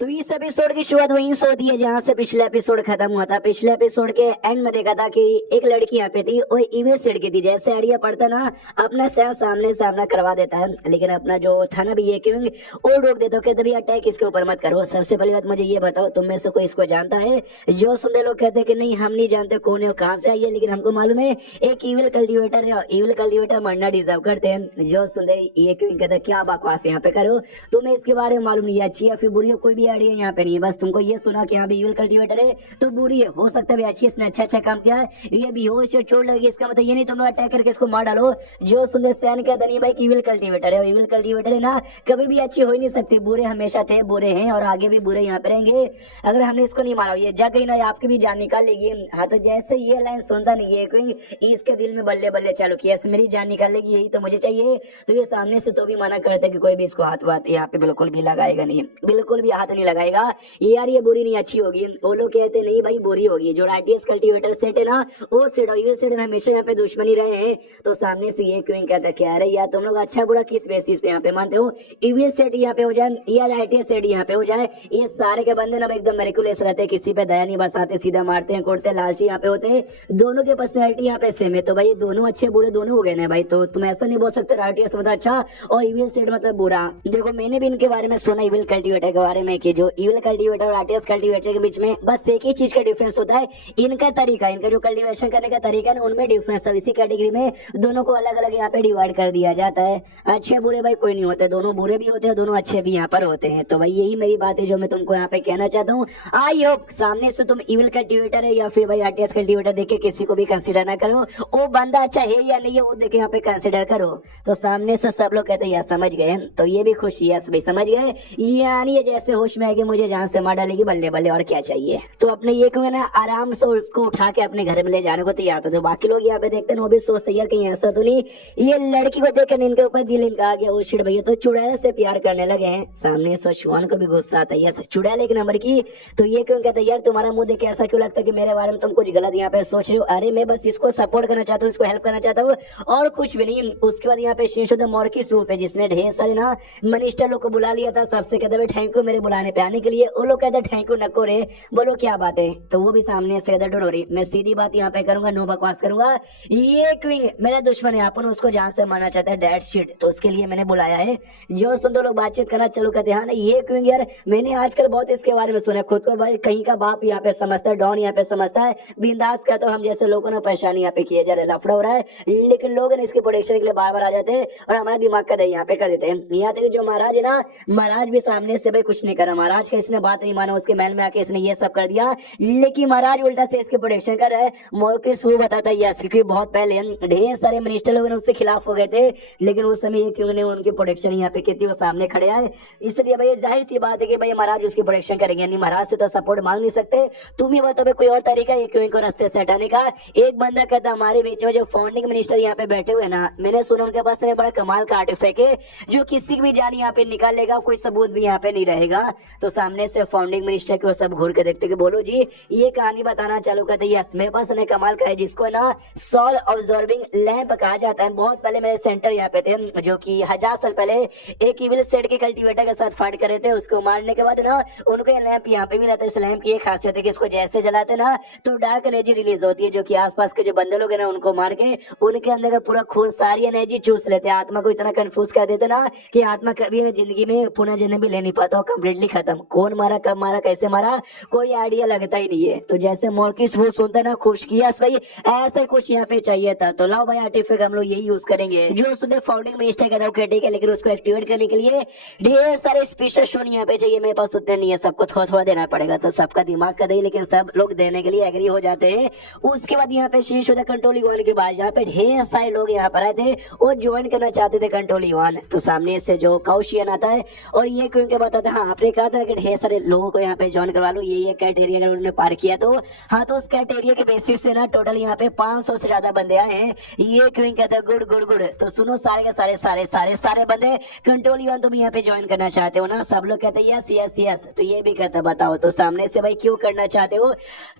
तो इस एपिसोड की शुरुआत वहीं से होती है जहां से पिछला एपिसोड खत्म हुआ था। पिछले एपिसोड के एंड में देखा था कि एक लड़की यहाँ पे थी, वो ईमेल सेट की थी। जैसे आइडिया पड़ता ना, अपना सामने सामना करवा देता है, लेकिन अपना जो था ना भी ये क्यों वो रोक देता, कहते भी अटैक इसके ऊपर मत करो। सबसे पहली बात मुझे ये बताओ, तुम में से कोई इसको जानता है? जो सुनते लोग कहते हैं कि नहीं हम नहीं जानते कौन है, कहाँ से आई है, लेकिन हमको मालूम है एक ईविल कल्टिवेटर है और ईविल कल्टिवेटर मरना डिजर्व करते हैं। जो सुनते ये क्यों कहते क्या बकवास यहाँ पे करो, तुम्हें इसके बारे में मालूम नहीं है अच्छी या फिर बुरी है, कोई भी आइडिया यहाँ पे नहीं है। बस तुमको ये सुना कि यहाँ भी ईविल कल्टिवेटर है तो बुरी है, हो सकता है भी अच्छी, इसने अच्छा काम किया है, ये बेहोश है, चोट लगी, इसका मतलब ये नहीं तुम लोग अटैक करके इसको मार डालो। जो सुंदर सैन का धनी भाई ईविल कल्टिवेटर है, ईविल कल्टिवेटर है ना, कभी भी अच्छी हो ही नहीं सकती। बुरे हमेशा थे, बुरे हैं और आगे भी बुरे यहाँ पे रहेंगे। अगर हमने इसको नहीं मारा, ये जग गई ना, आपकी भी जान निकाल लेगी। हाँ तो जैसे ये लाइन सुनता नहीं है कोई, इसके दिल में बल्ले बल्ले चालू किया, मेरी जान निकाल लेगी, यही तो मुझे चाहिए। तो ये सामने से तो भी मना करते कि कोई भी इसको हाथ वाथ यहाँ पे बिल्कुल भी लगाएगा नहीं, बिल्कुल भी हाथ नहीं लगाएगा। ये यार ये बुरी नहीं अच्छी होगी, वो लोग कहते नहीं भाई बुरी होगी। जो आरटीएस कल्टीवेटर सेट है ना, वो सेट और ये सेट हमेशा यहाँ पे दुश्मनी रहे हैं। तो सामने से ये क्यों कहता क्या रहे यार, तुम लोग अच्छा बुरा किस बेसिस पे यहाँ पे मानते हो? ईवीएल सेट यहाँ पे हो जाए या आरटीएस सेट यहाँ पे हो जाए, ये सारे के बंदे ना एकदम मेरिकुलस रहते हैं, किसी पे दया नहीं बरसाते, सीधा मारते हैं, कोड़ते, लालची यहाँ पे होते हैं। दोनों के पर्सनैलिटी यहाँ पे सेम है, तो भाई दोनों अच्छे बुरे दोनों हो गए ना भाई। तो तुम ऐसा नहीं बोल सकते आरटीएस मतलब अच्छा और ईवीएल सेट मतलब बुरा। देखो मैंने भी इनके बारे में सुना, ईविल कल्टीवेटर के बारे में, कि जो ईविल कल्टीवेटर और आरटीएस कल्टीवेटर के बीच में बस एक ही चीज का डिफरेंस होता है, इनका तरीका, इनका जो कल्टीवेशन करने का तरीका है उनमें डिफरेंस है। इसी कैटेगरी में दोनों को अलग अलग यहाँ पे डिवाइड कर दिया जाता है। अच्छे बुरे भाई कोई नहीं होते, दोनों बुरे भी होते हैं, दोनों अच्छे भी यहाँ पर होते हैं। तो भाई यही मेरी बात है जो मैं तुमको यहाँ पे कहना चाहता हूँ। आई होप सामने से तुम ईविल कल्टीवेटर है या फिर भाई आरटीएस कल्टीवेटर देख के किसी को भी कंसिडर ना करो, वो बंदा अच्छा है या नहीं है वो देखे यहाँ पे कंसिडर करो। तो सामने से सब लोग कहते हैं यार समझ गए, तो ये भी खुश, यस भाई समझ गए, यानी जैसे होश में आएगी मुझे जान से मार डालेगी, बल्ले बल्ले और क्या चाहिए। तो अपने ये क्यों ना आराम से उसको उठा के अपने घर में ले जाने को तैयार था। तो बाकी लोग यहाँ पे देखते हैं वो भी सोचते यार कहीं ऐसा तो नहीं ये लड़की को देखकर इनके ऊपर दिल इनका आ गया, ओ शिट भैया तो चुड़ैल से प्यार करने लगे हैं। सामने से छुआन को भी गुस्सा आता है यार चुड़ैल एक नंबर की। तो ये क्यों कहता है यार तुम्हारा मुंह देख के ऐसा क्यों लगता है कि मेरे बारे में तुम कुछ गलत यहाँ पे सोच रहे हो? अरे मैं बस इसको सपोर्ट करना चाहता हूँ, इसको हेल्प करना चाहता हूँ और कुछ भी नहीं। उसके बाद यहाँ पे शिशुदा मौर्य की सूप है जिसने ढेर सारे ना मिनिस्टर लोग को बुला लिया था, सबसे कहते भाई थैंक यू मेरे बुलाने पे आने के लिए। वो लोग कहते थैंक यू नको रे, बोलो क्या बात है। तो वो भी सामने से डर हो रही, मैं सीधी बात यहाँ पे करूंगा, नो बकवास करूंगा। ये क्विंग मेरा दुश्मन है, अपन उसको जान से मारना चाहता है, डेड शिट, तो उसके लिए मैंने बुलाया है। जो सुन दो लोग बातचीत करना चलो कहते हैं हाँ ना ये क्विंग यार मैंने आजकल बहुत इसके बारे में सुना, खुद को भाई कहीं का बाप यहाँ पे समझता है, डॉन यहाँ पे समझता है, बिंदास कहता हम जैसे लोगों ने परेशानी यहाँ पे किए जा रहे, लफड़ा हो रहा है, लेकिन लोग इसके प्रोटेक्शन के लिए बार बार आ जाते हैं और हमारा दिमाग का दही यहाँ पे कर देते हैं। यहाँ तक जो महाराज है ना, महाराज भी सामने से भाई कुछ नहीं करा, महाराज का इसने बात नहीं माना, उसके महल में आके इसने ये सब कर दिया, लेकिन महाराज उल्टा से इसके प्रोटेक्शन कर रहा है। मौकिस वो बताता है यस क्योंकि बहुत पहले ढेर सारे मिनिस्टर लोग उससे खिलाफ हो गए थे, लेकिन उस समय क्यों ने उनकी प्रोटेक्शन यहाँ पे की थी, वो सामने खड़े आए। इसलिए भाई जाहिर सी बात है कि भाई महाराज उसकी प्रोटेक्शन करेंगे, नहीं महाराज से तो सपोर्ट मांग नहीं सकते। तुम ही बताओ कोई और तरीका है क्यों को रास्ते से हटाने का? एक बंदा कहता हमारे बीच में जो फाउंडिंग मिनिस्टर यहाँ पे बैठे हुए ना, मैंने सुना उनके पास बड़ा कमाल का आर्टिफैक्ट है जो किसी की भी जान यहाँ पे निकाल लेगा, कोई सबूत भी यहाँ पे नहीं रहेगा। तो सामने से फाउंडिंग मिनिस्टर को सब घूर के देखते कि बोलो जी ये कहानी बताना चालू करते। यस मेरे पास ने कमाल का है जिसको ना सॉल ऑब्जर्विंग लैंप कहा जाता है। बहुत पहले मेरे सेंटर यहाँ पे थे जो कि 1000 साल पहले एक इविल सेट के कल्टीवेटर के साथ फाइट करे थे, उसको मारने के बाद ना उनको ये लैंप यहाँ पे मिला था। इस लैंप की एक खासियत है कि इसको जैसे जलाते ना तो डार्क एनर्जी रिलीज होती है जो कि आसपास के जो बंदे लोग है ना उनको मार के उनके अंदर का पूरा खून सारी एनर्जी चूस लेते हैं, आत्मा को इतना कंफ्यूज कर देते ना कि आत्मा कभी जिंदगी में पुनः जन्म भी ले नहीं पाता, कंप्लीटली खत्म। कौन मारा, कब मारा, कैसे मारा, कोई आइडिया लगता ही नहीं है। तो जैसे मॉर्किस वो सुनता ना खुश किया भाई ऐसा कुछ यहाँ पे चाहिए था, तो लाओ भाई आर्टिफैक्ट हम लोग यही यूज करेंगे। जो सुबह फाउंडिंग मिनिस्टर का था लेकिन उसको एक्टिवेट करने के लिए ढेर सारे स्पेशल स्टोन यहाँ पे चाहिए, मेरे पास उतने नहीं है, सबको थोड़ा थोड़ा देना पड़ेगा। तो सबका दिमाग का दही, लेकिन सब लोग देने के लिए एग्री हो जाते हैं। उसके बाद यहाँ पे शीशुदा कंट्रोलिंग वन के बाद जहाँ पे ढेर सारे लोग यहाँ पर आए थे वो ज्वाइन करना चाहते थे कंट्रोलिंग वन। तो सामने से जो काउशियन आता है और ये क्यों के बताता है हाँ आपने कहा था कि ढेर सारे लोगों को यहाँ पे ज्वाइन करवा लो, ये कैटेरिया अगर उन्होंने पार किया तो हाँ, तो उस कैटेरिया के बेसिस से ना टोटल यहाँ पे 500 से ज्यादा बंदे आए हैं। ये क्यों कहते हैं गुड गुड गुड। तो सुनो सारे के सारे सारे सारे सारे बंदे कंट्रोल वन तुम यहाँ पे ज्वाइन करना चाहते हो ना? सब लोग कहते हैं यस यस यस। तो ये भी कहता बताओ तो सामने से भाई क्यों करना चाहते हो?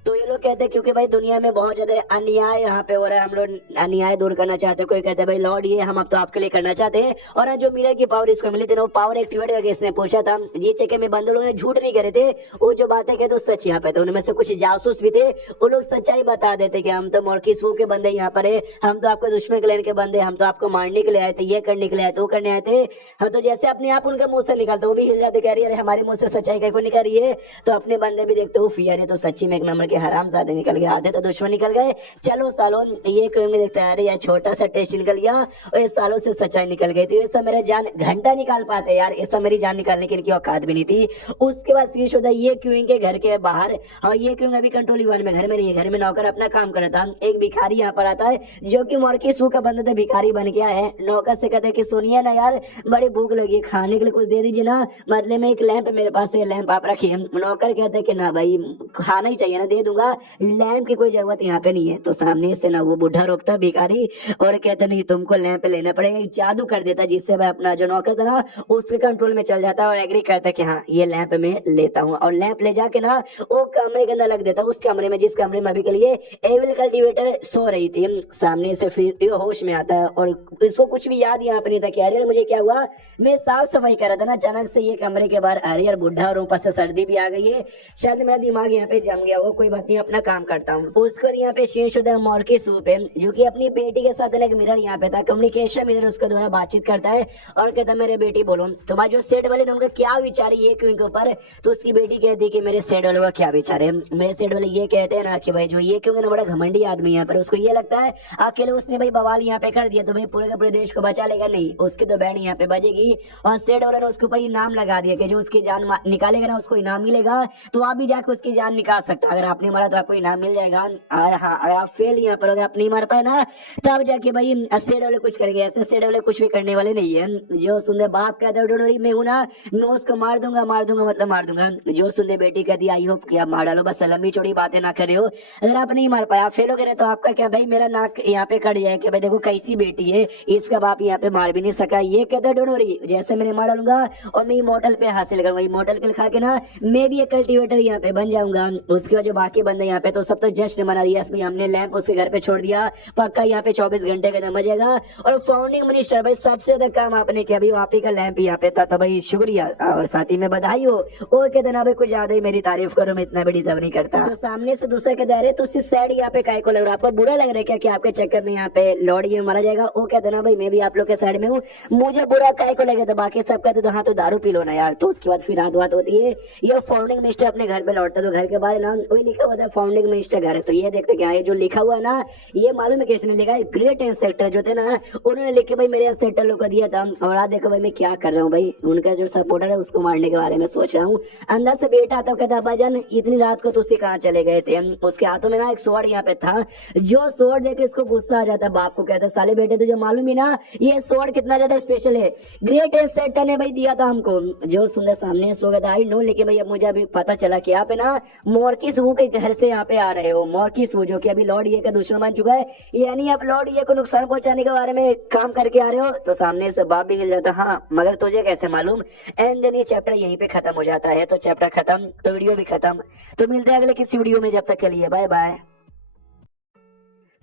तो ये लोग कहते हैं क्योंकि भाई दुनिया में बहुत ज्यादा अन्याय यहाँ पे हो रहा है, हम लोग अन्याय दूर करना चाहते हैं। कोई कहते हैं भाई लॉर्ड ये हम अब तो आपके लिए करना चाहते हैं, और जो मिरर की पावर इसको मिली थी ना वो पावर एक्टिवेट करके इसने पूछा था, ये चेक में बंदे लोगों ने झूठ नहीं करे थे, वो जो बातें कहते सच यहाँ पे थे। उनमें से कुछ जासूस भी थे, वो लोग सच्चाई बता देते कि हम तो मॉर्किस वो के बंदे यहाँ पर है, हम तो आपके दुश्मन क्लैन के बंदे, हम तो आपको मारने के लिए आए थे, ये करने के लिए आए थे, वो करने आए थे। हम तो जैसे अपने आप उनके मुंह से निकलते वो भी हिल जाते, कह रही है हमारे मुंह से सच्चाई कहीं को निकल रही है। तो अपने बंदे भी देखते हो यार ये तो सच्ची में एक नंबर के हरामजादे निकल गए, आधे तो दुश्मन निकल गए। चलो सालों ये क्यों में देखता है यार छोटा सा टेस्ट निकल गया और ये सालों से सच्चाई निकल गई थी। ये सब मेरा जान घंटा निकाल पाते यार, ये सब मेरी जान निकालने की इनकी औकात भी नहीं थी। उसके बाद सीरियस होता है ये क्यों इनके घर के बाहर, और ये क्यों अभी कंट्रोल वन में घर में नहीं है, घर में नौकर अपना काम कर रहा था। एक भिखारी यहाँ पर आता है जो कि मॉर्किस का बंदा था, भिखारी बन गया है। नौकर से कहते हैं कि सुनिए ना यार बड़ी भूख लगी है, खाने के लिए कुछ दे दीजिए ना, बदले में एक लैंप मेरे पास है, लैंप आप रखिए। नौकर कहते हैं कि ना भाई खाना ही चाहिए ना, दे दूंगा, लैंप की कोई जरूरत यहाँ पे नहीं है। तो सामने से ना वो बूढ़ा रोकता भिखारी और कहता नहीं तुमको लैंप लेना पड़ेगा, एक जादू कर देता जिससे मैं अपना जो नौकर था ना उसके कंट्रोल में चल जाता और एग्री करता कि हाँ ये लैंप में लेता हूँ, और लैंप ले जाके ना वो कमरे के अंदर लग देता। उस कमरे में जिस कमरे में अभी के लिए एविल कल्टीवेटर सो रही थी, सामने से फिर ये होश में आता है और इसको कुछ भी याद यहाँ पे नहीं था कि अरे मुझे क्या हुआ, मैं साफ सफाई कर रहा था ना, अचानक से ये कमरे के बाहर अरे यार बुढ़ा और ऊपर से सर्दी भी आ गई है, शायद मेरा दिमाग यहाँ पे जम गया हो, कोई बात नहीं अपना काम करता हूँ। उसको यहाँ पे शीर्ष होता है मॉर्किस पे, जो कि अपनी बेटी के साथ एक मिरर यहाँ पे था, कम्युनिकेशन मिरर उसके द्वारा बातचीत करता है और कहता है मेरे बेटी बोलो तुम्हारे जो सेट वाले ने उनका क्या विचार है ये क्यों इनके ऊपर। तो उसकी बेटी कहती है कि मेरे सेट वाले का क्या विचार है, मेरे सेट वाले ये कहते हैं ना कि भाई जो ये क्यों ना बड़ा घमंडी आदमी यहाँ पर, उसको ये लगता है अकेले उसने भाई बवाल यहाँ पे कर दिया तो भाई पूरे के पूरे देश को बचा लेगा, नहीं उसकी तो बैंड यहाँ पे बजेगी। और सेट वाले ने उसके ऊपर इनाम लगा दिया कि जो उसकी जान निकालेगा ना उसको इनाम मिलेगा, तो आप भी जाकर उसकी जान निकाल सकते हो, अगर आपने मारा तो आपको इनाम मिल जाएगा। और हाँ अगर आप फेल यहाँ पर अगर आप नहीं मार पाए ना तब जाके भाई सेट वाले कुछ करेंगे, ऐसे सेट वाले कुछ भी करने वाले नहीं है। जो सुनते बाप कहता है डोडोरी मैं हूँ ना, मैं उसको मार दूंगा मतलब मार दूंगा। जो सुनते बेटी कहती आई होप कि आप मार डालो, बस लंबी चौड़ी बातें ना करे हो, अगर आप नहीं मार पाया फेल हो गए तो आपका क्या भाई मेरा नाक यहाँ पे कट जाए कि भाई देखो कैसी बेटी है, इसका बाप यहाँ पे मार भी नहीं सका। ये कहता है डोडोरी जैसे मैंने मार डालूंगा और मैं मॉडल पे हासिल करूंगा, मॉडल पे लिखा के ना मैं भी एक कल्टीवेटर यहाँ पे बन जाऊंगा। उसके बाद जो बाकी बंदे यहाँ पे तो सब तो जश्न मना रही है, हमने लैंप उसके घर पे छोड़ दिया, पक्का यहाँ पे 24 घंटे का दम बजेगा। और फाउंडिंग मिनिस्टर भाई सबसे ज्यादा काम आपने किया, भाई आप ही का लैंप यहाँ पे था, तो भाई शुक्रिया और साथ ही में बधाई हो। वो कहते ना भाई कुछ ज्यादा ही मेरी तारीफ करो, मैं इतना भी डिजर्व नहीं करता। तो सामने से दूसरा कहता है तो सैड यहाँ पे काय को लग रहा है, आपको बुरा लग रहा है क्या कि आपके चक्कर में यहाँ पे लॉर्ड ये मारा जाएगा। वो कहते ना भाई मैं भी आप लोग के साइड में हूँ, मुझे बुरा काय को लगे, तो बाकी सब कहते तो हाँ तो दारू पी लो ना यार। तो उसके बाद फिर रात बात होती है, ये फाउंडिंग मिनिस्टर अपने घर पे लौटता, तो घर के बाहर नाम वही लिखा हुआ था फाउंडिंग मिनिस्टर घर है। तो ये देखते क्या ये जो लिखा हुआ ना ये मालूम है किसने लिखा है, ग्रेट इंसेक्टर जो थे ना उन्होंने लिख के भाई मेरे इंसेक्टर लोग को दिया था। और आज देखो भाई मैं क्या कर रहा हूँ, भाई उनका जो सपोर्टर है उसको मारने के बारे में सोच रहा हूँ। अंदर से बेटा आता कहता अब्बाजान इतनी रात को तुझसे कहाँ चले गए थे। उसके हाथों में ना एक स्वॉर्ड यहाँ पे था, जो स्वॉर्ड देख के इसको गुस्सा आ जाता, बाप को कहता साले बेटे तुझे मालूम ही ना ये स्वॉर्ड कितना ज्यादा स्पेशल है, ग्रेट इंसेक्टर ने भाई दिया था हमको। जो सुंदर सामने सो गया आई नो, लेकिन भाई अब मुझे अभी पता चला कि आप है ना मॉर्किस वू के घर से यहाँ पे आ रहे हो। मॉर्किस वू जो कि अभी लॉर्ड ये का दुश्मन बन चुका है, यानी आप लॉर्ड ये को नुकसान पहुंचाने के बारे में काम करके आ रहे हो। तो सामने से बाप भी हिल जाता हाँ मगर तुझे कैसे मालूम। एंड देन ये चैप्टर यहीं पे खत्म हो जाता है। तो चैप्टर खत्म तो वीडियो भी खत्म। तो मिलते हैं अगले किसी वीडियो में, जब तक के लिए बाय बाय।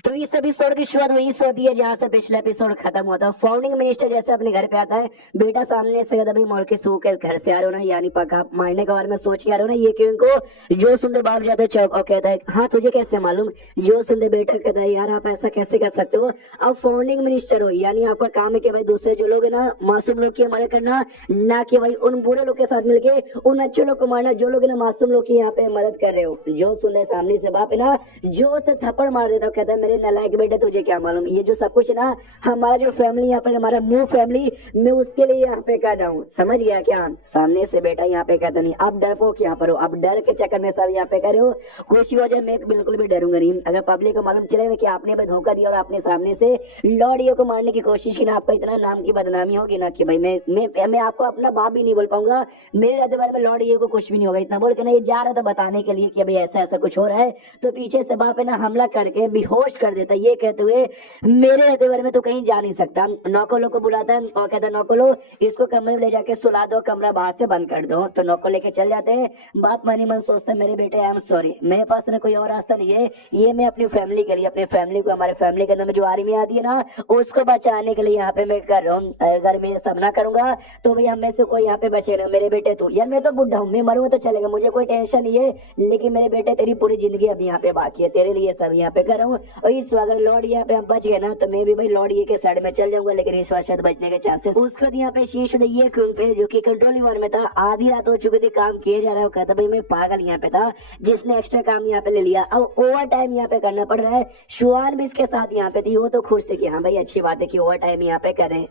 तो इस एपिसोड की शुरुआत वहीं से होती है जहां से पिछला एपिसोड खत्म हुआ था। फाउंडिंग मिनिस्टर जैसे अपने घर पे आता है, बेटा सामने से कहता भाई मॉर्किस वू के घर से आ रहे हो ना, यानी पक्का मारने के बारे में सोच के आ रहे हो ना, ये क्यों इनको। जो सुनते बाप जाता है चौक और कहता है हाँ तुझे कैसे मालूम। जो सुनते बेटा कहता है यार आप ऐसा कैसे कर सकते हो, आप फाउंडिंग मिनिस्टर हो, यानी आपका काम है कि भाई दूसरे जो लोग है ना मासूम लोग की मदद करना, ना कि भाई उन बुरे लोग के साथ मिलके उन अच्छे लोग को मारना जो लोग है ना मासूम लोग की यहाँ पे मदद कर रहे हो। जो सुनते सामने से बाप है ना जो से थप्पड़ मार देता, कहता है नालायक बेटे तुझे क्या मालूम, ये जो सब कुछ है ना हमारा जो फैमिली यहाँ पे हमारा मुंह फैमिली मैं उसके लिए यहाँ पे कर रहा हूँ, समझ गया क्या। सामने से बेटा यहाँ पे कहता नहीं आप डरपोक यहाँ पर हो, आप डर के चक्कर में सब यहाँ पे करे हो, खुशी हो जाए मैं बिल्कुल भी डरूंगा नहीं। अगर पब्लिक को मालूम चलेगा कि आपने भी धोखा दिया और आपने सामने से लॉर्ड ये को मारने की कोशिश की ना, आपका इतना नाम की बदनामी होगी ना कि भाई मैं आपको अपना बाप भी नहीं बोल पाऊंगा, मेरे रहते बारे में लॉर्ड ये को कुछ भी नहीं होगा। इतना बोल के ना ये जा रहा था बताने के लिए कि भाई ऐसा ऐसा कुछ हो रहा है। तो पीछे से बाप है ना हमला करके बेहोश कर देता है, ये कहते हुए मेरे रहते बारे में तो कहीं जा नहीं सकता। नौकरों को बुलाता है और कहता है नौकरों इसको कमरे में ले जाके सुला दो, कमरा बाहर से बंद कर दो। तो नौकर लेके चल जाते हैं। बाप मन ही मन सोचता है मेरे बेटे आई एम सॉरी, मेरे पास ना कोई और रास्ता नहीं है, ये मैं अपनी फैमिली के लिए, अपनी फैमिली को, हमारे फैमिली के अंदर में जो आर्मी आती है ना उसको बचाने के लिए यहाँ पे मैं कर रहा हूँ। अगर मैं ये सब ना करूंगा तो भैया हम में से कोई यहाँ पे बचे ना। मेरे बेटे तू यार मैं तो बुढ़ा हूँ, मैं मरूंगा तो चलेगा, मुझे कोई टेंशन नहीं है, लेकिन मेरे बेटे तेरी पूरी जिंदगी अभी यहाँ पे बाकी है, तेरे लिए सब यहाँ पे कर रहा हूँ। और इस अगर लॉर्ड यहाँ पे हम बच गए ना तो मैं भी भाई लॉर्ड ये के साइड में चल जाऊंगा, लेकिन इस बार शायद बचने के चांसेस। उसके बाद यहाँ पे शीश ये क्यों पे जो कि कंट्रोल वन में था, आधी रात हो चुकी थी, काम किए जा रहा है, कहता भाई मैं पागल यहाँ पे था जिसने एक्स्ट्रा काम यहाँ पे ले लिया, अब ओवर टाइम यहाँ पे करना पड़ रहा है। शुआन भी इसके साथ यहाँ पे थी, वो तो खुश थे कि हाँ भाई अच्छी बात है कि ओवर टाइम यहाँ पे करें,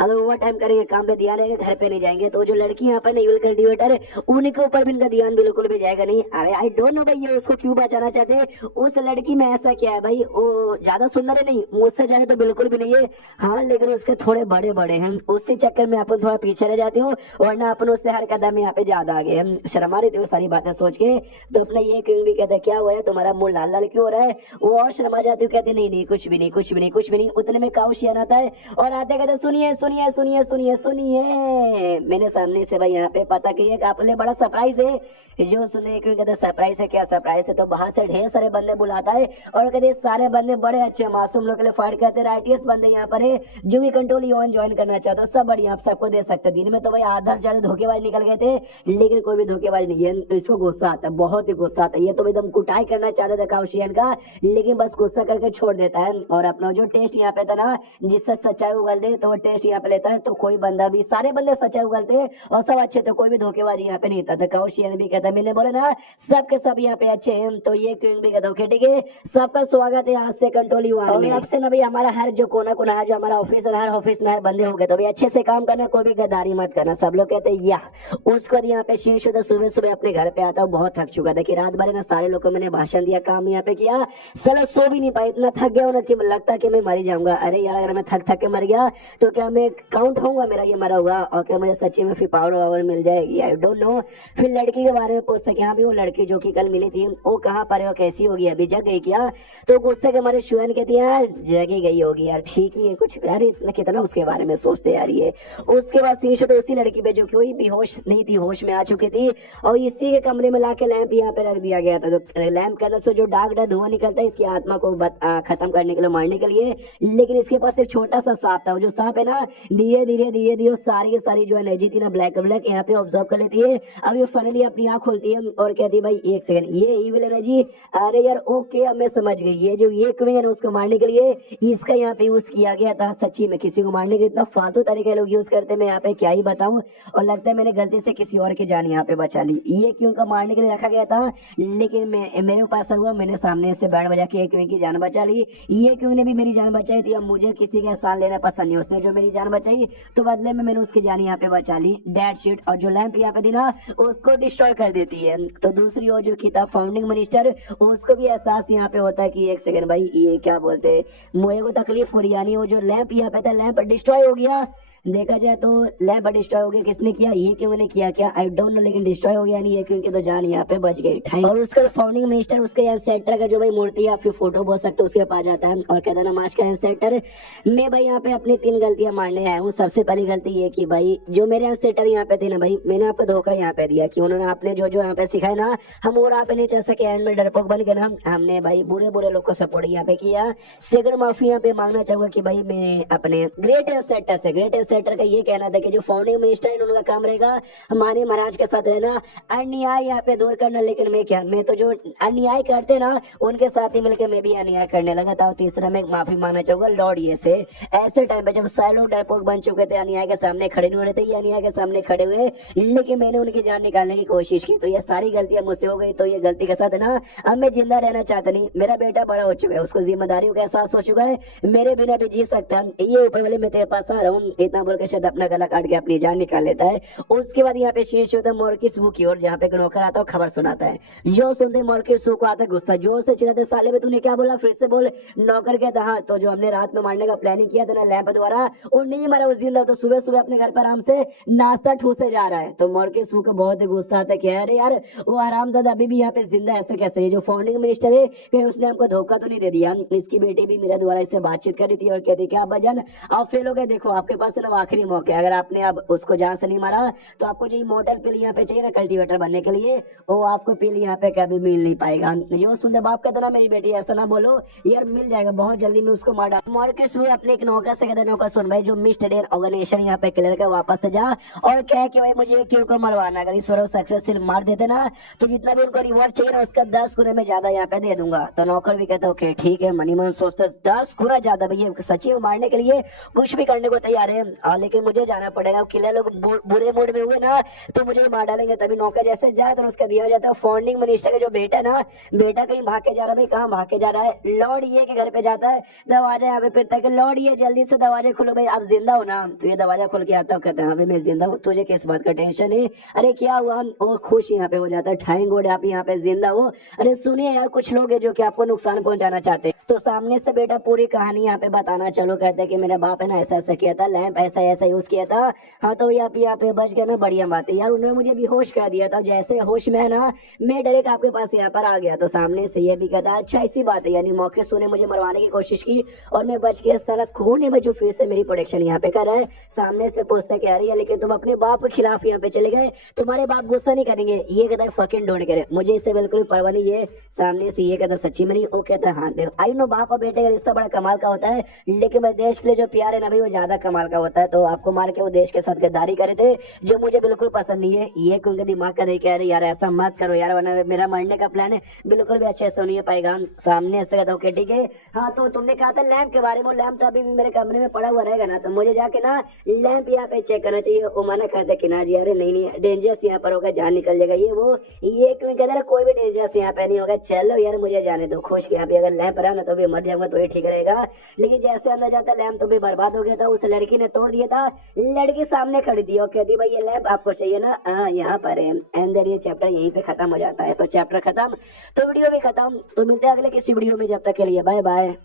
अगर ओवर टाइम करेंगे काम पे ध्यान रहेगा, घर पे नहीं जाएंगे। तो जो लड़की यहाँ पे इविल कल्टीवेटर है उनके ऊपर भी इनका ध्यान बिल्कुल भी जाएगा नहीं। अरे आई डोंट नो भाई ये उसको क्यों बचाना चाहते हैं, उस लड़की में ऐसा क्या है भाई, वो ज्यादा सुंदर है नहीं, मुझसे ज्यादा तो बिल्कुल भी नहीं है, हाँ लेकिन उसके थोड़े बड़े बड़े हैं, उसी चक्कर में अपन थोड़ा पीछे रह जाते हो, वरना अपन उससे हर कदम यहाँ पे ज्यादा आगे हम। शर्मा रही थी वो सारी बातें सोच के। तो अपना ये क्यों भी कहते क्या हुआ है तुम्हारा मुंह लाल लाल क्यों हो रहा है, वो और शर्मा जाती हूँ, कहते नहीं नहीं कुछ भी नहीं कुछ भी नहीं कुछ भी नहीं। उतने में काउशियन आता है और आते कहते सुनिए सुनिए सुनिए सुनिए सुनिए, मैंने सामने से भाई यहाँ पे पता किया कि आपके लिए बड़ा सरप्राइज है। जो सुने क्यों कहते सरप्राइज है, क्या सरप्राइज है, तो बाहर से ढेर सारे बंदे बुलाता है और कहते सारे बंदे बड़े अच्छे मासूम लोग के लिए फाइट करते, राइटियस बंदे यहाँ पर है जो कि कंट्रोल यून ज्वाइन करना चाहते हो, सब बढ़िया आप सबको दे सकते। दिन में तो भाई आधा से ज्यादा धोखेबाज निकल गए थे, लेकिन कोई भी धोखेबाज नहीं है। इसको गुस्सा आता है, बहुत ही गुस्सा आता है, ये तो एकदम कुटाई करना चाहता था काउशियन का, लेकिन बस गुस्सा करके छोड़ देता है। और अपना जो टेस्ट यहाँ पे था ना जिससे सच्चाई उगल दे तो वो टेस्ट यहाँ पे लेता है, तो कोई बंदा भी, सारे बंदे सच्चाई उगलते और सब अच्छे थे, कोई भी धोखेबाजी यहाँ पे नहीं था। तो काउशियन भी कहता मैंने बोला ना सबके सब यहाँ पे अच्छे हैं, तो ये क्वीन भी कहता ठीक है सबका स्वागत है आज से कंट्रोल यून में। अब से ना भाई हमारा हर जो कोना कोना है, जो हमारा ऑफिस है, हर ऑफिस में हर बंदे हो गए, तो भाई अच्छे से काम करना, कोई भी गद्दारी मत करना, सब लोग कहते हैं या। उसको यहाँ पे शीश तो सुबह सुबह अपने घर पे आता, बहुत थक चुका था कि रात भर ना सारे लोगों को मैंने भाषण दिया, काम यहाँ पे किया, साला सो भी नहीं पाया, इतना थक गया उन्हें कि लगता कि मैं मर जाऊंगा। अरे यार अगर मैं थक थक के मर गया तो क्या मैं काउंट होऊंगा मेरा ये मरा हुआ, और क्या मुझे सच्ची में फिर पावर वावर मिल जाएगी, आई डोंट नो। फिर लड़की के बारे में पूछता कि हाँ भी वो लड़की जो कि कल मिली थी वो कहाँ पर है, वो कैसी होगी, अभी जग गई क्या, तो गुस्से के मारे शुअन कहती यार जगी गई होगी यार, ठीक ही है कुछ यार, इतना कितना उसके बारे में सोचते यार ये। उसके बाद शीश तो उसी लड़की पे जो कि कोई बेहोश नहीं थी, होश में आ चुकी थी, और इसी के कमरे में लाके लैंप यहाँ पे रख दिया गया था। तो लैंप के अंदर से जो डार्क डार्क धुआं निकलता है इसकी आत्मा को खत्म करने के लिए, मारने के लिए, लेकिन इसके पास एक छोटा सा सांप था, जो सांप है ना धीरे धीरे धीरे धीरे सारी की सारी जो एनर्जी थी ना ब्लैक ब्लैक यहाँ पे ऑब्जर्व कर लेती है। अब ये फाइनली अपनी आंख खोलती है और कहती है भाई एक सेकंड ये इविल एनर्जी, अरे यार ओके अब मैं समझ गई, ये जो ये क्वीन है ना उसको मारने के लिए इसका यहाँ पे यूज किया गया था। सच्ची में किसी को मारने के इतना फालतू तरीके लोग यूज करते, मैं यहाँ पे क्या ही बताऊं, और लगता है मैंने गलती से किसी और की जान यहाँ पे बचा ली। ये क्यों का मारने के लिए रखा गया था, लेकिन मेरे पास हुआ, मैंने सामने से बैंड बजा के क्वीन की जान बचा ली। ये क्वीन ने भी मेरी जान बचाई थी, अब मुझे किसी का एहसान लेना पसंद नहीं, उसने जो मेरी जान बचाई तो बदले में मैंने उसकी जान यहाँ पे बचा ली। डेड शीट और जो लैंप यहाँ पे थी ना उसको डिस्ट्रॉय कर देती है। तो दूसरी ओर जो की था फाउंडिंग मिनिस्टर, उसको भी एहसास यहाँ पे होता है कि एक सेकंड भाई ये क्या बोलते मुझे को तकलीफ हो रही, यानी वो जो लैंप यहाँ पे था लैंप डिस्ट्रॉय हो गया। देखा जाए तो लैब डिस्ट्रॉय हो गया, किसने किया, ये क्यों ने किया क्या आई डोंट नो, लेकिन डिस्ट्रॉय हो गया, नहीं ये क्योंकि तो जान यहाँ पे बच गई। और उसका फाउंडिंग मिनिस्टर उसके एंसेस्टर का जो भाई मूर्ति है, आप फिर फोटो बोल सकते हो, उसके पास जाता है और कहता है नमाज का एंसेस्टर मैं भाई यहाँ पे अपनी 3 गलतियां मारने आया हूँ। सबसे पहली गलती ये कि भाई जो मेरे एंसेस्टर यहाँ पे थे ना भाई, मैंने आपको धोखा यहाँ पे दिया कि उन्होंने आपने जो जो यहाँ पे सिखाया ना हम और आप नहीं चल सके, एंड में डरपोक बन के ना हमने भाई बुरे बुरे लोग को सपोर्ट यहाँ पे किया। सेकंड माफी यहाँ पे मांगना चाहूंगा कि भाई मैं अपने ग्रेट एंसेस्टर से, ग्रेट एंसेस्टर का ये कहना था कि जो फाउंडिंग मिनिस्टर है उनका काम रहेगा हमारे महाराज के साथ रहना, अन्याय यहाँ पे दूर करना, लेकिन मैं क्या, मैं तो जो अन्याय करते ना उनके साथ ही मिलकर मैं भी अन्याय करने लगा था। और तीसरा मैं माफी मांगना चाहूंगा लॉर्ड ये से, ऐसे टाइम पे जब सारे लोग डरपोक बन चुके थे, अन्याय के सामने खड़े नहीं हो रहे थे, ये अन्याय के सामने खड़े हुए, लेकिन मैंने उनकी जान निकालने की कोशिश की, तो ये सारी गलतियां मुझसे हो गई। तो ये गलती के साथ ना अब मैं जिंदा रहना चाहता नहीं, मेरा बेटा बड़ा हो चुका है, उसको जिम्मेदारियों का एहसास हो चुका है, मेरे बिना भी जी सकता है, ये ऊपर वाले मैं तेरे पास आ रहा हूँ, इतना इतना बोल के शायद अपना गला काट के अपनी जान निकाल लेता है। उसके बाद यहाँ पे चेंज होता है मॉर्किस वू की ओर, जहाँ पे नौकर आता है और खबर सुनाता है। जो सुनते मॉर्किस वू को आता है गुस्सा, जोर से चिल्लाते, साले में तूने क्या बोला, फिर से बोल। नौकर कहता हाँ, तो जो हमने रात में मारने का प्लानिंग किया था ना लैंप द्वारा, वो नहीं मारा उस दिन, तो सुबह सुबह अपने घर पर आराम से नाश्ता ठूसे जा रहा है। तो मॉर्किस वू को बहुत गुस्सा आता है कि अरे यार वो हरामजादा अभी भी यहाँ पे जिंदा है, ऐसे कैसे, ये जो फाउंडिंग मिनिस्टर है कहीं उसने हमको धोखा तो नहीं दे दिया। इसकी बेटी भी मेरे द्वारा इससे बातचीत कर रही थी और कहती क्या भजन आप फेल हो गए, देखो आपके पास ना आखिरी मौका है, अगर आपने अब उसको जान से नहीं मारा तो आपको जो मॉडल पिल यहाँ पे चाहिए ना कल्टीवेटर बनने के लिए, वो आपको पिल यहाँ पे कभी मिल नहीं पाएगा। यो सुनते बाप कहता ना मेरी बेटी ऐसा ना बोलो यार, मिल जाएगा बहुत जल्दी, मैं उसको मार डाल। मॉर्किस वू अपने एक नौकर से कहता नौकर सुन भाई, जो मिस्टर ऑर्गेनाइजेशन यहाँ पे क्लियर कर वापस से जा और कह कि भाई मुझे क्यों को मरवाना, अगर इस बार सक्सेसफुल मार देते ना तो जितना भी उनको रिवॉर्ड चाहिए ना उसका 10 गुना में ज्यादा यहाँ पे दे दूंगा। तो नौकर भी कहता ओके ठीक है, मनी मन सोचता 10 गुना ज्यादा, भैया सच्ची में मारने के लिए कुछ भी करने को तैयार है, लेकिन मुझे जाना पड़ेगा, किले लोग बुरे मूड में हुए ना तो मुझे मार डालेंगे। तभी नौकर जैसे जाए तो उसका दिया जाता है फाउंडिंग मिनिस्टर का जो बेटा ना, बेटा कहीं भाग के जा रहा है, भाई कहाँ भाग के जा रहा है, लॉर्ड ये के घर पे जाता है, दरवाजा यहाँ पे फिरता है कि लॉर्ड ये जल्दी से दरवाजे खोलो, भाई आप जिंदा हो ना, तो ये दरवाजा खोल के आता है, कहता है हाँ भाई मैं जिंदा हूँ, तुझे किस बात का टेंशन है, अरे क्या हुआ, वो खुश यहाँ पे हो जाता है, थैंक गॉड आप यहाँ पे जिंदा हो। अरे सुनिए यार कुछ लोग हैं जो कि आपको नुकसान पहुंचाना चाहते हैं। तो सामने से बेटा पूरी कहानी यहाँ पे बताना चलो, कहते हैं कि मेरा बाप है ना ऐसा ऐसा किया था, लैंप ऐसा ऐसा यूज किया था, हाँ तो यहाँ पे बच गया ना, बढ़िया बात है यार, उन्होंने मुझे बेहोश कर दिया था, जैसे होश में है ना मैं डायरेक्ट आपके पास यहाँ पर आ गया। तो सामने से ये भी कहता अच्छा इसी बात है, यानी मौके से मुझे मरवाने की कोशिश की और मैं बच गया, साला कौन है जो फिर से मेरी प्रोटेक्शन यहाँ पे कर रहा है। सामने से पूछता कह रही है लेकिन तुम अपने बाप के खिलाफ यहाँ पे चले गए, तुम्हारे बाप गुस्सा नहीं करेंगे, ये कहता है फकिंग डोंट करे, मुझे इससे बिल्कुल परवाह नहीं है। सामने से ये कहता सच्ची में नहीं, वो कहता हाँ देखो आई नो बाप और बेटे का रिश्ता बड़ा कमाल का होता है, लेकिन मैं देश के लिए जो प्यार है ना भाई वो ज्यादा कमाल का होता है। तो आपको मार के वो देश के साथ गद्दारी करे थे जो मुझे बिल्कुल पसंद नहीं है। ये क्योंकि दिमाग का नहीं कह रहे यार ऐसा मत करो यार, वरना मेरा मरने का प्लान है बिल्कुल भी अच्छे से नहीं पाएगा। सामने से कहता ओके ठीक है, हाँ तो तुमने कहा था लैंप के बारे में, लैंप तो अभी भी मेरे कमरे में पड़ा हुआ रहेगा ना, तो मुझे जाके ना लैंप यहाँ पे चेक करना चाहिए। वो मना कहता कि ना जी अरे नहीं डेंजरस यहाँ पर होगा, जान निकल जाएगा, ये क्यों कहता कोई भी डेंजरस यहाँ पे नहीं होगा, चलो यार मुझे जाने दो, खुश यहाँ पे अगर लैंप रहा ना तो भी मर जाऊंगा तो ये ठीक रहेगा। लेकिन जैसे अंदर जाता लैंप तो भी बर्बाद हो गया था, उस लड़की ने तोड़ दिया था, लड़की सामने खड़ी थी और कहती भाई ये लैंप आपको चाहिए ना, हाँ यहाँ पर है, एंड देन ये चैप्टर यहीं पे खत्म हो जाता है। तो चैप्टर खत्म तो वीडियो भी खत्म, तो मिलते हैं अगले किसी वीडियो में, जब तक के लिए बाय बाय।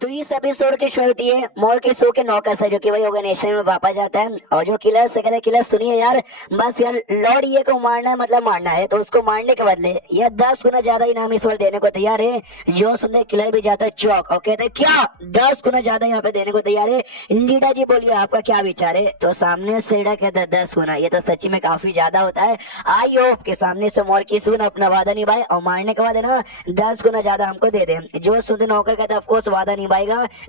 तो इस एपिसोड की शुरू होती है मॉर्किस वू के नौकर से जो कि वही ऑर्गेनाइजेशन में वापस जाता है और जो किलर से कहता है किलर सुनिए यार बस यार लॉर्ड ये को मारना है मतलब मारना है, तो उसको मारने के बदले यह 10 गुना ज्यादा इनाम इस बार देने को तैयार है। जो सुनते किलर भी जाता है चौक और कहते हैं क्या 10 गुना ज्यादा यहाँ पे देने को तैयार है, लीडा जी बोलिए आपका क्या विचार है। तो सामने से लीडा कहता है 10 गुना, ये तो सच्ची में काफी ज्यादा होता है, आई होप के सामने से मॉर्किस वू ने अपना वादा निभाए और मारने के बाद है ना 10 गुना ज्यादा हमको दे दे। जो सुनते नौकर कहता है ऑफकोर्स वादा निभाएगा,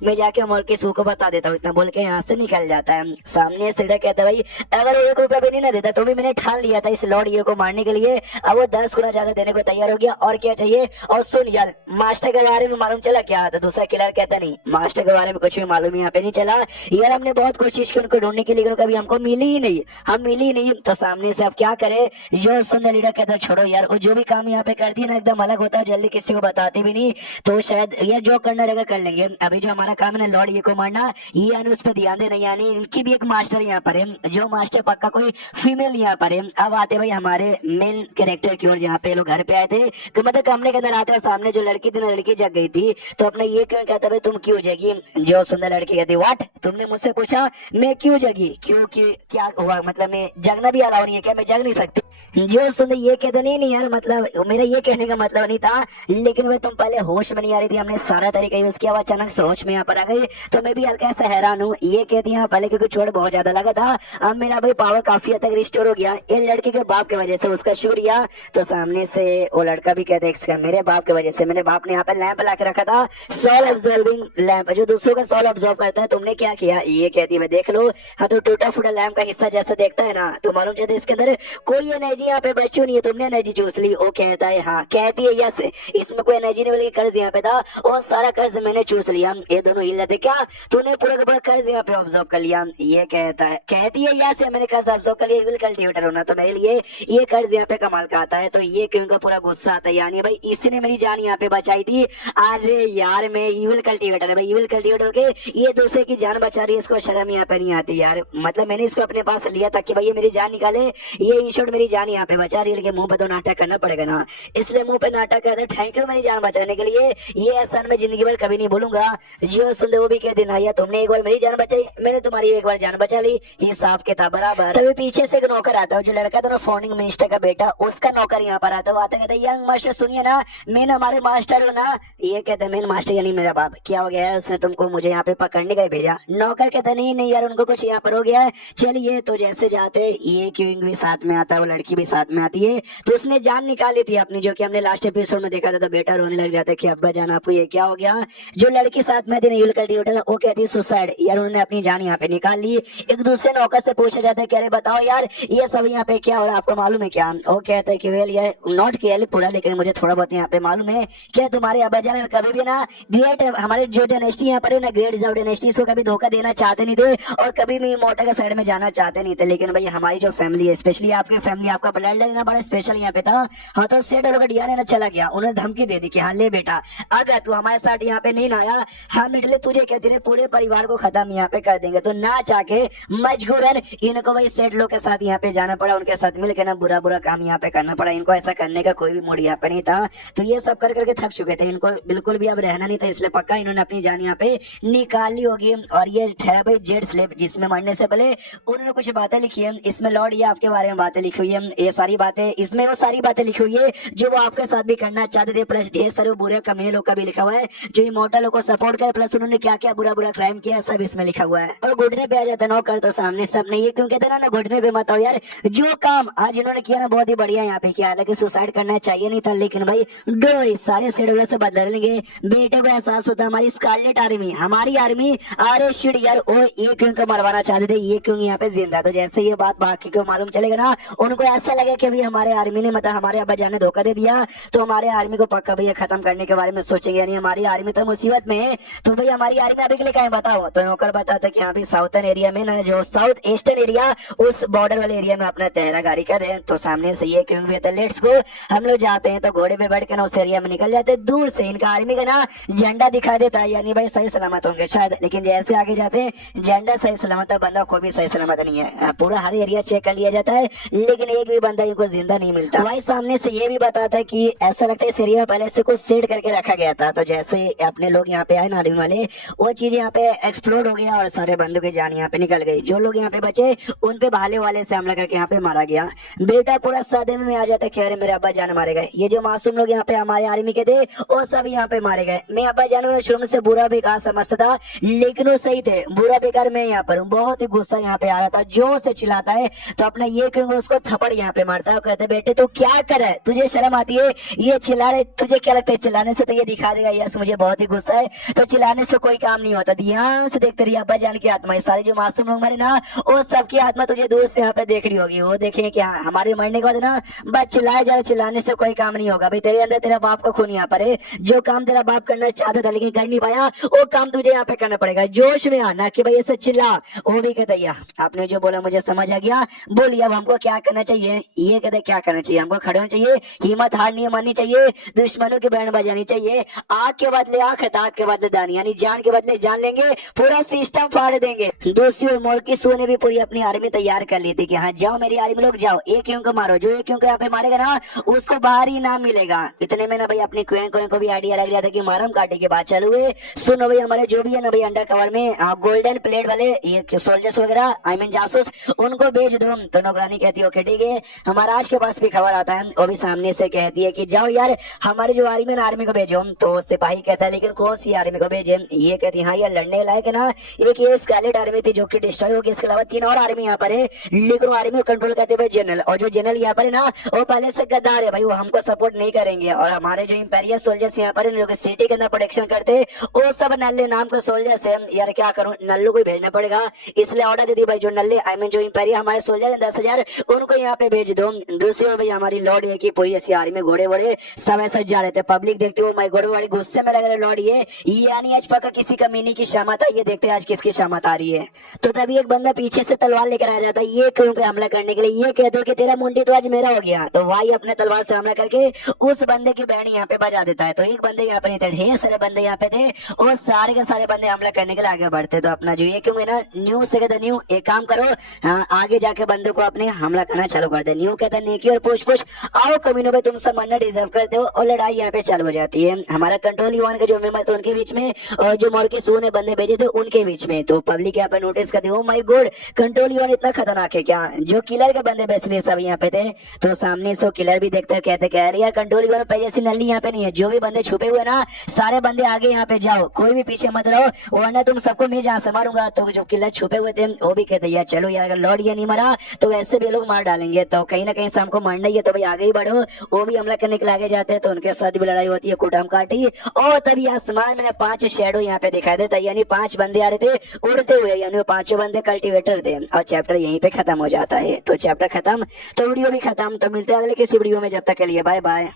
मैं जाके मॉर्किस वू को बता देता हूँ, इतना बोल के यहाँ से निकल जाता है। सामने से कहता है भाई अगर वो 1 रुपया भी नहीं ना देता तो भी मैंने ठान लिया था इस लॉर्ड ये को मारने के लिए, अब वो 10 गुना ज्यादा देने को तैयार हो गया, और क्या चाहिए। और सुन यार मास्टर के बारे में मालूम चला क्या, तो दूसरा किलर कहता नहीं मास्टर के बारे में कुछ भी मालूम यहाँ पे नहीं चला यार, हमने बहुत कोशिश की उनको ढूंढने की लेकिन कभी हमको मिली ही नहीं, हम मिली ही नहीं। तो सामने से अब क्या करे, जो सुंदर लीडर कहता छोड़ो यार, वो जो भी काम यहाँ पे करती है ना एकदम अलग होता है, जल्दी किसी को बताते भी नहीं, तो शायद ये जो करना रहेगा कर लेंगे। अभी जो हमारा काम है ना लॉर्ड ये को मारना, ये उस पर ध्यान देना, यानी इनकी भी एक मास्टर यहाँ पर है, जो मास्टर पक्का कोई फीमेल यहाँ पर है। अब आते भाई हमारे मेन कैरेक्टर की ओर, जहाँ पे लोग घर पे आए थे तो मतलब कमरे के अंदर आते हैं, सामने जो लड़की थी ना लड़की जग गई थी, तो अपना ये क्यों कहता भाई तुम क्यों जगी। जो सुंदर लड़की कहती व्हाट, तुमने मुझसे पूछा मैं क्यों जगी, क्यों क्या हुआ, मतलब मैं जगना भी अलाउ नहीं है क्या, मैं जग नहीं सकती। जो सुंदर ये कहते नहीं यार मतलब मेरा ये कहने का मतलब नहीं था, लेकिन भाई तुम पहले होश में नहीं आ रही थी, हमने सारा तरीका यूज किया, अचानक से होश में यहाँ पर आ गई, तो मैं भी हल्का सा हैरान हूँ। ये कहती है पहले क्योंकि चोट बहुत ज्यादा लगा था, अब मेरा भाई पावर काफी हद तक रिस्टोर हो गया, ये लड़के के बाप की वजह से, उसका शुक्रिया। तो सामने से वो लड़का भी कहते हैं मेरे बाप की वजह से, मेरे बाप ने यहाँ पे लैंप ला के रखा था, सोल ऑब्जर्विंग लैंप जो दूसरों का सोल ऑब्जर्व करता है, तुमने क्या किया। ये कहती है देख लो, हाँ तो टूटा फूटा लैंप का हिस्सा जैसा देखता है ना, तो मालूम चलता है इसके अंदर कोई एनर्जी यहाँ पे बची नहीं है, तुमने एनर्जी चूस ली। वो कहता है हाँ, कहती है यस इसमें कोई एनर्जी नहीं बल्कि कर्ज यहाँ पे था और सारा कर्ज मैंने चूस चूस लिया। ये दोनों हिल जाते, क्या तूने पूरा का पूरा कर्ज यहाँ पे ऑब्जर्व कर लिया? ये कहती है यहाँ से मैंने कर्ज ऑब्जर्व कर लिया, कल्टीवेटर होना तो मेरे लिए ये कर्ज यहाँ पे कमाल का आता है। तो ये क्यों का पूरा गुस्सा आता है, यानी भाई इसने मेरी जान यहाँ पे बचाई थी। अरे यार मैं इविल कल्टीवेटर है भाई, इविल कल्टीवेटर होके ये दूसरे की जान बचा रही है, इसको शर्म यहाँ पे नहीं आती यार। मतलब मैंने इसको अपने पास लिया था कि भाई ये मेरी जान निकाले, ये इंश्योर्ड मेरी जान यहाँ पे बचा रही है, लेकिन मुंह पे तो नाटक करना पड़ेगा ना, इसलिए मुंह पे नाटक करते थैंक यू मेरी जान बचाने के लिए। ये एहसान मैं जिंदगी भर कभी नहीं भूलूंगा। जियो सुन वो भी कह दिन आया, तुमने एक बार मेरी जान बचाई, मैंने तुम्हारी एक बार जान बचा ली, हिसाब किताब बराबर। तभी पीछे से एक नौकर आता है, जो लड़का था ना फाउंडिंग मिनिस्टर का बेटा, उसका नौकर यहाँ पर आता है। आता कहता है यंग मास्टर सुनिए ना, मैं हमारे मास्टर हूँ ना। ये कहते हैं मेन मास्टर यानी मेरा बाप, क्या हो गया है, उसने तुमको मुझे यहाँ पे पकड़ने का ही भेजा। नौकर कहता नहीं नहीं यार उनको कुछ यहाँ पर हो गया है, चलिए। तो जैसे जाते ये क्यूइंग भी साथ में आता है, वो लड़की भी साथ में आती है। तो उसने जान निकाली थी अपनी, जो कि हमने लास्ट एपिसोड में देखा था। तो बेटा रोने लग जाता है कि अब्बा जान आपको ये क्या हो गया। जो लड़की साथ में थी नील कल्टीवेटर, वो कहती है सुसाइड, यार उन्होंने अपनी जान यहाँ पे निकाल ली। एक दूसरे नौकर से पूछा जाता है कि अरे बताओ यार ये सब यहाँ पे क्या हो रहा है, आपको मालूम है क्या? वो कहता है कि वेल यार नॉट क्लियरली पूरा, लेकिन मुझे थोड़ा बहुत यहाँ पे मालूम है कि तुम्हारे अब्बा जान कभी भी ना ग्रेट हमारे जो डायनेस्टी यहाँ पर है ना, ग्रेट जाओ डायनेस्टी, इसको कभी धोखा देना चाहते नहीं थे और कभी भी मोटा का साइड में जाना चाहते नहीं थे। लेकिन भाई हमारी जो फैमिली है, स्पेशली आपकी फैमिली, आपका ब्लड लाइन ना बड़ा स्पेशल यहाँ पे था। हाँ तो सेठ और डिया ने ना चला गया, उन्हें धमकी दे दी कि हाँ ले बेटा अगर तू हमारे साथ यहाँ पे नहीं ना आया, हम निकले तुझे कहते रहे पूरे परिवार को खत्म यहाँ पे कर देंगे। तो ना चाहे मजबूरन इनको भाई सेठ लोग के साथ यहाँ पे जाना पड़ा, उनके साथ मिलकर ना बुरा बुरा काम यहाँ पे करना पड़ा। इनको ऐसा करने का कोई भी मूड यहाँ पे नहीं था। तो ये सब कर करके थक चुके थे, इनको बिल्कुल भी अब रहना नहीं था, इसलिए पक्का इन्होंने अपनी जान यहाँ पे निकाली होगी। और ये ठहरा भाई जेड स्लिप, जिसमें मरने से पहले उन्होंने कुछ बातें लिखी है। इसमें लॉर्ड ये आपके बारे में बातें लिखी हुई है, ये सारी बातें इसमें वो सारी बातें लिखी हुई है जो वो आपके साथ भी करना चाहते थे, प्लस ढेर सारे बुरे कमीने लोग का भी लिखा हुआ है जो इमोर्टल को सपोर्ट करे, प्लस उन्होंने क्या क्या बुरा बुरा क्राइम किया सब इसमें लिखा हुआ है। और घुटने पे आ जाता है नौकर तो सामने सबने ये क्यों कहते ना घुटने पे मत आओ यार, जो काम आज इन्होंने किया ना बहुत ही बढ़िया यहाँ पे किया। हालांकि सुसाइड करना चाहिए नहीं था, लेकिन भाई डोरी सारे शेड्यूल से बदल लेंगे। बेटे को एहसास होता हमारी स्कारलेट आर्मी, हमारी आर्मी, अरे शिट यार वो ये क्यों को मरवाना चाहते थे, ये क्यों यहाँ पे जिंदा। तो जैसे ये बात बाकी को मालूम चलेगा ना, उनको ऐसा लगे कि अभी हमारे आर्मी ने मतलब हमारे अब्बा जान ने धोखा दे दिया, तो हमारे आर्मी को पक्का भैया खत्म करने के बारे में सोचेंगे, यानी हमारी आर्मी तो मुसीबत में है। तो भाई हमारी आर्मी अभी के लिए कहीं बताओ। तो नौकर बताता कि यहाँ भी साउथर्न एरिया में ना, जो साउथ ईस्टर्न एरिया उस बॉर्डर वाले एरिया में अपना तहरागारी कर रहे हैं। तो सामने से ये क्यों भी था, लेट्स गो, हम लोग जाते हैं। तो घोड़े पे बैठ के ना उस एरिया में निकल जाते हैं। दूर से इनका आर्मी का ना झंडा दिखा देता है, यानी भाई सही सलामत होंगे शायद। लेकिन जैसे आगे जाते हैं झंडा सही सलामत है, बंदा कोई भी सही सलामत नहीं है। पूरा हर एरिया चेक कर लिया जाता है, लेकिन एक भी बंदा इनको जिंदा नहीं मिलता। भाई सामने से ये भी बताता है कि ऐसा लगता है इस एरिया में पहले से कुछ सेट करके रखा गया था। तो जैसे अपने लोग यहाँ पे आए ना आर्मी वाले, वो चीज यहाँ पे एक्सप्लोड हो गया और सारे बंदों की जान यहाँ पे निकल गई। जो लोग यहाँ पे बचे उन पे भाले वाले से हमला करके यहाँ पे मारा गया। बेटा पूरा सदमे में आ जाता है कि अरे मेरे अब्बा जान मारे गए। ये जो मासूम लोग यहाँ पे हमारे आर्मी के थे वो सब यहाँ पे मारे गए। मैं अब्बा जान शुरू से बुरा बेकार समझता था, लेकिन वो सही थे, बुरा बेकार मैं यहाँ पर हूँ। बहुत ही गुस्सा यहाँ पे आ रहा था, जोर से चिल्लाता है। तो अपना ये क्यों उसको थप्पड़ यहाँ पे मारता है। कहते बेटे तू क्या कर रहा है, तुझे शर्म आती है, ये चिल्ला रहे, तुझे क्या लगता है चिल्लाने से तो ये दिखा देगा यस मुझे बहुत ही गुस्सा है, तो चिल्लाने से कोई काम नहीं होता। ध्यान से देखते रहिए अब्बा जान की आत्मा, सारे जो मासूम लोग मरे ना वो सबकी आत्मा तुझे दूर से यहाँ पे देख रही होगी। वो देखेंगे कि हमारे मरने के बाद ना बस चिल्लाए जा, चिल्लाने से कोई काम नहीं होगा। भाई तेरे अंदर तेरा बाप का खून यहाँ पर है, जो काम तेरा बाप करना चाहता था लेकिन कर नहीं पाया, वो काम तुझे यहाँ पे करना पड़ेगा। जोश में आना कि भाई ऐसे चिल्ला। वो भी कहता है आपने जो बोला मुझे समझ आ गया, बोलिए अब हमको क्या करना चाहिए। ये कहते क्या करना चाहिए, हमको खड़े होना चाहिए, हिम्मत हार नहीं माननी चाहिए, दुश्मनों की बैंड बजानी चाहिए। आग के बदले आंख, दांत के बदले दानी, यानी जान के बदले जान लेंगे, पूरा सिस्टम फाड़ देंगे। दूसरी ओर मोल्की सू ने भी पूरी अपनी आर्मी तैयार कर ली थी कि हाँ जाओ मेरी आर्मी लोग जाओ, एक क्यों को मारो, जो एक क्यों को यहाँ पे मारेगा ना उसको बाहर ही नाम मिलेगा। इतने में ना भाई अपनी क्वीन को भी आइडिया लग गया था कि मारम काटे के बाद चलो सुनो भाई हमारे जो भी है ना भाई अंडर कवर में गोल्डन प्लेट वाले ये सोल्जर्स वगैरह आई मीन जासूस उनको भेज दो। तो नौकरानी कहती है ओके ठीक है। हमारा आज के पास भी खबर आता है, वो भी सामने से कहती है कि जाओ यार हमारी जो आर्मी को भेजो। तो सिपाही कहता है लेकिन कौन सी आर्मी को भेजे। ये कहती है हाँ यार लड़ने लायक है ना, एक ये स्कारलेट आर्मी थी जो कि डिस्ट्रॉय होगी, इसके अलावा 3 और आर्मी यहाँ पर है, लेकिन वो आर्मी को कंट्रोल करते हुए जनरल, और जो जनरल यहाँ पर है ना वो पहले से गद्दार है भाई, वो हमको सपोर्ट नहीं करेंगे। और हमारे जो इंपेरियल सोल्जर्स यहाँ पर जो सिटी के अंदर प्रोटेक्शन करते वो सब नल्ले नाम के सोल्जर्स है। यार क्या करूं, नल्लू को भेजना पड़ेगा, इसलिए ऑर्डर दे दी भाई जो नल्ले आई मीन जो इंपेरियल हमारे सोल्जर है 10,000 उनको यहाँ पे भेज दो। दूसरी ओर भाई हमारी लॉर्ड है कि पूरी ऐसी आर्मी घोड़े वोड़े सब ऐसा जा रहे थे, पब्लिक देखते हो मैं घोड़े वाड़ी गुस्से में लग रहे लॉर्ड ये यानी आज पक्का किसी का मिनी की शामत है, ये देखते हैं आज किसकी शामत आ रही है। तो तभी एक बंदा पीछे से तलवार लेकर आ जाता है ये क्यों पे हमला करने के लिए, ये कह दो कि तेरा मुंडी तो आज मेरा हो गया। तो भाई अपने तलवार से हमला करके उस बंदे की बैंड यहाँ पे बजा देता है। तो एक बंदे यहाँ पे नहीं थे, ढेर सारे बंदे यहाँ पे थे और सारे के सारे बंदे हमला करने के लिए आगे बढ़ते। तो अपना जो ये क्यों ना न्यू से कहते न्यू एक काम करो, हाँ, आगे जाके बंदों को अपने हमला करना चालू कर दे। न्यू कहता नेकी और पुश पुश, आओ कमीनों पे तुम सब मरना डिजर्व करते हो। और लड़ाई यहाँ पे चालू हो जाती है। हमारा कंट्रोल यूआन के जो मेंबर थे उनके बीच में और जो मोर के सू ने बंदे भेजे थे उनके बीच में। तो पब्लिक यहाँ पे नोटिस करती है, ओ माय गॉड कंट्रोल यूआन इतना खतरनाक है क्या। जो किलर के बंदे बेसिकली सब यहाँ पे थे। तो सामने से किलर भी देखते हैं, कहते कह रही है कंट्रोल यूआन पे जैसी नल्ली यहाँ पे नहीं है। जो भी बंदे छुपे हुए ना सारे बंदे आगे यहाँ पे जाओ, कोई भी पीछे मत रहो वरना तुम सबको मैं जहाँ से मारूंगा। तो जो किलर छुपे हुए थे वो भी कहते यार चलो यार, अगर लॉर्ड ये नहीं मरा तो वैसे भी लोग मार डालेंगे, तो कहीं ना कहीं से हमको मारना ही है, तो भाई आगे ही बढ़ो। वो भी हमला करने के लिए आगे जाते हैं। तो उनके साथ भी लड़ाई होती है, कुटाम काटी। और तभी आसमान में 5 शैडो यहाँ पे दिखाई देता है, यानी 5 बंदे आ रहे थे उड़ते हुए, यानी वो 5 बंदे कल्टीवेटर थे। और चैप्टर यहीं पे खत्म हो जाता है। तो चैप्टर खत्म तो वीडियो भी खत्म। तो मिलते हैं अगले किसी वीडियो में, जब तक के लिए बाय बाय।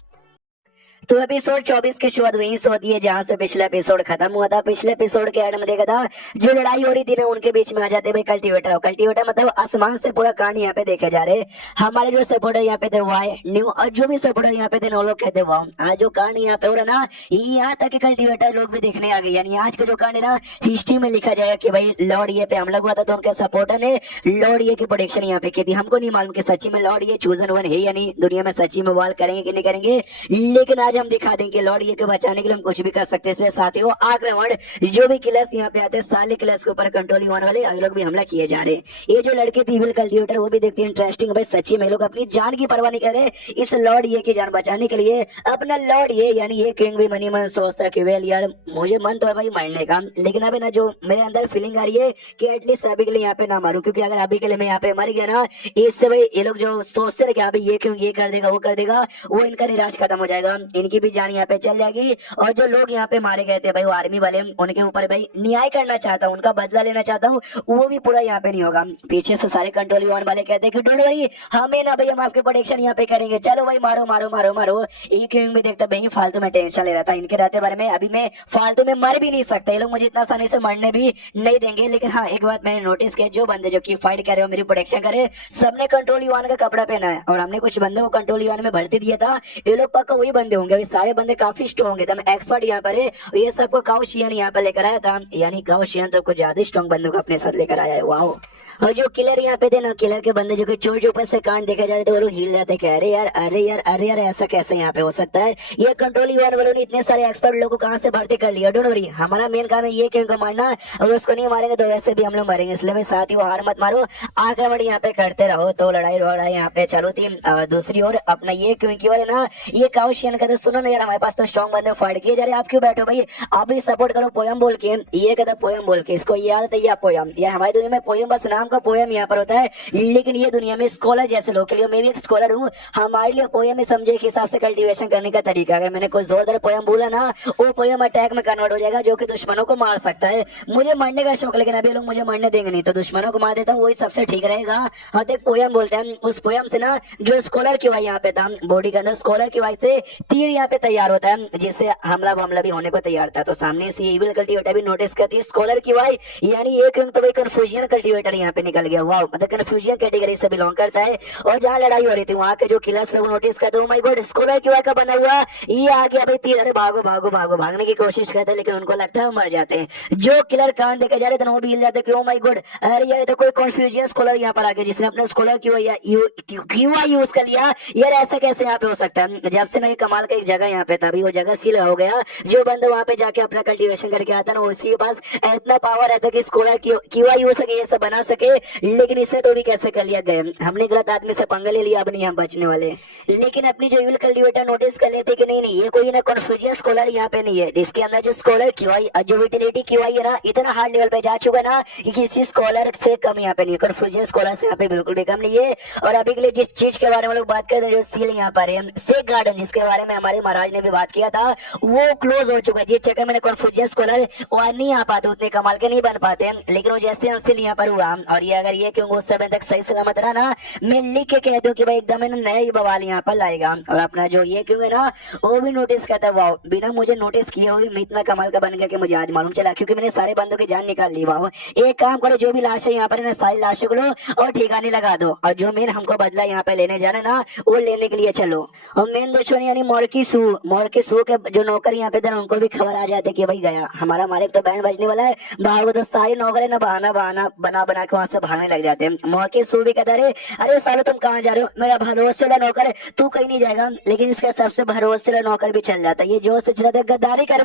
तो एपिसोड 24 की शुरुआत वहीं से होती है जहां से पिछला एपिसोड खत्म हुआ था। पिछले एपिसोड के एंड में देखा था जो लड़ाई हो रही थी ना उनके बीच में आ जाते भाई कल्टीवेटर। कल्टीवेटर मतलब आसमान से पूरा कांड यहाँ पे देखे जा रहे। हमारे जो सपोर्टर यहाँ पे थे वाई न्यू और जो भी सपोर्टर यहाँ पे थे वो लोग कहते वाओ, आज जो कांड यहाँ पे हो रहा ना यहाँ तक कल्टीवेटर लोग भी देखने आ गए। यानी आज का जो कांड है ना हिस्ट्री में लिखा जाएगा कि भाई लॉर्ड ये पे हमला हुआ था। तो उनके सपोर्टर ने लॉर्ड ये की प्रोडिक्शन यहाँ पे की थी। हमको नहीं मालूम कि सच्ची में लॉर्ड ये चूजन वन है, यानी दुनिया में सच्ची में वाल करेंगे कि नहीं करेंगे, लेकिन आज हम दिखा देंगे लॉर्ड ये के बचाने के लिए हम कुछ भी कर सकते हैं। इसलिए साथियों आक्रमण जो भी किलर्स यहाँ पे आते हैं सारे किलर्स के ऊपर कंट्रोल होने वाले लोग भी हमला किए जा रहे हैं। ये जो लड़के थे इविल कल्टीवेटर वो भी देखते हैं इंटरेस्टिंग, भाई सच्ची में लोग अपनी जान की परवाह नहीं कर रहे इस लॉर्ड ये की जान बचाने के लिए। अपना लॉर्ड ये यानी ये किंग भी मनी मन सोचता है कि वेल यार मुझे मन तो है भाई मरने का, लेकिन अभी ना जो मेरे अंदर फीलिंग आ रही है कि एटलीस्ट अभी के लिए यहाँ पे ना मारूं, क्योंकि अगर अभी के लिए मैं यहाँ पे मर गया ना इससे भाई ये लोग जो सोचते रहे कि अभी ये क्यों ये कर देगा वो कर देगा, वो इनका निराश खत्म हो जाएगा, इनकी भी जान यहाँ पे चल जाएगी। और जो लोग यहाँ पे मारे गए थे भाई वो आर्मी वाले, उनके ऊपर भाई न्याय करना चाहता हूँ, उनका बदला लेना चाहता हूँ, वो भी पूरा यहाँ पे नहीं होगा। पीछे से सारे कंट्रोल यूआन वाले कहते हैं कि डोंट वरी हमें ना भाई हम आपके प्रोटेक्शन यहाँ पे करेंगे, चलो भाई मारो मारो मारो मारो। ये क्यों भी देखता भाई फालतू में टेंशन ले रहा था इनके रहते बारे में, अभी मैं फालतू में मर भी नहीं सकता, ये लोग मुझे इतना आसानी से मरने भी नहीं देंगे। लेकिन हाँ एक बात मैंने नोटिस किया, जो बंदे जो की फाइट कर रहे हो मेरी प्रोटेक्शन करे सबने कंट्रोल यूआन का कपड़ा पहना है और हमने कुछ बंदे को कंट्रोल यूआन में भर्ती दिया था। ये लोग पक्का वही बंदे होंगे, सारे बंदे काफी स्ट्रॉन्ग है, एक्सपर्ट यहाँ पर है। ये सबको काउशियन यहाँ पर लेकर आया था, यानी काउशियन तो कुछ ज्यादा स्ट्रॉन्ग बंदों को अपने साथ लेकर आया है। वाओ। और जो किलर यहाँ पे थे ना किलर के बंदे जो चोर जो ऊपर से कांड देखे जा रहे थे वो लोग हिल जाते कि अरे यार अरे यार अरे यार ऐसा कैसे यहाँ पे हो सकता है। ये कंट्रोल यूआन वालों ने इतने सारे एक्सपर्ट लोगों को कहाँ से भर्ती कर लिया। डोंट वरी हमारा मेन काम है ये क्यों को मारना, अगर उसको नहीं मारेंगे तो वैसे भी हम लोग मरेंगे, इसलिए साथ ही वो हार मत मारो, आक्रमण यहाँ पे करते रहो। तो लड़ाई वड़ाई यहाँ पे चालू थी। और दूसरी ओर अपना ये क्यों की ओर ना ये काउशियन कहते सुनो ना यार हमारे पास तो स्ट्रॉन्ग बंदे फाइट किए जा रहे, आप क्यों बैठो भाई, आप भी सपोर्ट करो पोयम बोल के। ये कहता पोयम बोल के, इसको याद है ये पोयम, यार हमारी दुनिया में पोयम बस नाम का पोयम यहाँ पर होता है, लेकिन ये दुनिया में स्कॉलर जैसे लोग के लिए, मैं भी एक स्कॉलर हूँ, हमारे लिए पोयम में समझे के हिसाब से कल्टीवेशन करने का तरीका। अगर मैंने कोई जोरदार पोयम बोला ना वो पोयम अटैक में कन्वर्ट हो जाएगा जो कि दुश्मनों को मार सकता है। मुझे मरने का शौक, लेकिन अभी लोग मुझे मरने देंगे नहीं, तो दुश्मनों को मार देता हूँ, वही सबसे ठीक रहेगा। हाँ तो पोयम बोलते हैं, उस पोयम से ना जो स्कॉलर की वाई यहाँ पे था बॉडी के अंदर स्कॉलर की वाई से तीर यहाँ पे तैयार होता है, जिससे हमला वमला भी होने को तैयार था। तो सामने से इविल कल्टीवेटर भी नोटिस करती है स्कॉलर की वाई, यानी एक तो भाई कंफ्यूजन कल्टीवेटर यहाँ पे निकल गया। वाह, मतलब कंफ्यूजन कैटेगरी से बिलोंग करता है। और जहाँ लड़ाई हो रही थी वहाँ के जो किलर्स लोग नोटिस करते हैं, माय गॉड स्कॉलर की वाई का बना हुआ ये आ गया भाई तीर, अरे भागो भागो भागो, भागने की कोशिश करते हैं लेकिन उनको लगता है मर जाते हैं। जो किलर कान देखे जा रहे थे वो भी हिल जाते हैं कि ओ माय गॉड अरे यार तो कोई कंफ्यूजन स्कॉलर यहाँ पर आ गया जिसने अपने स्कॉलर की वाई यूज कर लिया, यार ऐसा कैसे यहाँ पे हो सकता है। जब से ना ये कमाल का एक जगह यहाँ पे था, अभी वो जगह सील हो गया, जो बंदा वहाँ पे जाके अपना कल्टीवेशन करके आता ना उसी के पास इतना पावर रहता है कि स्कॉलर की वाई हो सके ये सब बना सके, लेकिन इसे तो भी कैसे कर लिया गया। हमने गलत आदमी से पंगा ले लिया, अब नहीं हम बचने वाले। लेकिन अपनी जो इविल कल्टीवेटर नोटिस कर लेते कि नहीं नहीं ये कोई ना कंफ्यूजन स्कॉलर यहाँ पे नहीं है, इसके अंदर जो स्कॉलर क्यूआई जो विटिलिटी क्यूआई है ना इतना हार्ड लेवल पे जा चुका ना कि किसी स्कॉलर से कम यहाँ पे नहीं है, कंफ्यूजन स्कॉलर से यहाँ पे बिल्कुल भी कम नहीं है। और अभी के लिए जिस चीज के बारे में लोग बात करते हैं जो सील यहाँ पर है सेक गार्डन, जिसके बारे में हमारे महाराज ने भी बात किया था वो क्लोज हो चुका है। जिस जगह मैंने कॉन्फ्यूजियस कॉलर और नहीं आ पाते, उतने कमाल के नहीं बन पाते, लेकिन वो जैसे हासिल यहाँ पर हुआ। और ये अगर ये क्यों उस समय तक सही सलामत रहा ना, मैं लिख के कहता हूँ कि भाई एकदम नया ही बवाल यहाँ पर लाएगा। और अपना जो ये क्यों है ना, वो भी नोटिस करता, वाह बिना मुझे नोटिस किए वो भी इतना कमाल का बन गया कि मुझे आज मालूम चला, क्योंकि मैंने सारे बंदों की जान निकाल ली। वाह, एक काम करो, जो भी लाश है यहाँ पर सारी लाशों को लो और ठिकाने लगा दो, और जो मेन हमको बदला यहाँ पे लेने जाना ना, वो लेने के लिए चलो। और मेन दुश्मन यानी मोरकी सू के जो नौकर यहाँ पे थे ना, उनको भी खबर आ जाती कि भाई गया हमारा मालिक, तो बैंड बजने वाला है, भागो। तो सारी नौकर है ना बहाना बहाना बना बना के वहां से भागने लग जाते हैं। मोरकी सू भी कहता अरे सालो तुम कहाँ जा रहे हो, मेरा भरोसेला नौकर है, तू कहीं नहीं जाएगा। लेकिन इसका सबसे भरोसेला नौकर भी चल जाता है, ये जो से चला था गद्दारी कर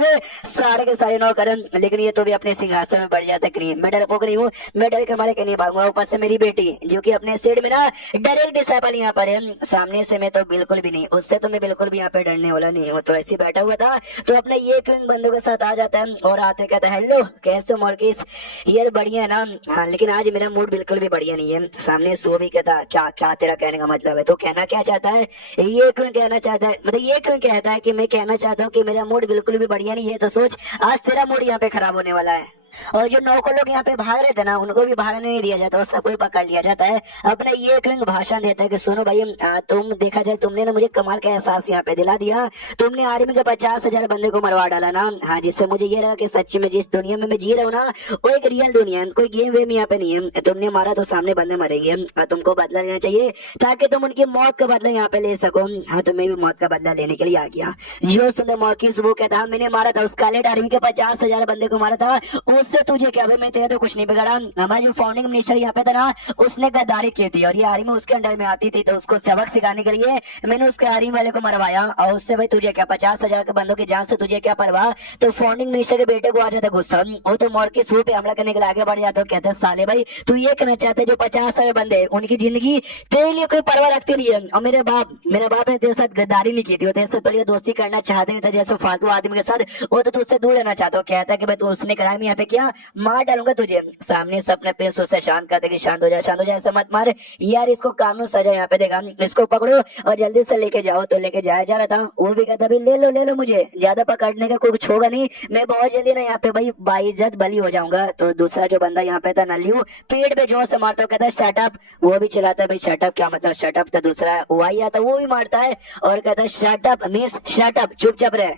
सारे के सारे नौकर, लेकिन ये तो भी अपने सिंहासन में बढ़ जाता है। मैं डरपोक नहीं हूँ, मैं डर के मारे कहीं नहीं भागूंगा। ऊपर से मेरी बेटी जो कि अपने सेठ में ना डायरेक्ट डिसाइपल यहाँ पर है, सामने से मैं तो बिल्कुल भी नहीं, उससे तो मैं बिल्कुल भी यहाँ पे डरने वाला नहीं हूँ। तो ऐसे बैठा हुआ था तो अपने ये क्यों बंदों के साथ आ जाता है और आते कहता है हेलो कैसे मोरकिस, यार बढ़िया है ना। हाँ, लेकिन आज मेरा मूड बिल्कुल भी बढ़िया नहीं है। सामने सो भी कहता क्या क्या तेरा कहने का मतलब है, तो कहना क्या चाहता है, ये क्यों कहना चाहता है, मतलब ये क्यों कहता है कि मैं कहना चाहता हूँ कि मेरा मूड बिल्कुल भी बढ़िया नहीं है। तो सोच आज तेरा मूड यहाँ पे खराब होने वाला है। और जो नौकर लोग यहाँ पे भाग रहे थे ना, उनको भी भागने नहीं दिया जाता, सबको ही पकड़ लिया जाता है। अपने ये क्यों भाषण देता है कि सुनो भाई, तुम देखा जाए तुमने ना मुझे कमाल का एहसास यहाँ पे दिला दिया, तुमने आर्मी के 50,000 बंदे को मरवा डाला ना। हाँ, जिससे मुझे ये लगा कि सच्ची में जिस दुनिया में मैं जी रहा हूँ ना, वो एक रियल दुनिया है, कोई गेम वेम यहाँ पे नहीं है। तुमने मारा तो सामने बंदे मरेंगे, तुमको बदला लेना चाहिए ताकि तुम उनकी मौत का बदला यहाँ पे ले सको। हाँ, तो मैं भी मौत का बदला लेने के लिए आ गया। जो सुंदर मौकिस वो कहता मैंने मारा था उस कालेट आर्मी के 50,000 बंदे को मारा था, उससे तुझे क्या, मैं तेरा तो कुछ नहीं बिगाड़ा। हमारा जो फाउंडिंग मिनिस्टर यहाँ पे था ना, उसने गद्दारी की थी और ये आर्मी उसके अंडर में आती थी, तो उसको सबक सिखाने के लिए मैंने उसके आर्मी वाले को मरवाया। और उससे भाई तुझे क्या, 50,000 के बंदों की जान से तुझे क्या परवाह। तो फाउंडिंग मिनिस्टर के बेटे को आ जाता गुस्सा, वो तो मोर के सूर पे हमला करने के लिए आगे बढ़ जाता, कहते साले भाई तू ये कहना चाहते जो 50,000 बंदे उनकी जिंदगी तेरे लिए कोई परवाह रखती नहीं है। और मेरे बाप ने तेरे साथ गद्दारी नहीं की थी, वो तेरे साथ पहले दोस्ती करना चाहते नहीं था जैसे फालतू आदमी के साथ, वो तो तुझसे दूर रहना चाहता। कहता कि भाई तू उसने क्राइम यहाँ पे किया, मार डालूंगा तुझे। सामने से अपने पेशों से शांत करते कि शांत हो जा, ऐसा मत मार यार, इसको कानून सजा यहाँ पे देगा, इसको पकड़ो और जल्दी से लेके जाओ। तो लेके जाया जा रहा था, वो भी कहता भाई ले लो, मुझे ज्यादा पकड़ने का कुछ होगा नहीं, मैं बहुत जल्दी ना यहाँ पे भाई बाइज्जत बली हो जाऊंगा। तो दूसरा जो बंदा यहाँ पे था नल्लू, पेट पे जोर से मारता कहता है शटअप, वो भी चिल्लाता है भाई शटअप क्या मतलब शटअप। तो दूसरा वो आई आता वो भी मारता है और कहता है शटअप मींस शटअप, चुपचाप रहे।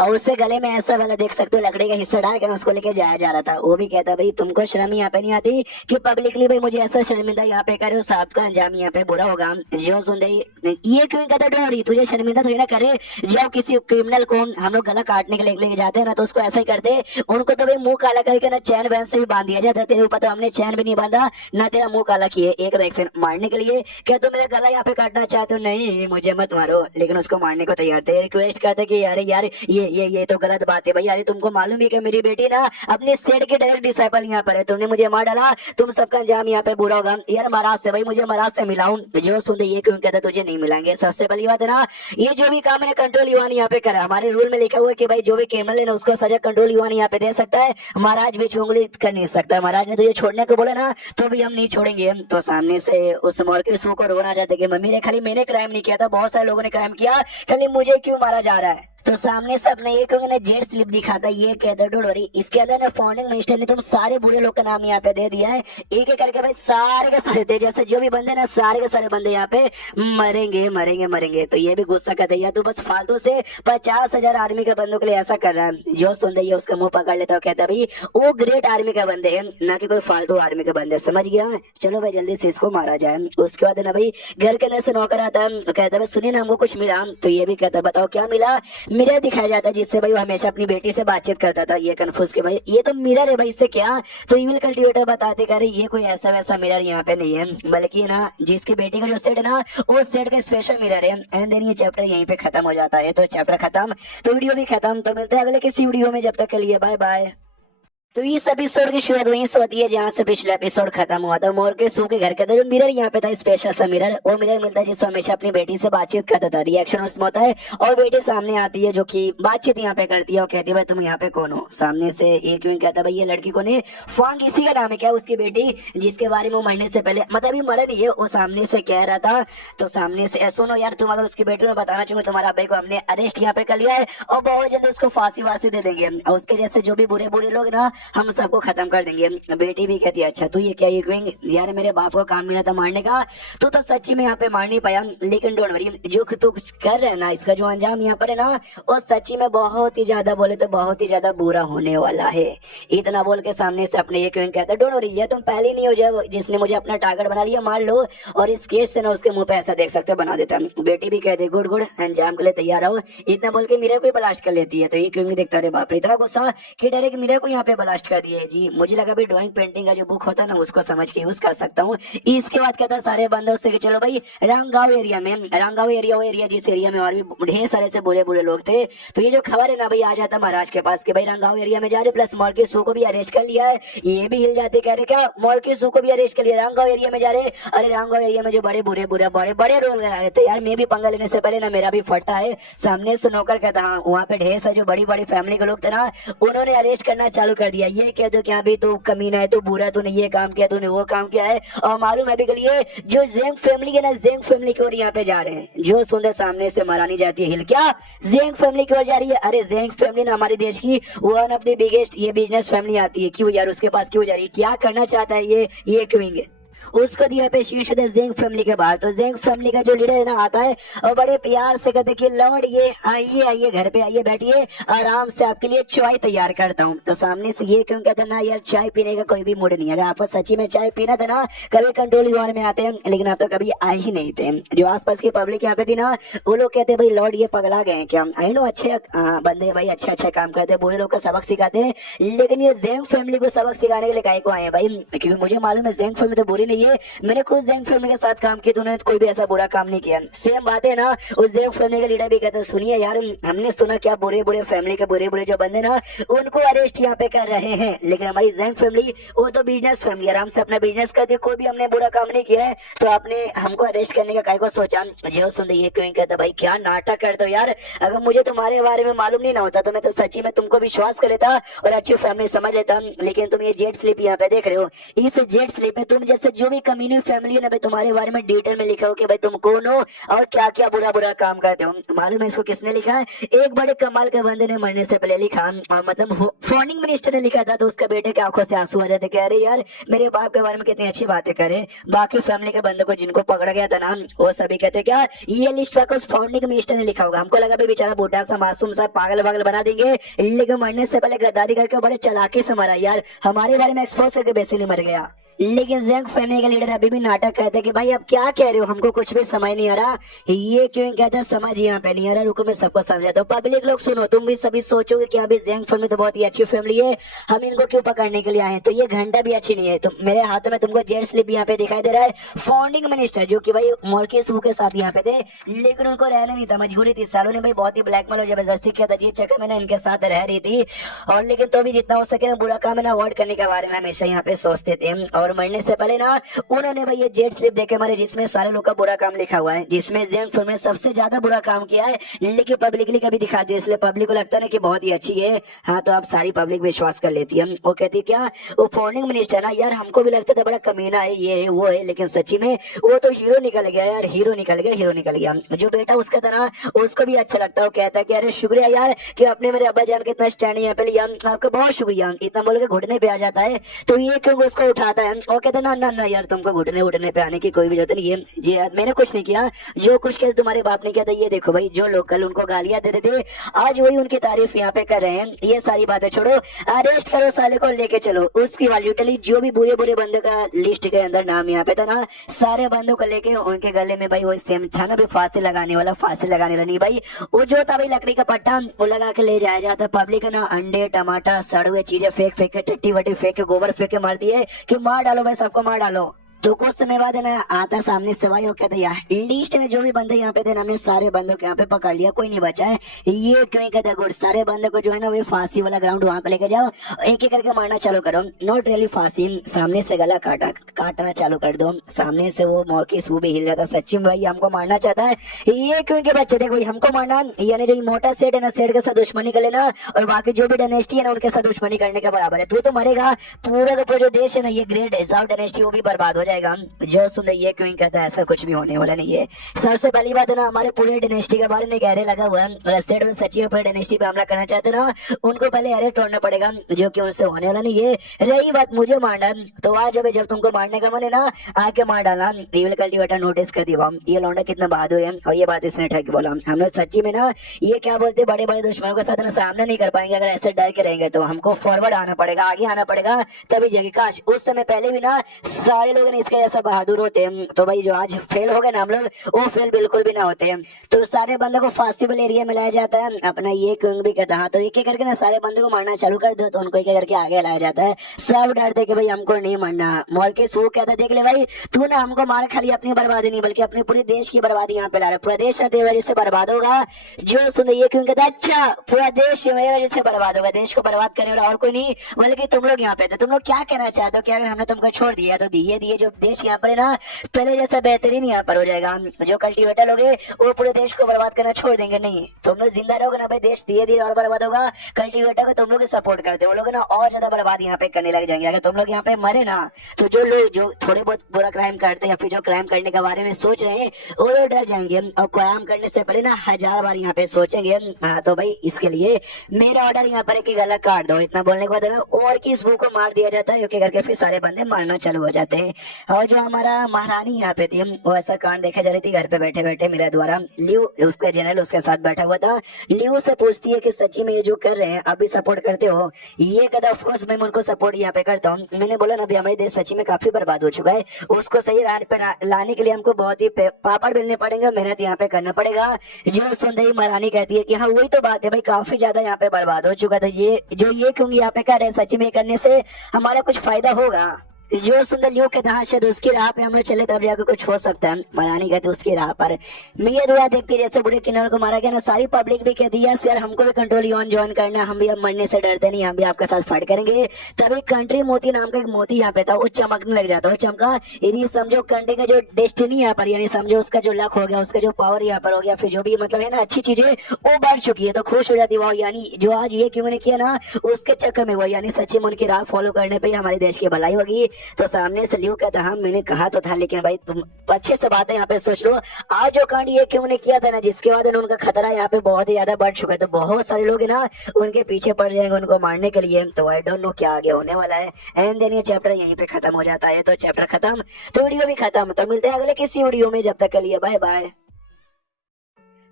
और उससे गले में ऐसा वाला देख सकते हो लकड़ी का हिस्सा डाल के उसको लेके जाया जा रहा था। वो भी कहता भाई तुमको शर्म यहाँ पे नहीं आती कि पब्लिकली भाई मुझे ऐसा शर्मिंदा यहाँ पे करे, साहब का अंजाम यहाँ पे बुरा होगा। जो सुनते ये क्यों कहता डोरी, तुझे शर्मिंदा थोड़ी ना करे। जब किसी क्रिमिनल को हम लोग गला काटने के लिए लेके जाते हैं ना, तो उसको ऐसा ही करते, उनको तो भाई मुंह काला करके ना चैन वैन से भी बांध दिया जाता है। तेरे ऊपर तो हमने चैन भी नहीं बांधा ना तेरा मुंह काला किए, एक रिएक्शन मारने के लिए। क्या तुम मेरा गला यहाँ पे काटना चाहते हो? नहीं मुझे मत मारो, लेकिन उसको मारने को तैयार थे। रिक्वेस्ट करते कि यार ये तो गलत बात है भाई। अरे तुमको मालूम है कि मेरी बेटी ना अपने सेठ के डायरेक्ट डिसाइपल यहाँ पर है, तुमने मुझे मार डाला, तुम सबका अंजाम यहाँ पे बुरा होगा। यार महाराज से भाई मुझे महाराज से मिलाऊं, जो सुनते ये क्यों कहता तुझे नहीं मिलाएंगे। सबसे पहली बात है ना, ये जो भी काम मैंने कंट्रोल युवा यहाँ पे करा, हमारे रूल में लिखा हुआ है कि भाई जो भी क्रिमिनल है ना उसको सजा कंट्रोल युवा यहाँ पे दे सकता है, महाराज बीच में उंगली कर नहीं सकता। महाराज ने तुझे छोड़ने को बोला ना तो भी हम नहीं छोड़ेंगे। तो सामने से उस मोरके सू को रोना जाता है कि मम्मी ने खाली मैंने क्राइम नहीं किया था, बहुत सारे लोगों ने क्राइम किया, खाली मुझे क्यों मारा जा रहा है। तो सामने से अपने एक जेड स्लिप दिखाता, ये कहता डोंट वरी, इसके अंदर ना फाउंडिंग मिनिस्टर ने तुम सारे बुरे लोग का नाम यहाँ पे दे दिया है, एक एक करके भाई सारे के सारे थे जैसे जो भी बंदे ना सारे के सारे बंदे यहाँ पे मरेंगे। तो ये भी गुस्सा करते या तू बस फालतू से 50,000 आर्मी के बंदों के लिए ऐसा कर रहा है। जो सुन रही है उसका मुंह पकड़ लेता है, कहता भाई वो ग्रेट आर्मी के बंदे है ना कि कोई फालतू आर्मी के बंदे, समझ गया। चलो भाई जल्दी से इसको मारा जाए। उसके बाद ना भाई घर के अंदर से नौकर आता है, कहता है सुनिए ना हमको कुछ मिला। तो ये भी कहता बताओ क्या मिला। मिरर दिखाया जाता है जिससे भाई वो हमेशा अपनी बेटी से बातचीत करता था। ये कंफ्यूज के भाई ये तो मिरर है भाई, इससे क्या। तो ईमेल कल्टीवेटर बताते कह रहे ये कोई ऐसा वैसा मिरर यहाँ पे नहीं है, बल्कि ना जिसकी बेटी का जो सेट है ना वो सेट का स्पेशल मिरर है। एंड देन ये चैप्टर यहीं पे खत्म हो जाता है। तो चैप्टर खत्म तो वीडियो भी खत्म। तो मिलते हैं अगले किसी वीडियो में, जब तक के लिए बाय बाय। तो इस एपिसोड की शुरुआत वहीं से होती है जहाँ से पिछला एपिसोड खत्म हुआ था। मोरकेसू के घर के अंदर जो मिरर यहाँ पे था, स्पेशल सा मिरर, वो मिरर मिलता है जिससे हमेशा अपनी बेटी से बातचीत करता था। रिएक्शन उसमें होता है और बेटी सामने आती है जो कि बातचीत यहाँ पे करती है और कहती है भाई तुम यहाँ पे कौन हो। सामने से एक क्यों कहता है भाई ये लड़की कौन है, फॉन्ग इसी का नाम है क्या, उसकी बेटी जिसके बारे में वो मरने से पहले, मतलब अभी मरा नहीं है, वो सामने से कह रहा था। तो सामने से सुनो यार, तुम अगर उसकी बेटी में बताना चाहूंगा तुम्हारा भाई को हमने अरेस्ट यहाँ पे कर लिया है और बहुत जल्दी उसको फांसी वासी दे देंगे और उसके जैसे जो भी बुरे बुरे लोग ना हम सबको खत्म कर देंगे। बेटी भी कहती है अच्छा तू ये क्या ये क्विंग, यार मेरे बाप को काम मिला था मारने का, तू तो सच्ची में यहाँ पे मार नहीं पाया, लेकिन डोंट वरी, जो तू कर रहे है ना इसका जो अंजाम यहाँ पर है ना वो सच्ची में बहुत ही ज्यादा, बोले तो बहुत ही ज्यादा बुरा होने वाला है। इतना बोल के सामने से अपने ये क्विंग कहता है डोंट वरी, ये तुम पहले नहीं हो जाए जिसने मुझे अपना टारगेट बना लिया, मार लो और इस केस से ना उसके मुंह पे ऐसा देख सकते बना देता। बेटी भी कहते गुड गुड, अंजाम के लिए तैयार हो। इतना बोल के मीरा को ब्लास्ट कर लेती है। तो ये क्विंग भी देखता है बाप रे, इतना गुस्सा कि डायरेक्ट मीरा को यहाँ पे ब्लास्ट कर दिया है जी। मुझे लगा भाई ड्राइंग पेंटिंग का जो बुक होता है ना उसको समझ के यूज कर सकता हूँ। इसके बाद कहता सारे बंदों से कि चलो भाई रामगांव एरिया में, रामगांव एरिया वो एरिया जिस एरिया में और भी ढेर सारे से बुरे बुरे लोग थे, तो ये जो खबर है ना भाई आ जाता महाराज के पास कि भाई रामगांव एरिया में जा रहे, प्लस मोरकेसू को भी अरेस्ट कर लिया है। ये भी हिल जाते, कह रहे क्या मोरकेसू को भी अरेस्ट कर लिया, रामगांव एरिया में जा रहे। अरे रामगांव एरिया में जो बड़े बुरे बुरे बड़े बड़े रोल लगाए थे यार, मैं भी पंगा लेने से पहले ना मेरा भी फटता है। सामने से नौकर कहता हाँ वहाँ पे ढेर सारे जो बड़ी बड़ी फैमिली के लोग थे ना उन्होंने अरेस्ट करना चालू कर दिया। ये कह दो क्या भी तू कमीना है, तू बुरा, तूने ये काम किया, तूने वो काम किया है। और मालूम है भी के लिए जो जेंग फैमिली है ना, जेंग फैमिली की ओर यहाँ पे जा रहे हैं। जो सुंदर सामने से मरानी जाती है हिल, क्या जेंग फैमिली की ओर जा रही है। अरे जेंग फैमिली ना हमारे देश की वन ऑफ द बिगेस्ट ये बिजनेस फैमिली आती है, क्यों यार उसके पास क्यों जा रही है, क्या करना चाहता है ये क्विंग है। उसको दिया पे शीश जेंग फैमिली के बाहर। तो जेंग फैमिली का जो लीडर है ना आता है और बड़े प्यार से कहते कि लॉर्ड ये आइए आइए घर पे आइए, बैठिए, आराम से आपके लिए चाय तैयार करता हूँ। तो सामने से ये क्यों कहते ना यार चाय पीने का कोई भी मूड नहीं है, अगर आपको सच्ची में चाय पीना था ना कभी कंट्रोल युवा में आते हैं, लेकिन आप तो कभी आए ही नहीं थे। जो आसपास की पब्लिक यहाँ पे थी ना वो लोग कहते भाई लॉर्ड ये पगला गए हैं क्या। आई नो अच्छे बंदे भाई अच्छे अच्छे काम करते हैं, बुरे लोग का सबक सिखाते हैं, लेकिन ये जेंग फैमिली को सबक सिखाने के लिए काहे को आए हैं भाई, क्योंकि मुझे मालूम है जेंग फैमिली तो बुरी नहीं है। मैंने खुद जेंग फैमिली के साथ काम किया तो उन्होंने कोई भी ऐसा बुरा काम नहीं किया। सेम बात है ना, उस जेंग फैमिली के लीडर भी कहते हैं सुनिए यार हमने सुना क्या बुरे बुरे फैमिली के बुरे बुरे जो बंदे ना उनको अरेस्ट यहाँ पे कर रहे हैं, लेकिन हमारी जेंग फैमिली वो तो बिजनेस फैमिली, आराम से अपना बिजनेस करती, कोई भी हमने बुरा काम नहीं किया है, तो आपने हमको अरेस्ट करने का काहे को सोचा। जो सुनते ये क्यों कहता भाई क्या नाटक करते हो यार, अगर मुझे तुम्हारे बारे में मालूम नहीं ना होता तो मैं तो सच्ची में तुमको विश्वास कर लेता और अच्छी फैमिली समझ लेता, लेकिन तुम ये जेट स्लिप यहाँ पे देख रहे हो, इस जेट स्लिप में तुम जैसे जो भी कम्युनिटी फैमिली है ना भाई तुम्हारे बारे में डिटेल में लिखा हो कि भाई तुम कौन हो और क्या क्या बुरा बुरा काम करते हो। मालूम है इसको किसने लिखा है, एक बड़े कमाल के बंदे ने मरने से पहले लिखा, मतलब फॉर्निंग मिनिस्टर ने लिखा था। तो उसके बेटे की आंखों से आंसू आ जाते, कह रहे यार मेरे बाप के बारे में कितनी अच्छी बातें करे। बाकी फैमिली के बंदों को जिनको पकड़ा गया था ना वो सभी कहते क्या ये लिस्ट उस फॉर्निंग मिनिस्टर ने लिखा होगा। हमको लगा भाई बेचारा बूढ़ा सा मासूम सा पागल वागल बना देंगे, लेकिन मरने से पहले गद्दारी करके बड़े चलाकी से मरा यार, हमारे बारे में एक्सपोज करके बेसिकली मर गया। लेकिन जेंग फैमिली का लीडर अभी भी नाटक कहते कि भाई अब क्या कह रहे हो, हमको कुछ भी समझ नहीं आ रहा। ये क्यों कहता है समझ यहाँ पे नहीं आ रहा, रुको मैं सबको समझाता हूँ। पब्लिक लोग सुनो, तुम भी सभी सोचोगे कि अभी जेंग फैमिली तो बहुत ही अच्छी फैमिली है, हम इनको क्यों पकड़ने के लिए आए। तो ये घंटा भी अच्छी नहीं है। तो मेरे हाथ में तुमको जेट स्लिप यहाँ पे दिखाई दे रहा है, फाउंडिंग मिनिस्टर जो कि भाई मोरकेसू के साथ यहाँ पे थे, लेकिन उनको रहना नहीं था, मजबूरी थी। सालों ने भाई बहुत ही ब्लैकमेल और जबरदस्ती किया था, जिस चक्कर में ना इनके साथ रह रही थी। और लेकिन तो भी जितना हो सके ना बुरा काम है ना अवॉइड करने के बारे में हमेशा यहाँ पे सोचते थे। और मरने से पहले उन्होंने भाई ये जेट स्लिप देके मारे जिसमें सारे लोग का बुरा काम लिखा हुआ है, जिसमें जेंग फैमिली ने सबसे ज्यादा बुरा काम किया है, लेकिन पब्लिकली कभी दिखा दिया, इसलिए पब्लिक को लगता है कि बहुत ही अच्छी है। हाँ तो आप सारी पब्लिक विश्वास कर लेती है। वो कहती है क्या वो फॉरेन मिनिस्टर ना यार हमको भी लगता था बड़ा कमीना है, ये है वो है, लेकिन सच्ची में वो तो हीरो निकल गया यार, हीरो निकल गया, हीरो निकल गया। जो बेटा उसका था ना उसको भी अच्छा लगता है, वो कहता है कि अरे शुक्रिया यार कि आपने मेरे अब्बा जान के इतना स्टैंड यहाँ पे लिया, आपका बहुत शुक्रिया। इतना बोल के घुटने पे आ जाता है। तो ये क्यों उसको उठाता है, वो कहता है ना ना यार तुमको घुटने उठने पे आने की कोई भी जरूरत नहीं है, ये मैंने कुछ नहीं किया, जो कुछ किया तुम्हारे बाप ने किया था। ये देखो भाई जो लोग कल उनको गालियां देते थे आज वही उनकी तारीफ यहाँ पे कर रहे हैं। ये सारी बातें छोड़ो, अरेस्ट करो साले को, लेके चलो। उसकी वैल्यूटली जो भी बुरे बुरे बंदों का लिस्ट के अंदर नाम यहाँ पे था ना, सारे बंदों को लेके उनके गले में भाई वो सेम था ना भाई फांसी लगाने वाला, फांसी लगाने वाला नहीं भाई, वो जो था भाई लकड़ी का पट्टा वो लगा के ले जाया जाता। पब्लिक ना अंडे टमाटर सड़े हुए चीजें फेंक फेंक के, टट्टी वट्टी फेंक के, गोबर फेंक के मार दिए कि मार डालो भाई सबको मार डालो। तो कुछ समय बाद है ना आता सामने सवाई और कहता यार लिस्ट में जो भी बंदे यहाँ पे थे ना हमने सारे बंदों को यहाँ पे पकड़ लिया, कोई नहीं बचा है। ये क्यों कहता गुड, सारे बंदों को जो है ना वो फांसी वाला ग्राउंड वहां पे लेके जाओ, एक एक करके मारना चालू करो। नॉट रियली फांसी, सामने से गला काटना चालू कर दो। सामने से वो मॉर्किस वो भी हिल जाता, सच्ची में भाई हमको मारना चाहता है ये क्यों के बच्चे, देख भाई हमको मारना यानी जो मोटा सेठ है ना सेठ के साथ दुश्मनी कर लेना और बाकी जो भी डायनेस्टी है ना उनके साथ दुश्मनी करने के बराबर है। तू तो मरेगा, पूरा का पूरा जो देश है ना ये ग्रेट एजाउ डायनेस्टी वो भी बर्बाद हो जाएगा। जो सुन ये क्यों कहता है ऐसा कुछ भी होने वाला नहीं है। सबसे पहली बात है ना हमारे पूरे डायनेस्टी के बारे में गहरे लगा हुआ है, सेठ सच्ची में पूरे डायनेस्टी पे हमला करना चाहते ना उनको पहले अरे तोड़ना पड़ेगा, जो कि उनसे होने वाला नहीं है। रही बात मुझे मारना, तो आज जब तुमको मारने का मन है ना आके मार डालना। इविल कल्टीवेटर नोटिस कर दिया ये लौंडा कितना बहादुर है, और ये बात इसने ठग बोला। हम लोग सच्ची में ना ये क्या बोलते बड़े बड़े दुश्मनों के साथ ना सामने नहीं कर पाएंगे, अगर ऐसे डर के रहेंगे तो हमको फॉरवर्ड आना पड़ेगा, आगे आना पड़ेगा तभी जगह। काश उस समय पहले भी ना सारे लोग इसके जैसा बहादुर होते, तो भाई जो आज फेल हो गए ना हम लोग वो फेल बिल्कुल भी ना होते। तो सारे बंदों को पॉसिबल एरिया में लाया जाता है, अपना ये क्विंग भी कहता है। तो एक एक करके ना सारे बंदों को मारना चालू कर दो, तो उनको एक एक करके आगे लाया जाता है। सब डरते कि भाई हमको नहीं मारना। मॉर्किस वो कहता देख ले भाई तू ना हमको मार खाली अपनी बर्बादी नहीं बल्कि अपने पूरे देश की बर्बादी यहाँ पे ला रहा है, पूरा देश तेरी वजह से बर्बाद होगा। जो सुन ये क्यों कहता अच्छा पूरा देश मेरी वजह से बर्बाद होगा, देश को बर्बाद करने वाला और कोई नहीं बल्कि तुम लोग यहाँ पे थे। तुम लोग क्या कहना चाहते हो कि अगर हमने तुमको छोड़ दिया तो दिए जो देश यहाँ पर है ना पहले जैसा बेहतरीन यहाँ पर हो जाएगा। जो कल्टीवेटर लोग वो पूरे देश को बर्बाद करना छोड़ देंगे, नहीं तुम लोग जिंदा रहोगे ना भाई देश धीरे धीरे और बर्बाद होगा। कल्टीवेटर को तुम लोग सपोर्ट करते हो, वो लोग ना और ज्यादा बर्बाद यहाँ पे करने लग जाएंगे। अगर तुम लोग यहाँ पे मरे ना तो जो लोग जो थोड़े बहुत बुरा क्राइम करते हैं या फिर जो क्राइम करने के बारे में सोच रहे हैं वो लोग डर जाएंगे और क्राइम करने से पहले ना 1000 बार यहाँ पे सोचेंगे। हाँ तो भाई इसके लिए मेरा ऑर्डर यहाँ पर एक गला काट दो। इतना बोलने के बाद ना और किस वो को मार दिया जाता है, क्योंकि करके फिर सारे बंदे मारना चालू हो जाते हैं। और जो हमारा महारानी यहाँ पे थी वो ऐसा कांड देखा जा रही थी घर पे बैठे बैठे मेरे द्वारा। लियो उसका जनरल उसके साथ बैठा हुआ था। लियो से पूछती है कि सच्ची में ये जो कर रहे हैं अभी सपोर्ट करते हो? ये कहता ऑफ कोर्स मैं उनको सपोर्ट यहाँ पे करता हूँ। मैंने बोला ना अभी हमारे देश सच्ची में काफी बर्बाद हो चुका है, उसको सही राह पे लाने के लिए हमको बहुत ही पापड़ बेलने पड़ेंगे, मेहनत यहाँ पे करना पड़ेगा। जो सुंदरी महारानी कहती है कि हाँ वही तो बात है भाई काफी ज्यादा यहाँ पे बर्बाद हो चुका था, ये जो ये क्यों यहाँ पे कर रहे हैं सच्ची में करने से हमारा कुछ फायदा होगा। जो सुंदर योग के तहत शायद उसकी राह पे हम लोग चले तब जाकर कुछ हो सकता है। महारानी कहते उसकी राह पर मियाँ दुआ देखती जैसे बुरे किन्नर को मारा गया ना सारी पब्लिक भी कहती है यार हमको भी कंट्रोल यून ज्वाइन करना, हम भी अब मरने से डरते नहीं, हम भी आपके साथ फाइट करेंगे। तभी कंट्री मोती नाम का एक मोती यहाँ पे था वो चमकने लग जाता है, चमका यानी समझो कंट्री का जो डेस्टिनी यहाँ पर यानी समझो उसका जो लक हो गया, उसका जो पावर यहाँ पर हो गया, फिर जो भी मतलब है ना अच्छी चीजें वो बढ़ चुकी है तो खुश हो जाती है वो। यानी जो आज ये क्यों ने किया ना उसके चक्कर में वो यानी सच्ची में उनकी राह फॉलो करने पे हमारे देश की भलाई होगी। तो सामने से लियो कहता हाँ मैंने कहा तो था, लेकिन भाई तुम अच्छे से बातें यहाँ पे सोच लो। आज जो कांड ये क्यों ने किया था ना जिसके बाद उनका खतरा यहाँ पे बहुत ही ज्यादा बढ़ चुका है, तो बहुत सारे लोग ना उनके पीछे पड़ जाएंगे उनको मारने के लिए। तो आई डोंट नो क्या आगे होने वाला है। एंड देन ये चैप्टर यहीं पे खत्म हो जाता है। तो चैप्टर खत्म तो वीडियो भी खत्म। तो मिलते हैं अगले किसी वीडियो में, जब तक के लिए बाय बाय।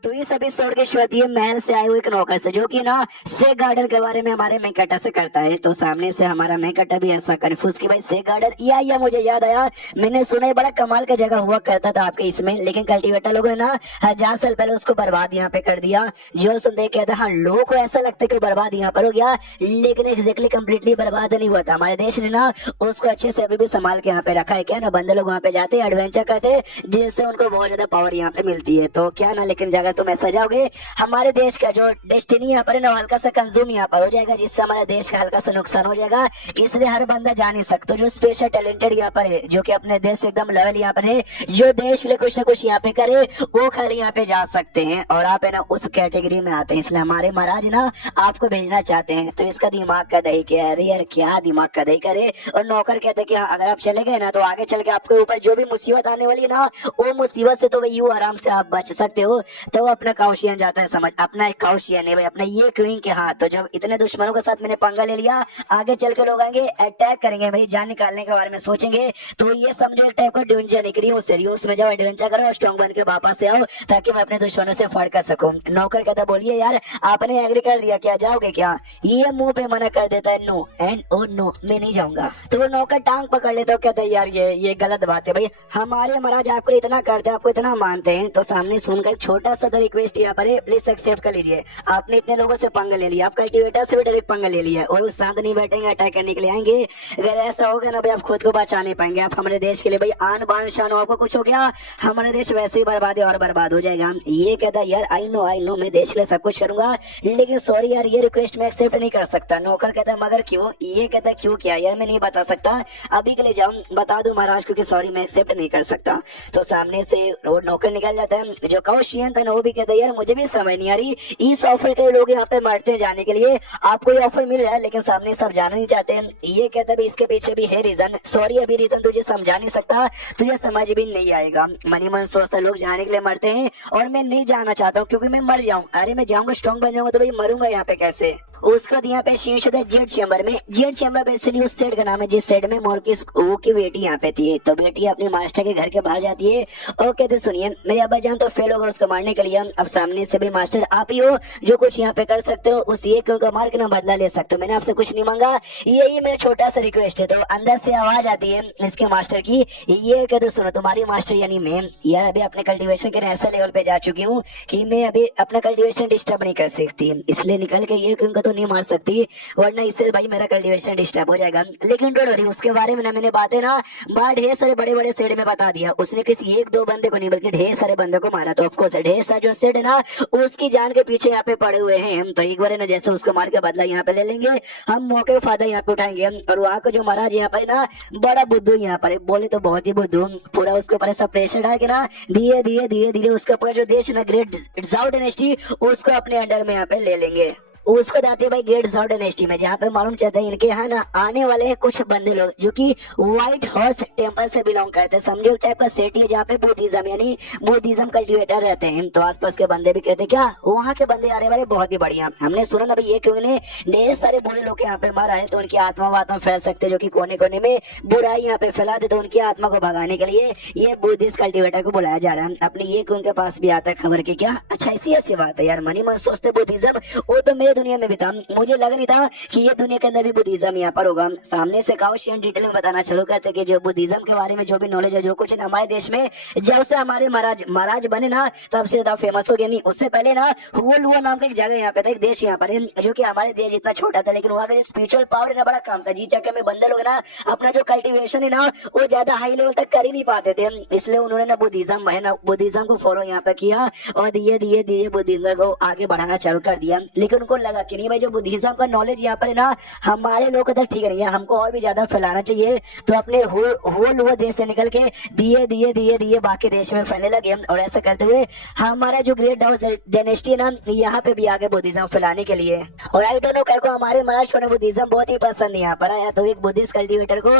तो इस एपिसोड की शुरुआत ये महल से आए हुए एक नौकर से जो कि ना सेक गार्डन के बारे में हमारे मेकटा से करता है। तो सामने से हमारा मेकटा भी ऐसा कंफ्यूज कि भाई सेक गार्डन या मुझे याद आया मैंने सुना है बड़ा कमाल का जगह हुआ करता था आपके इसमें, लेकिन कल्टीवेटर लोगों ने ना 1000 साल पहले उसको बर्बाद यहाँ पे कर दिया। जो सुन देख कहता हाँ लोगों को ऐसा लगता है कि बर्बाद यहाँ पर हो गया, लेकिन एग्जैक्टली कम्प्लीटली बर्बाद नहीं हुआ था। हमारे देश ने ना उसको अच्छे से अभी भी संभाल के यहाँ पे रखा है। क्या ना बंदे लोग वहाँ पे जाते हैं एडवेंचर करते हैं जिनसे उनको बहुत ज्यादा पावर यहाँ पे मिलती है। तो क्या ना लेकिन जगह तुम ऐसा जाओगे हमारे देश का जो डेस्टिनी यहाँ पर है ना हल्का सा कंज्यूम यहाँ पर हो जाएगा, जिससे हमारे देश का हल्का सा नुकसान हो जाएगा। इसलिए हर बंदा जा नहीं सकता। जो स्पेशल टैलेंटेड यहाँ पर है जो कि अपने देश से एकदम लेवल यहाँ पर है, जो देश के लिए कुछ ना कुछ यहाँ पे करे वो खाली यहाँ पे जा सकते हैं और आप है ना उस कैटेगरी में आते हैं। इसलिए हमारे महाराज ना आपको भेजना चाहते हैं। तो इसका दिमाग का दही क्या है, अरे यार क्या दिमाग का दही करे। और नौकर कहते हैं कि हाँ अगर आप चले गए ना तो आगे चल के आपके ऊपर जो भी मुसीबत आने वाली है ना वो मुसीबत से तो भाई यूं आराम से आप बच सकते हो। तो वो अपना काउशियन जाता है समझ, अपना एक काउशियन है भाई अपना ये क्वीन के हाथ। तो जब इतने दुश्मनों के साथ मैंने पंगा ले लिया आगे चल के लोग आएंगे अटैक करेंगे मेरी जान निकालने के बारे में सोचेंगे। तो ये समझो एक टाइप का ड्यूंजर निकली हूँ सीरियस में, जाओ एडवेंचर करो स्ट्रॉन्ग बन के वापस से आओ ताकि मैं अपने दुश्मनों से फाइट कर सकूं। नौकर कहता बोलिए यार आपने एग्री कर दिया क्या, जाओगे क्या? ये मुंह पे मना कर देता है नो एंड ओ नो मैं नहीं जाऊंगा। तो वो नौकर टांग पकड़ लेता है, कहता है यार ये गलत बात है भाई, हमारे महाराज आपको इतना करते हैं आपको इतना मानते हैं। तो सामने सुनकर एक छोटा सा द रिक्वेस्ट यहाँ पर है, प्लीज एक्सेप्ट कर लीजिए। आपने इतने लोगों से पंगा ले लिया, आप कल्टीवेटर से भी डायरेक्ट पंगा ले लिया और उस शांत नहीं बैठेंगे, अटैक करने के लिए आएंगे। अगर ऐसा होगा ना भाई, आप खुद को बचा नहीं पाएंगे। आप हमारे देश के लिए भाई आन बान शान हो, आपको कुछ हो गया हमारा देश वैसे ही बर्बाद है और बर्बाद हो जाएगा। ये कहता यार आई नो मैं देश के लिए सब कुछ करूंगा, लेकिन सॉरी यार ये रिक्वेस्ट मैं एक्सेप्ट नहीं कर सकता। नौकर कहता मगर क्यों? ये कहता क्यों क्या यार मैं नहीं बता सकता, अभी के लिए जाओ बता दो महाराज, क्योंकि सॉरी मैं एक्सेप्ट नहीं कर सकता। तो सामने से वो नौकर निकल जाता है। जो कौशियन था ना वो भी कहता है यार मुझे भी समझ नहीं आ रही, इस ऑफर के लोग यहाँ पे मरते हैं जाने के लिए, आपको ये ऑफर मिल रहा है लेकिन सामने सब जाना नहीं चाहते हैं। ये कहता है इसके पीछे भी है रीजन, सॉरी अभी रीजन तुझे समझा नहीं सकता, तुझे समझ भी नहीं आएगा। मनी मन सोचता लोग जाने के लिए मरते हैं और मैं नहीं जाना चाहता हूँ क्योंकि मैं मर जाऊँ। अरे मैं जाऊंगा स्ट्रॉन्ग बन जाऊंगा तो भाई मरूंगा यहाँ पे कैसे? उसको यहाँ पे शीश होता है जेड चैम्बर में। जेड चैम्बर बेसिकली उस सेट का नाम है जिस सेट में मोरकिस वो की बेटी यहाँ पे थी। तो बेटी अपने मास्टर के घर के बाहर जाती है और कहते सुनिए मेरे अब्बा जान तो फेल होगा उसको मारने के लिए, अब सामने से भी मास्टर आप ही हो जो कुछ यहाँ पे कर सकते हो, उस ये क्यों मार के ना बदला ले सकते हो, मैंने आपसे कुछ नहीं मांगा, यही मेरा छोटा सा रिक्वेस्ट है। तो अंदर से आवाज आती है इसके मास्टर की, ये कहते सुनो तुम्हारी मास्टर यानी मैं यार अभी अपने कल्टिवेशन के ऐसे लेवल पे जा चुकी हूँ कि मैं अभी अपना कल्टिवेशन डिस्टर्ब नहीं कर सकती, इसलिए निकल के ये क्यों नहीं मार सकती, वरना इससे भाई मेरा कल्टीवेशन डिस्टर्ब हो जाएगा। लेकिन डोंट वरी उसके बारे में ना मैंने बातें ना बाहर ढेर सारे बड़े बड़े सेड में बता दिया। उसने किसी एक दो बंदे को नहीं बल्कि ढेर सारे बंदों को मारा। तो ऑफकोर्स ढेर सारे जो सेड है ना उसकी जान के पीछे यहाँ पे पड़े हुए हैं हम। तो एक बार ना जैसे उसको मार के बदला यहाँ पे ले लेंगे हम, मौके फायदा यहाँ पे उठाएंगे। और वहाँ का जो महाराज यहाँ पर ना बड़ा बुद्धू यहाँ पर बोले तो बहुत ही बुद्धू, पूरा उसके ऊपर सब प्रेशर डाल के ना धीरे धीरे धीरे धीरे उसका पूरा जो देश ना ग्रेट जाओ डायनेस्टी उसको अपने अंडर में यहाँ पे ले लेंगे। उसको जाते भाई ग्रेट जाओ डायनेस्टी में, जहाँ पे मालूम चलता है इनके यहाँ ना आने वाले हैं कुछ बंदे लोग जो कि व्हाइट हॉर्स टेम्पल से बिलोंग करते हैं। समझो टाइप का सिटी है जहाँ पे बुद्धिज्म यानी बुद्धिज्म कल्टिवेटर रहते हैं। तो आसपास के बंदे भी कहते हैं क्या वहाँ के बंदे आ रहे वाले बहुत ही बढ़िया, हमने सुना ना भाई ये क्यों ने ढेर सारे बुरे लोग यहाँ पे मारा है तो उनकी आत्मा वात्मा फैल सकते जो कि कोने कोने में बुराई यहाँ पे फैला दे, तो उनकी आत्मा को भगाने के लिए ये बुद्धिस्ट कल्टिवेटर को बुलाया जा रहा है। अपने ये क्यों उनके पास भी आता है खबर की क्या? अच्छा ऐसी बात है यार, मनी मन सोचते बुद्धिज्म वो तो मेरे दुनिया में भी था, मुझे लग नहीं था कि ये दुनिया के अंदर भी बुद्धिज्म यहाँ पर होगा। सामने से काउशियन डिटेल में बताना चालू करते कि जो बुद्धिज्म के बारे में जो भी नॉलेज है जो कुछ है हमारे देश में, जब से हमारे महाराज बने ना तब से ज्यादा फेमस हो गया। नहीं उससे पहले ना हुआ नाम का एक जगह यहाँ पे था, एक देश यहाँ पर है जो कि हमारे देश इतना छोटा था, लेकिन वहाँ का स्पिरिचुअल पावर ना बड़ा कम था। जी चक्कर में बंदे लोग ना अपना जो कल्टिवेशन है ना वो ज्यादा हाई लेवल तक कर ही नहीं पाते थे, इसलिए उन्होंने ना बुद्धिज्म को फॉलो यहाँ पे किया और धीरे धीरे धीरे बुद्धिज्म को आगे बढ़ाना चालू कर दिया। लेकिन उनको लगा कि नहीं भाई जो बुद्धिज्म का नॉलेज यहाँ पर है ना हमारे लोगों तक ठीक नहीं है, हमको और भी ज्यादा फैलाना चाहिए। तो अपने होल वो देश से निकल के धीरे धीरे धीरे धीरे बाकी देश में फैलने लगे। और ऐसा करते हुए हमारा जो ग्रेट हाउस डायनेस्टी ना यहाँ पे भी आगे बुद्धिज्म फैलाने के लिए। और आई डोंट नो कह को हमारे महाराज को बुद्धिज्म बहुत ही पसंद यहाँ पर आया, तो एक बुद्धिस्ट कल्टिवेटर को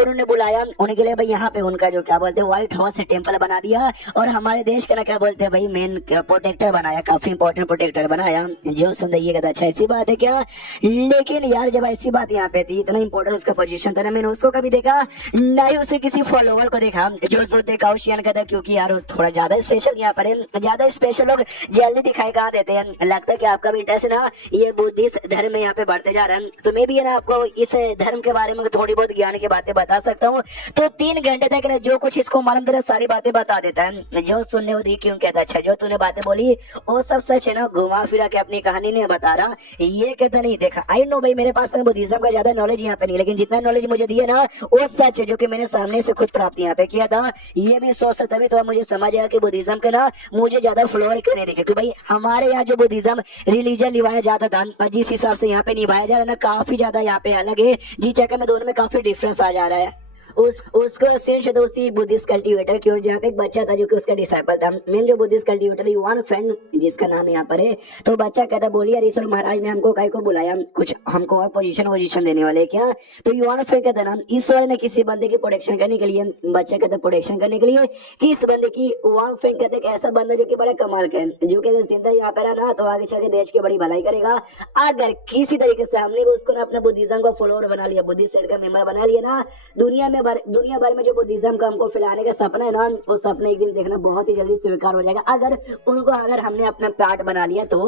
उन्होंने बुलाया, उनके लिए भाई यहाँ पे उनका जो क्या बोलते हैं व्हाइट हाउस टेम्पल बना दिया और हमारे देश का ना क्या बोलते हैं भाई मेन प्रोटेक्टर बनाया, काफी इंपॉर्टेंट प्रोटेक्टर बनाया। जो सुन ये कहता अच्छा ऐसी बात है क्या? लेकिन यार जब ऐसी बात यहाँ पे थी इतना इंपॉर्टेंट उसका पोजीशन था ना, मैंने उसको कभी देखा नहीं, उसे किसी फॉलोवर को देखा जो सो देखा काउशियन का था, क्योंकि यार थोड़ा ज्यादा स्पेशल यहाँ पर है, ज्यादा स्पेशल लोग जल्दी दिखाई कहाँ देते हैं। लगता है कि आपका भी इंटरेस्ट है ना ये बुद्धिस्ट धर्म में यहाँ पे बढ़ते जा रहा है, तो मैं भी है ना आपको इस धर्म के बारे में थोड़ी बहुत ज्ञान की बातें बता सकता हूँ। तो 3 घंटे तक ना जो कुछ इसको मालूम था सारी बातें बता देता है। जो सुनने होती क्यों कहता अच्छा जो तूने बातें बोली वो सब सच है ना, घुमा फिरा के अपनी कहानी नहीं बता रहा, ये कहता नहीं देखा आई नो भाई मेरे पास बुद्धिज्म का ज्यादा नॉलेज यहाँ पे नहीं, लेकिन जितना नॉलेज मुझे दिया ना वो सच है जो कि मैंने सामने से खुद प्राप्त यहाँ पे किया था। ये भी सोचता तभी तो मुझे समझ आया कि बुद्धिज्म के ना मुझे ज्यादा फ्लोर क्यों नहीं दिखे, क्योंकि भाई हमारे यहाँ जो बुद्धिज्म रिलीजन निभाया जाता था और जिस हिसाब से यहाँ पे निभाया जा रहा है ना काफी ज्यादा यहाँ पे अलग है। जी चक्कर में दोनों में काफी डिफरेंस आ जा रहा है। उसको शीर्ष था उसी बुद्धिस्ट कल्टिवेटर की, और जहाँ पे एक बच्चा था जो कि उसका डिसाइपल था। मेन जो बुद्धिस्ट कल्टिवेटर युवान फैंग जिसका नाम यहाँ पर है, तो बच्चा कहता बोली यार ईश्वर महाराज ने हमको काय को बुलाया, कुछ हमको और पोजीशन देने वाले क्या? तो युवान फैंग कहता ना ईश्वर ने किसी बंदे की प्रोटेक्शन करने के लिए, बच्चा कहता प्रोटेक्शन करने के लिए किस बंदे की? युवान फैंग कहते ऐसा बंदा जो कि बड़ा कमाल का है, जो कि जिंदा यहाँ पे रहा ना तो आगे चल के देश की बड़ी भलाई करेगा। अगर किसी तरीके से हमने भी उसको ना अपना बुद्धिज्म का फॉलोअर बना लिया, बुद्धिस्ट सेट का मेंबर बना लिया ना, दुनिया में दुनिया भर में जो बुद्धिज्म का हमको फैलाने का सपना है ना, वो सपना एक दिन देखना बहुत ही जल्दी स्वीकार हो जाएगा। अगर हमने अपना पार्ट बना लिया तो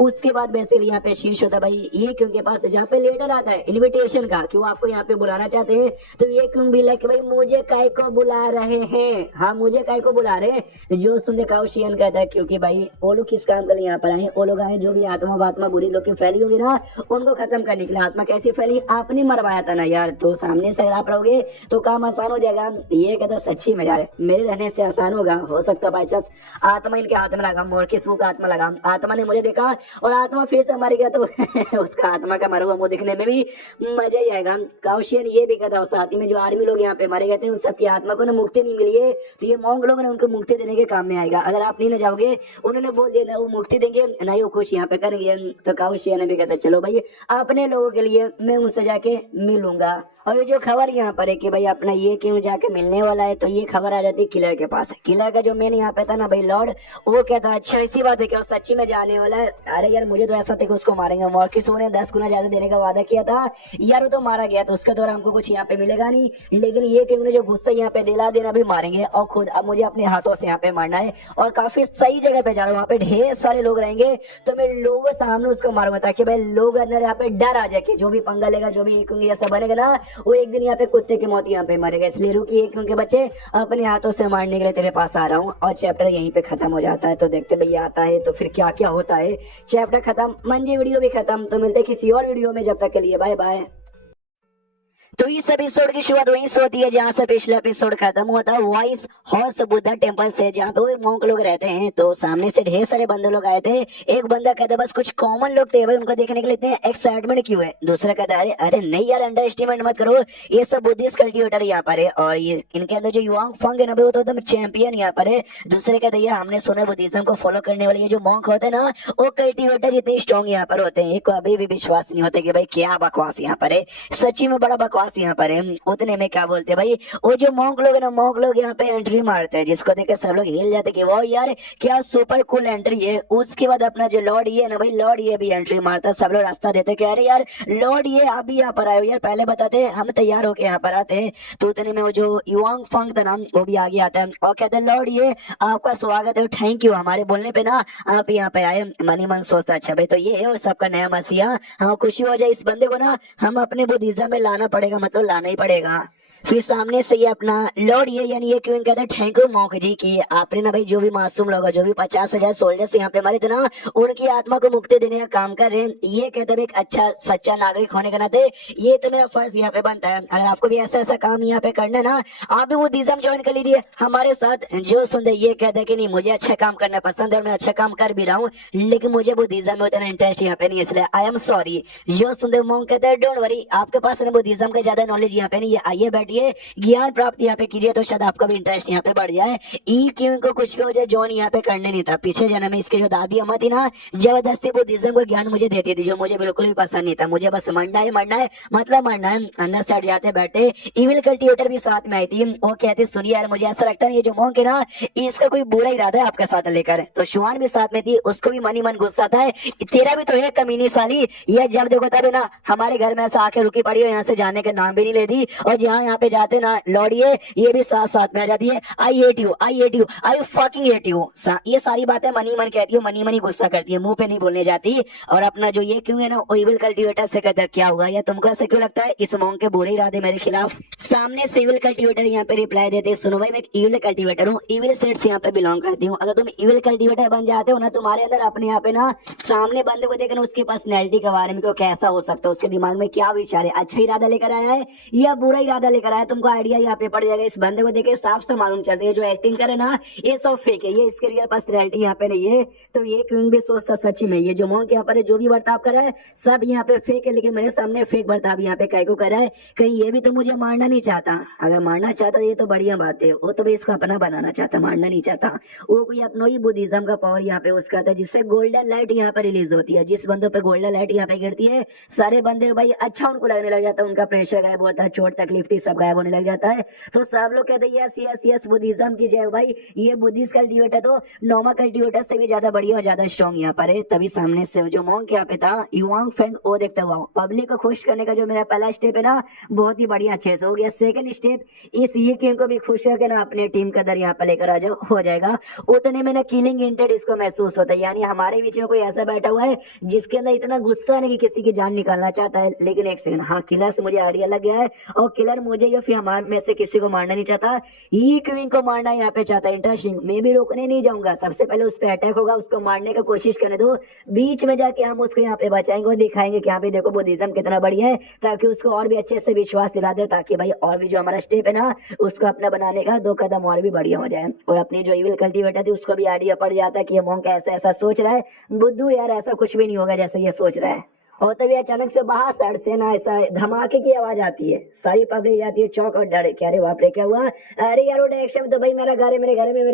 उसके बाद बेसिकली यहाँ पे शीर्ष होता है भाई ये क्यों के पास, जहाँ पे लेटर आता है इनविटेशन का कि वो आपको यहाँ पे बुलाना चाहते हैं, तो ये क्यों भी लाइक भाई मुझे काय को बुला रहे हैं, हाँ मुझे काय को बुला रहे हैं। जो सुन काउशियन कहता है क्योंकि भाई वो लोग किस काम के लिए यहाँ पर आए, वो लोग आए जो भी आत्मा बुरी लोग की फैली होगी ना उनको खत्म करने के लिए। आत्मा कैसी फैली, आपने मरवाया था ना यार, तो सामने से अगर आप रहोगे तो काम आसान हो जाएगा। ये कहता सच्ची में यार मेरे रहने से आसान होगा, हो सकता बाई चांस आत्मा इनके हाथ में लगा, मोर किस्मों का आत्मा लगा, आत्मा ने मुझे देखा और आत्मा फिर से मर गया तो उसका आत्मा का मरा हुआ मुंह दिखने में भी मजा ही आएगा। काउशियन ये भी कहता साथ ही में जो आर्मी लोग यहाँ पे मारे गए थे उन सबकी आत्मा को ना मुक्ति नहीं मिली है, तो ये मोंग लोग ने उनको मुक्ति देने के काम में आएगा। अगर आप नहीं ना जाओगे उन्होंने बोल दिया ना वो मुक्ति देंगे ना ही वो कुछ यहाँ पे करेंगे। तो काउशियन भी कहता चलो भाई अपने लोगों के लिए मैं उनसे जाके मिलूंगा। और ये जो खबर यहाँ पर है कि भाई अपना ये क्यों जाके मिलने वाला है, तो ये खबर आ जाती है किलर के पास। किलर का जो मेन यहाँ पे था ना भाई लॉर्ड, वो कहता अच्छा इसी बात है कि वो सच्ची में जाने वाला है। अरे यार मुझे तो ऐसा था कि उसको मारेंगे, मॉर्किस ने 10 गुना ज्यादा देने का वादा किया था यार, वो तो मारा गया तो उसके द्वारा हमको कुछ यहाँ पे मिलेगा नहीं, लेकिन ये कि उन्हें जो गुस्सा यहाँ पे दिला देना भी मारेंगे और खुद अब मुझे अपने हाथों से यहाँ पे मारना है। और काफी सही जगह पे जा रहा हूँ, वहाँ पे ढेर सारे लोग रहेंगे तो मैं लोगों के सामने उसको मारूंगा ताकि भाई लोग अंदर यहाँ पे डर आ जाए कि जो भी पंगा लेगा जो भी ऐसा बनेगा ना वो एक दिन यहाँ पे कुत्ते की मौत यहाँ पे मरेगा। इसलिए रुकी क्योंकि बच्चे अपने हाथों से मारने के लिए तेरे पास आ रहा हूँ। और चैप्टर यहीं पे खत्म हो जाता है। तो देखते भैया आता है तो फिर क्या क्या होता है। चैप्टर खत्म, मंजी वीडियो भी खत्म। तो मिलते किसी और वीडियो में, जब तक के लिए बाय बाय। तो इस एपिसोड की शुरुआत वहीं से होती है जहाँ से पिछला एपिसोड खत्म हुआ था, वॉइस हॉर्स बुद्धा टेम्पल से, जहाँ पे वो मोंक लोग रहते हैं। तो सामने से ढेर सारे बंदे लोग आए थे। एक बंदा कहता बस कुछ कॉमन लोग थे भाई, उनको देखने के लिए इतने एक्साइटमेंट क्यों है। दूसरा कहता अरे अरे नहीं यार अंडर एस्टिमेट मत करो, ये सब बुद्धिस्ट कल्टिवेटर यहाँ पर है और ये इनके अंदर जो युवांग फंग है ना वो तो एकदम चैंपियन यहाँ पर है। दूसरे कहते यार हमने सुना बुद्धिज्म को फॉलो करने वाले ये जो मोंक होते हैं ना वो कल्टिवेटर जितने स्ट्रॉन्ग यहाँ पर होते हैं। इनको अभी भी विश्वास नहीं होता कि भाई क्या बकवास यहाँ पर है, सच्ची में बड़ा बकवास यहाँ पर है। उतने में क्या बोलते भाई वो जो मोंक लोग है ना, मोंक लोग यहाँ पे एंट्री मारते हैं जिसको देख के सब लोग हिल जाते कि वो यार क्या सुपर कूल एंट्री है। उसके बाद अपना जो लॉर्ड ये ना भाई, लॉर्ड ये भी एंट्री मारता है। सब लोग रास्ता देते कि अरे यार लॉर्ड ये आप भी यहाँ पर आए हो यार, पहले बताते हम तैयार होके यहाँ पर आते हैं। तो उतने में वो जो युवांग फंग था ना वो भी आगे आता है और कहते हैं लॉर्ड ये आपका स्वागत है, थैंक यू हमारे बोलने पे ना आप यहाँ पे आए। मनी मन सोचता अच्छा भाई तो ये है और सबका नया मसीहा, हाँ खुशी हो जाए, इस बंदे को ना हम अपने बुद्धिज्म में लाना पड़ेगा, मतलब लाना ही पड़ेगा। फिर सामने से ये अपना लॉर्ड ये यानी ये क्यों कहते हैं थैंक यू मॉन्क जी की आपने ना भाई जो भी मासूम लोग जो भी 50,000 सोल्जर्स यहाँ पे मरे थे ना उनकी आत्मा को मुक्ति देने का काम कर रहे हैं। ये कहते हैं एक अच्छा सच्चा नागरिक होने के नाते ये तो मेरा फर्ज यहाँ पे बनता है। अगर आपको भी ऐसा ऐसा काम यहाँ पे करना है ना आप भी बुद्धिज्म ज्वाइन कर लीजिए हमारे साथ। जो सुनते ये कहते हैं कि नहीं मुझे अच्छा काम करना पसंद है और मैं अच्छा काम कर भी रहा हूँ, लेकिन मुझे बुद्धिज्म में उतना इंटरेस्ट यहाँ पे नहीं, इसलिए आई एम सॉरी। जो सुनते मॉन्क कहते हैं डोंट वरी, आपके पास बुद्धिज्म का ज्यादा नॉलेज यहाँ पे नहीं है, आइए बैठिए ज्ञान प्राप्त यहाँ पे कीजिए तो शायद आपका भी इंटरेस्ट यहाँ पे बढ़ जाए। ई क्यों को कुछ भी हो जाए जॉन यहाँ पे करने नहीं था। पीछे जन्म में इसके जो दादी अम्मा थी ना जबरदस्ती बुद्धिज्म को ज्ञान मुझे देती थी जो मुझे बिल्कुल भी पसंद नहीं था। मुझे बस मरना है मतलब मरना है। अंदर से हट जाते बैठे इविल कल्टिवेटर भी साथ में आई थी। वो कहती सुनिए यार मुझे ऐसा लगता है ये जो मॉन्क है ना इसका कोई बुरा इरादा है आपके साथ लेकर। तो शुआन भी साथ में थी, उसको भी मनी मन गुस्सा था तेरा भी तो है कमीनी साली, ये जब देखो तब ना हमारे घर में ऐसा आके रुकी पड़ी हो, यहाँ से जाने का नाम भी नहीं लेती और जहाँ यहाँ पे जाते ना लौड़िए ये भी साथ साथ में आ जाती है। I hate you I fucking hate you, ये सारी बातें मनी मन कहती है, मनी मनी गुस्सा करती है, मुंह पे नहीं बोलने जाती। और अपना जो ये क्यों है ना इविल कल्टिवेटर से कहता क्या हुआ या तुमको ऐसा क्यों लगता है इस मॉन्क के बुरे इरादे मेरे खिलाफ। सामने से इविल कल्टिवेटर यहाँ पे रिप्लाई देते सुनो भाई मैं इविल कल्टिवेटर हूँ, इविल सेट से यहाँ पे बिलोंग करती हूँ। अगर तुम इविल कल्टिवेटर बन जाते हो ना तुम्हारे अंदर अपने यहाँ पे ना सामने बंदे को देखना उसकी पर्सनैलिटी के बारे में क्यों कैसा हो सकता है, उसके दिमाग में क्या विचार है, अच्छा इरादा लेकर आया है या बुरा इरादा लेकर आया है, तुमको आइडिया यहाँ पे पड़ जाएगा। इस बंदे को देखे साफ से मालूम चलता है जो एक्टिंग करे ना ये सब फेक है, ये इसके रियल पर्सनैलिटी यहाँ पे नहीं है। तो ये क्यों भी सोचता सच्ची में ये जो मॉन्क यहाँ पर जो भी बर्ताव कर रहा है सब यहाँ पे फेक है, लेकिन मेरे सामने फेक बर्ताव यहाँ पे कई को कर रहा है। कहीं ये भी तो मुझे मारना नहीं चाहता, अगर मारना चाहता ये तो बढ़िया बात है, वो तो भी इसको अपना बनाना चाहता, मारना नहीं चाहता। वो कोई अपना ही बुद्धिज्म का पावर यहाँ पे उसका था जिससे गोल्डन लाइट यहाँ पे रिलीज होती है। जिस बंदों पे गोल्डन लाइट यहाँ पे गिरती है सारे बंदे भाई अच्छा उनको लगने लग जाता है, उनका प्रेशर गायब होता है, चोट तकलीफ थी सब गायब होने लग जाता है। तो सब लोग कहते हैं यस यस यस बुद्धिज्म की जय हो भाई, ये बुद्धिस्ट कल्टीवेटर तो नॉर्मल कल्टीवेटर से भी ज्यादा बढ़िया और ज्यादा स्ट्रॉन्ग यहाँ पर है। तभी सामने से जो मॉन्क यहाँ पे था युवांग फेंग वो देखता हुआ पब्लिक को खुश करने का जो मेरा पहला स्टेप है ना बहुत ही बढ़िया अच्छे से हो गया। सेकंड स्टेप इस ये गेम को भी खुश करके ना अपने टीम का दर यहाँ पे लेकर आ जाओ हो जाएगा। उतने में ना किलिंग इंटेंट इसको महसूस होता है, यानी हमारे बीच में कोई ऐसा बैठा हुआ है जिसके अंदर इतना गुस्सा नहीं कि किसी की जान निकालना चाहता है। लेकिन एक सेकंड, हाँ किलर से मुझे आइडिया लग गया है और किलर मुझे या फिर हमारे में से किसी को मारना नहीं चाहता, ये क्वीन को मारना यहाँ पे चाहता है। इंटरेस्टिंग, मैं भी रोकने नहीं जाऊंगा, सबसे पहले उस पर अटैक होगा, उसको मारने की कोशिश करने दो, बीच में जाके हम उसको यहाँ पे बचाएंगे और दिखाएंगे कि यहाँ पे देखो बुद्धिज्म कितना बढ़िया है, ताकि उसको और भी अच्छे से विश्वास दिला दे, ताकि भाई और भी जो हमारा स्टेप है ना उसको अपना बनाने का 2 कदम और भी बढ़िया हो जाए। और अपनी जो इविल कल्टीवेटर थी उसको भी आइडिया पड़ जाता है कि ये मॉन्क ऐसा ऐसा सोच रहा है, बुद्धू यार ऐसा कुछ भी नहीं होगा जैसे ये सोच रहा है। और तभी अचानक से बाहर साइड से ना ऐसा धमाके की आवाज आती है, सारी पब्लिक जाती है चौक और डरे, क्या रे बाप रे क्या हुआ, अरे यार वो डायरेक्शन में तो भाई मेरा घर है, मेरे घर में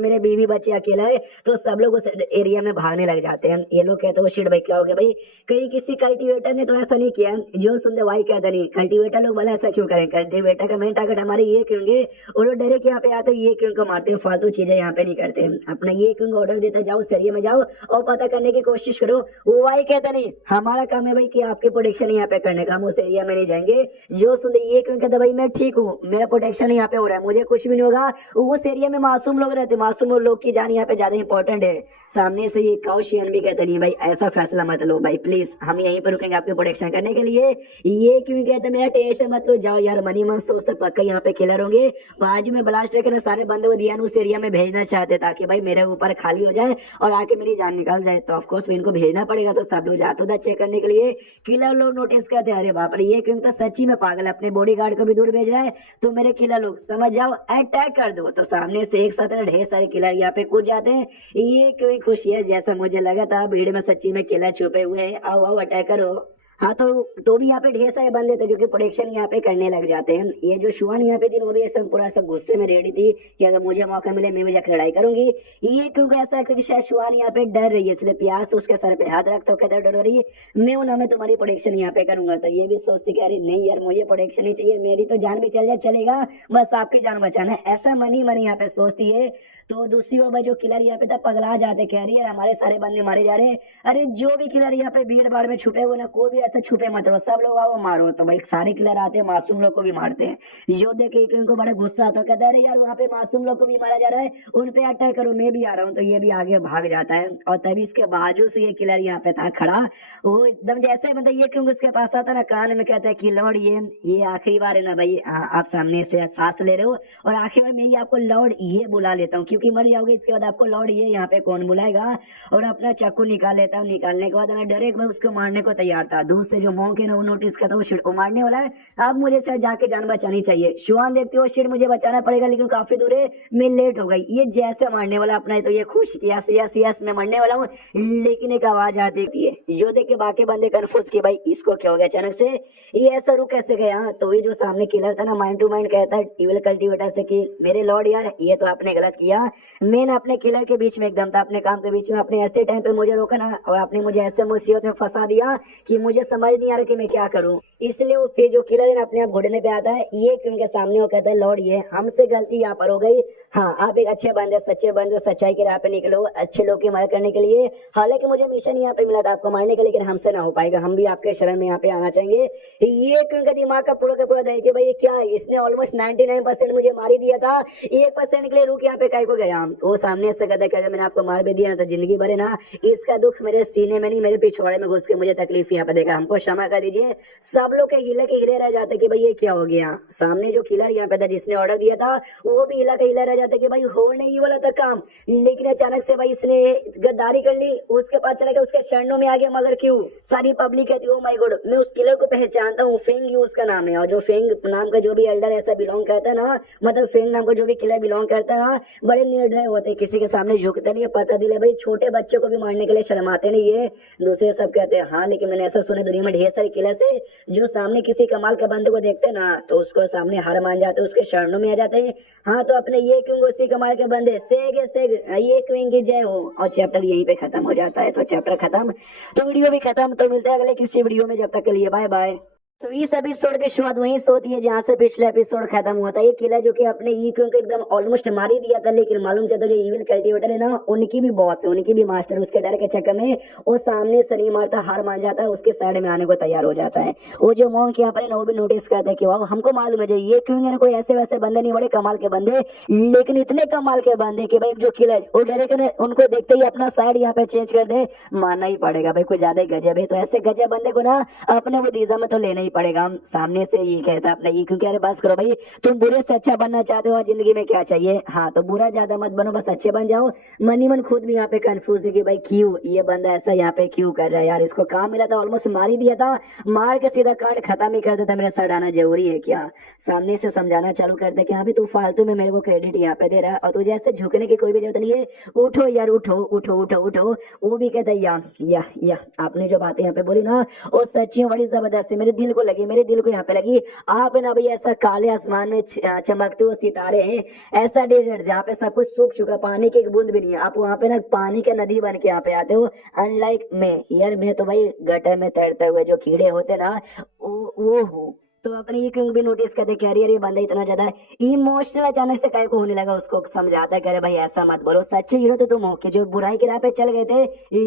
मेरे बीवी बच्चे अकेला है। तो सब लोग उस एरिया में भागने लग जाते हैं। ये लोग कहते हैं शिट भाई क्या हो गया भाई, कहीं किसी कल्टीवेटर ने तो ऐसा नहीं किया। जो सुनते भाई कहते नहीं कल्टीवेटर लोग भला ऐसा क्यों करें, कल्टीवेटर का मेन टारगेट हमारे ये क्यों गे, वो लोग डायरेक्ट यहाँ पे आते ये क्यों को मारते हैं, फालतू चीजें यहाँ पे नहीं करते। अपना ये क्यों ऑर्डर देते जाओ उस एरिया में जाओ और पता करने की कोशिश करो। वो भाई कहता नहीं हमारा काम है भाई कि आपके प्रोटेक्शन यहाँ पे करने का, हम उस एरिया में नहीं जाएंगे। जो सुनते ये क्यों कहते भाई मैं ठीक हूँ, मेरा प्रोटेक्शन यहाँ पे हो रहा है, मुझे कुछ भी नहीं होगा। उस एरिया में मासूम लोग रहते, मासूम लोग की जान यहाँ पे ज्यादा इंपॉर्टेंट है। सामने से ये काउशियन भी कहते नहीं भाई ऐसा फैसला मत लो भाई प्लीज, हम यहीं पर रुकेंगे आपके प्रोटेक्शन करने के लिए। ये क्यों कहते मेरा टेंशन मत लो, जाओ यार मनी मन सोचते पक्का यहाँ पे किलर होंगे। बाजू में ब्लास्टर के सारे बंदे को दिया उस एरिया में भेजना चाहते ताकि भाई मेरे ऊपर खाली हो जाए और आके मेरी जान निकाल जाए। तो ऑफकोर्स इनको भेजना पड़ेगा, तो सब लोग जाते थे चेक करने के लिए। किलर लोग नोटिस करते अरे बाप रे ये क्यों तो सच्ची में पागल, अपने बॉडीगार्ड को भी दूर भेज रहा है, तो मेरे किलर लोग समझ जाओ अटैक कर दो। तो सामने से एक साथ ढेर सारे किलर यहाँ पे कूद जाते हैं। ये क्यों खुशी है, जैसा मुझे लगा था भीड़ में सच्ची में किलर छुपे हुए हैं, आओ आओ अटैक करो। हाँ तो भी यहाँ पे ढेर सारे बंदे थे जो कि प्रोटेक्शन यहाँ पे करने लग जाते हैं। ये जो शुआन यहाँ पे थी वो भी ऐसा पूरा सा गुस्से में रेडी थी कि अगर मुझे मौका मिले मैं भी जाकर लड़ाई करूंगी। ये क्योंकि ऐसा लगता है कि शायद शुआन यहाँ पे डर रही है, इसलिए प्यार से उसके सर पे हाथ रखता हूँ, कहता डर रही है मैं हूं ना, मैं तुम्हारी प्रोटेक्शन यहाँ पे करूंगा। तो ये भी सोचती कि अरे नहीं यार मुझे प्रोटेक्शन नहीं चाहिए, मेरी तो जान भी चल जाए चलेगा, बस आपकी जान बचाना है, ऐसा मनी यहाँ पे सोचती है। तो दूसरी ओर जो किलर यहाँ पे था पगला जाते, कह रही है हमारे सारे बंदे मारे जा रहे हैं। अरे जो भी किलर यहाँ पे भीड़ भाड़ में छुपे हुए ना, कोई भी ऐसा छुपे मत रहो, सब लोग आओ मारो। तो भाई सारे किलर आते हैं, मासूम लोग को भी मारते हैं। जो देखे इनको बड़ा गुस्सा आता है, कहता है अरे यार वहाँ पे मासूम लोग को भी मारा जा रहा है, उन पे अटैक करो, मैं भी आ रहा हूँ। तो ये भी आगे भाग जाता है और तभी इसके बाजू से ये किलर यहाँ पे था खड़ा, वो एकदम जैसे मतलब ये क्यों उसके पास आता ना कान में कहता है कि लॉर्ड ये आखिरी बार है ना भाई, आप सामने से सांस ले रहे हो और आखिर में मैं ही आपको लॉर्ड ये बुला लेता हूँ, क्योंकि मर जाओगे इसके बाद आपको लॉर्ड ये यहाँ पे कौन बुलाएगा। और अपना चाकू निकाल लेता हूँ, निकालने के बाद ना डायरेक्ट मैं उसको मारने को तैयार था। दूर से जो मॉन्क है ना वो नोटिस करता वो मारने वाला है, अब मुझे शायद जाके जान बचानी चाहिए। शुआन देखते हो शिट मुझे बचाना पड़ेगा लेकिन काफी दूर है, मैं लेट हो गई। ये जैसे मारने वाला अपना है तो ये खुश यस यस यस मैं मरने वाला हूँ, लेकिन एक आवाज आती है जो देख के बाकी बंदे कंफ्यूज कि भाई इसको क्या हो गया अचानक से, ये ऐसा रुक कैसे गया। तो ये जो सामने किलर था ना माइंड टू माइंड कहता है इविल कल्टीवेटर से कि मेरे लॉर्ड यार ये तो आपने गलत किया, मैं अपने किलर के बीच में एकदम था, अपने काम के बीच में, अपने ऐसे टाइम पे मुझे रोका ना और आपने मुझे ऐसे मुसीबत में फंसा दिया कि मुझे समझ नहीं आ रहा कि मैं क्या करूं। इसलिए वो फिर जो किलर है अपने आप घुटने पे आता है, ये उनके सामने वो कहता है लॉर्ड ये हमसे गलती यहाँ पर हो गई, हाँ आप एक अच्छे बंदे सच्चे बंदे सच्चाई के राह पे निकलो अच्छे लोग की मदद करने के लिए। हालांकि मुझे मिशन यहाँ पे मिला था आपको मारने के, लेकिन हमसे ना हो पाएगा, हम भी आपके शरण में यहाँ पे आना चाहेंगे। ये क्योंकि दिमाग का पूरा देखिए भाई क्या इसने ऑलमोस्ट 99% मुझे मार ही दिया था, 1% के लिए रुक यहाँ पे कहीं को गया। वो सामने से कहता है कि अगर मैंने आपको मार भी दिया ना तो जिंदगी भर है ना इसका दुख मेरे सीने में नहीं मेरे पिछवाड़े में घुस के मुझे तकलीफ यहाँ पे देगा, हमको क्षमा कर दीजिए। सब लोग के हीरे रह जाते कि भाई ये क्या हो गया। सामने जो किलर यहाँ पे था जिसने ऑर्डर दिया था वो भी हीला रह जाता कि भाई हो नहीं वाला था काम, लेकिन अचानक से भाई इसने गद्दारी कर ली, उसके पास चला गया, उसके शरणों में आ गया। मगर क्यों? सारी पब्लिक कहती ओ माय गॉड मैं उस किलर को पहचानता हूँ, फेंग उसका नाम है। और जो फेंग नाम का जो भी एल्डर ऐसा बिलोंग करता है ना, मतलब फेंग नाम का जो भी किलर बिलोंग करता है ना, बड़े निर्दय होते, किसी के सामने झुकते नहीं, पता दिले भाई छोटे बच्चों को भी मारने के लिए शर्माते नहीं है। दूसरे सब कहते हैं हाँ लेकिन मैंने ऐसा सुना दुनिया में ढेर सारे किलर से जो सामने किसी कमाल के बंदे को देखते ना तो उसको सामने हार मान जाते, उसके शरणों में आ जाते हैं। हाँ तो अपने ये क्यों उसी कमाल के बंदे सेग ये क्यों की जय हो। और चैप्टर यहीं पे खत्म हो जाता है। तो चैप्टर खत्म तो वीडियो भी खत्म। तो मिलता है अगले किसी वीडियो में, जब तक के लिए बाय बाय। तो इस एपिसोड की शुरुआत वहीं से होती है जहां से पिछला एपिसोड खत्म हुआ था। ये किलर जो कि अपने ईक्यू को एकदम ऑलमोस्ट मार ही दिया था, लेकिन मालूम चलता जो इविल कल्टीवेटर है ना, उनकी भी बॉस है, उनकी भी मास्टर, उसके डर के चक्कर में वो सामने से नहीं मारता, हार मान जाता है, उसके साइड में आने को तैयार हो जाता है। वो जो मॉन्क यहाँ पर है ना, वो भी नोटिस करता है कि वाह, हमको मालूम है जो ये क्यों है ना, कोई ऐसे वैसे बंदे नहीं, बड़े कमाल के बंदे, लेकिन इतने कमाल के बंदे कि भाई जो किलर वो डरे के उनको देखते ही अपना साइड यहाँ पे चेंज कर दे, मानना ही पड़ेगा भाई, कोई ज्यादा ही गजब है। तो ऐसे गजब बंदे को ना अपने वो दीजा में तो लेना ही पड़ेगा। सामने से ये कहता अपना ये क्योंकि, अरे बस करो भाई, तुम बुरे से अच्छा बनना चाहते हो जिंदगी में, क्या चाहिए, हाँ तो बुरा ज्यादा मत बनो, बस अच्छे बन जाओ। मन ही मन खुद भी यहाँ पे कंफ्यूज है कि भाई क्यों ये बंदा ऐसा यहाँ पे क्यों कर रहा है यार, इसको काम मिला था, ऑलमोस्ट मार ही दिया था, मार के सीधा कांड खत्म ही कर देता, मेरा सर आना जरूरी है क्या। सामने से समझाना चालू करते कि हाँ भी तू फालतू में मेरे को क्रेडिट यहाँ पे दे रहा है, और तुझे ऐसे झुकने की कोई भी जरूरत नहीं है, उठो यार, उठो उठो उठो उठो। वो भी कहता है या आपने जो बातें यहाँ पे बोली ना, वो सच्ची बड़ी जबरदस्त है, मेरे दिल को लगी, मेरे दिल को यहाँ पे लगी। आप है ना भाई, ऐसा काले आसमान में चमकते हुए सितारे हैं, ऐसा डेजर्ट जहाँ पे सब कुछ सूख चुका, पानी की एक बूंद भी नहीं है, आप वहाँ पे ना पानी का नदी बन के यहाँ पे आते हो। अनलाइक मैं यार, मैं तो भाई गटर में तैरते हुए जो कीड़े होते ना, वो हूँ। तो अपने ये क्यों भी नोटिस करते कि अरे ये बंदा इतना ज्यादा इमोशनल अचानक से काय को होने लगा, उसको समझाता है कि अरे भाई ऐसा मत बोलो, सच्चे हीरो तो तुम हो कि जो बुराई की राह पे चल गए थे,